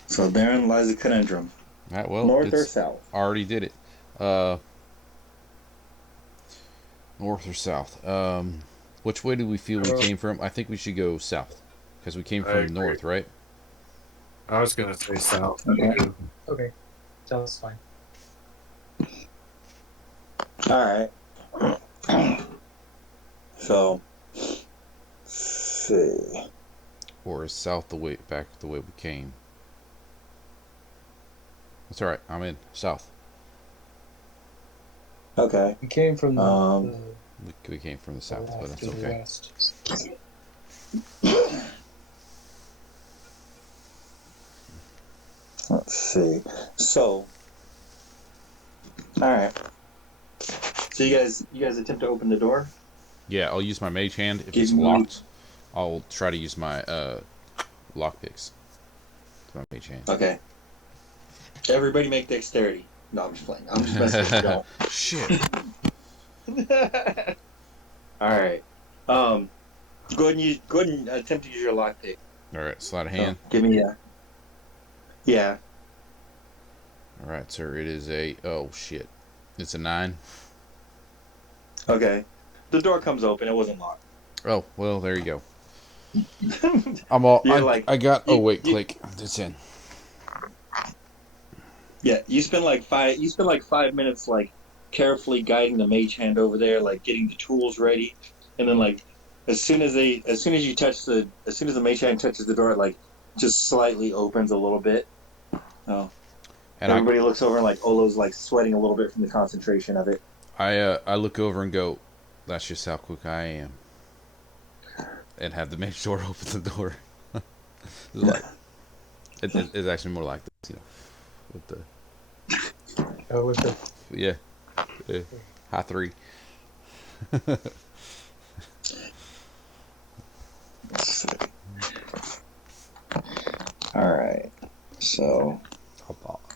So therein lies a conundrum. All right, well, North or it's south? already did it. North or south? Which way do we feel we came from? I think we should go south, because we came I from agree. north, right? I was gonna say south. Okay. Okay, sounds fine. All right. So, let's see. Or is south the way back the way we came? That's all right. I'm in south. Okay. We came from Um, We came from the the south, but left that's to the okay. west. Let's see. So, all right. So you guys attempt to open the door. Yeah, I'll use my mage hand. If Give it's me- locked, I'll try to use my lockpicks. My mage hand. Okay. Everybody make dexterity. No, I'm just playing. I'm just messing with you. Don't. Shit. All right. Go ahead and attempt to use your lockpick. All right, sleight of hand. Give me a. Yeah. All right, sir. It is a. Oh shit. It's a 9. Okay. The door comes open. It wasn't locked. Oh well, there you go. I'm all. You're like- I got. Oh you- wait, you- click. It's in. Yeah. You spend like 5 minutes like carefully guiding the mage hand over there, like getting the tools ready, and then like as soon as the mage hand touches the door, it like just slightly opens a little bit. Oh. And Everybody looks over and like Olo's like sweating a little bit from the concentration of it. I look over and go, that's just how quick I am. And have the mage door open the door. It's like, it's actually more like this, with the Oh, with the yeah, high 3. Let's see. All right. So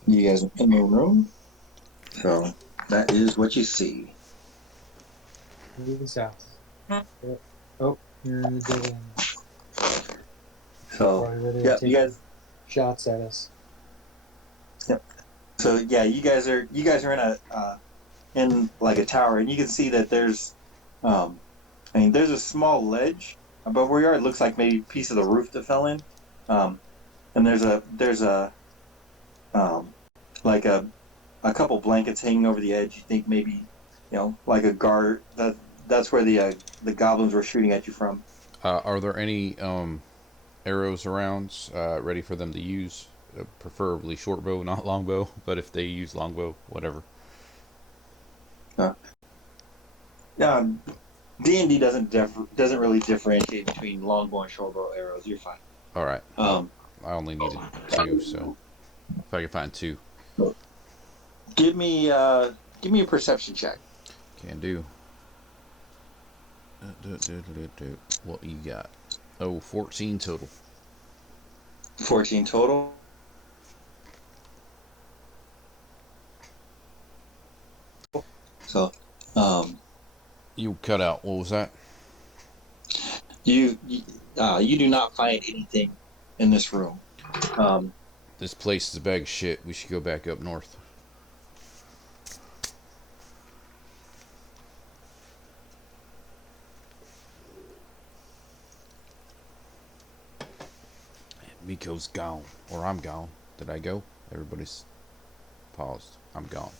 you guys are in the room. So that is what you see. moving south. Oh, you're in the dead end. So Probably where they were yeah, taking you guys. shots at us. Yep. So yeah, you guys are in like a tower, and you can see that there's, there's a small ledge above where you are. It looks like maybe a piece of the roof that fell in, and there's a like a couple blankets hanging over the edge. You think maybe, like a guard. That's where the goblins were shooting at you from. Are there any arrows around ready for them to use? Preferably short bow, not longbow. But if they use longbow, whatever. D&D doesn't really differentiate between longbow and shortbow arrows. You're fine. All right. I only needed 2, so if I can find 2, Give me a perception check. can do. What you got? Oh, 14 total. 14 total. So, You cut out. What was that? you do not find anything in this room. This place is a bag of shit. We should go back up north. Miko's gone. Or I'm gone. Did I go? Everybody's paused. I'm gone.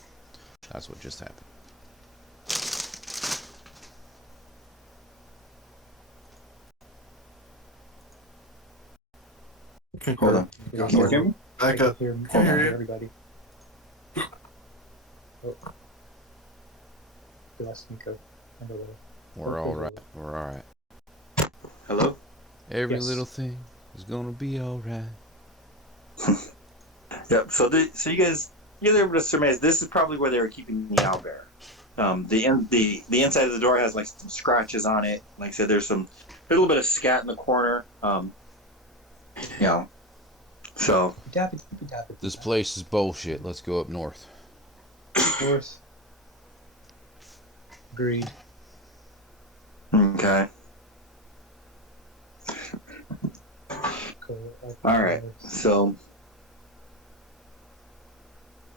That's what just happened. Hold on. Yeah, Can you hear me? Back up. Hear, Can hear on, you. everybody. Oh. We lost Nico. We're all right. We're all right. Hello? Every Yes. little thing is gonna be all right. Yep. So you guys are able to surmise this is probably where they were keeping the owlbear. The inside of the door has like some scratches on it. Like I said, there's a little bit of scat in the corner. You know. So This place is bullshit. Let's go up north. North. Agreed. okay. Cool. All right. So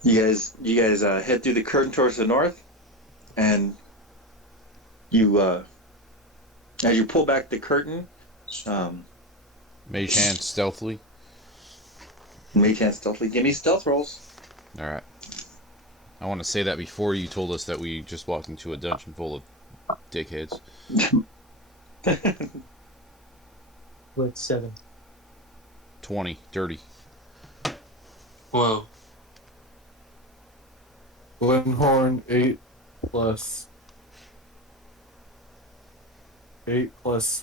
you guys head through the curtain towards the north, and you as you pull back the curtain, Mage hand stealthily. Mage hand stealthily. Give me stealth rolls. All right. I want to say that before you told us that we just walked into a dungeon full of dickheads. With 7. 20, dirty. Whoa. Glenhorn 8 plus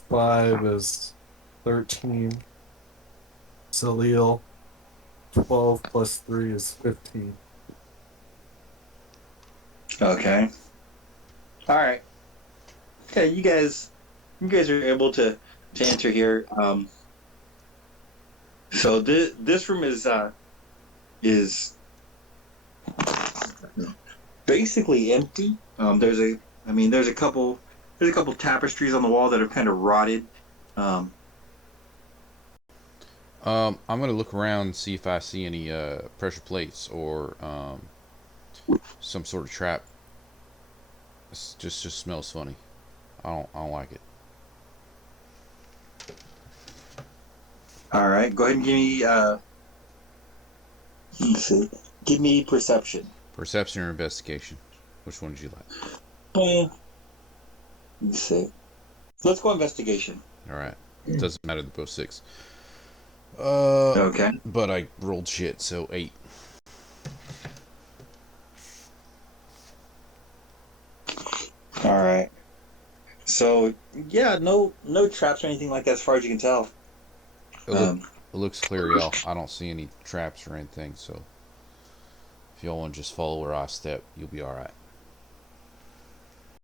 5 is 13. Salil 12 plus 3 is 15. Okay. All right. Okay, you guys are able to enter here. So this room is basically empty. There's a couple tapestries on the wall that have kind of rotted. I'm gonna look around and see if I see any pressure plates or some sort of trap. It just smells funny. I don't like it. All right, go ahead and give me let's see. Give me perception. Perception or investigation? Which one did you like? Let's see. Let's go investigation. All right. Doesn't matter. They're both 6. Okay. But I rolled shit, so 8. All right. So yeah, no traps or anything like that as far as you can tell. It looks clear, y'all. I don't see any traps or anything, so if y'all want to just follow where I step, you'll be all right.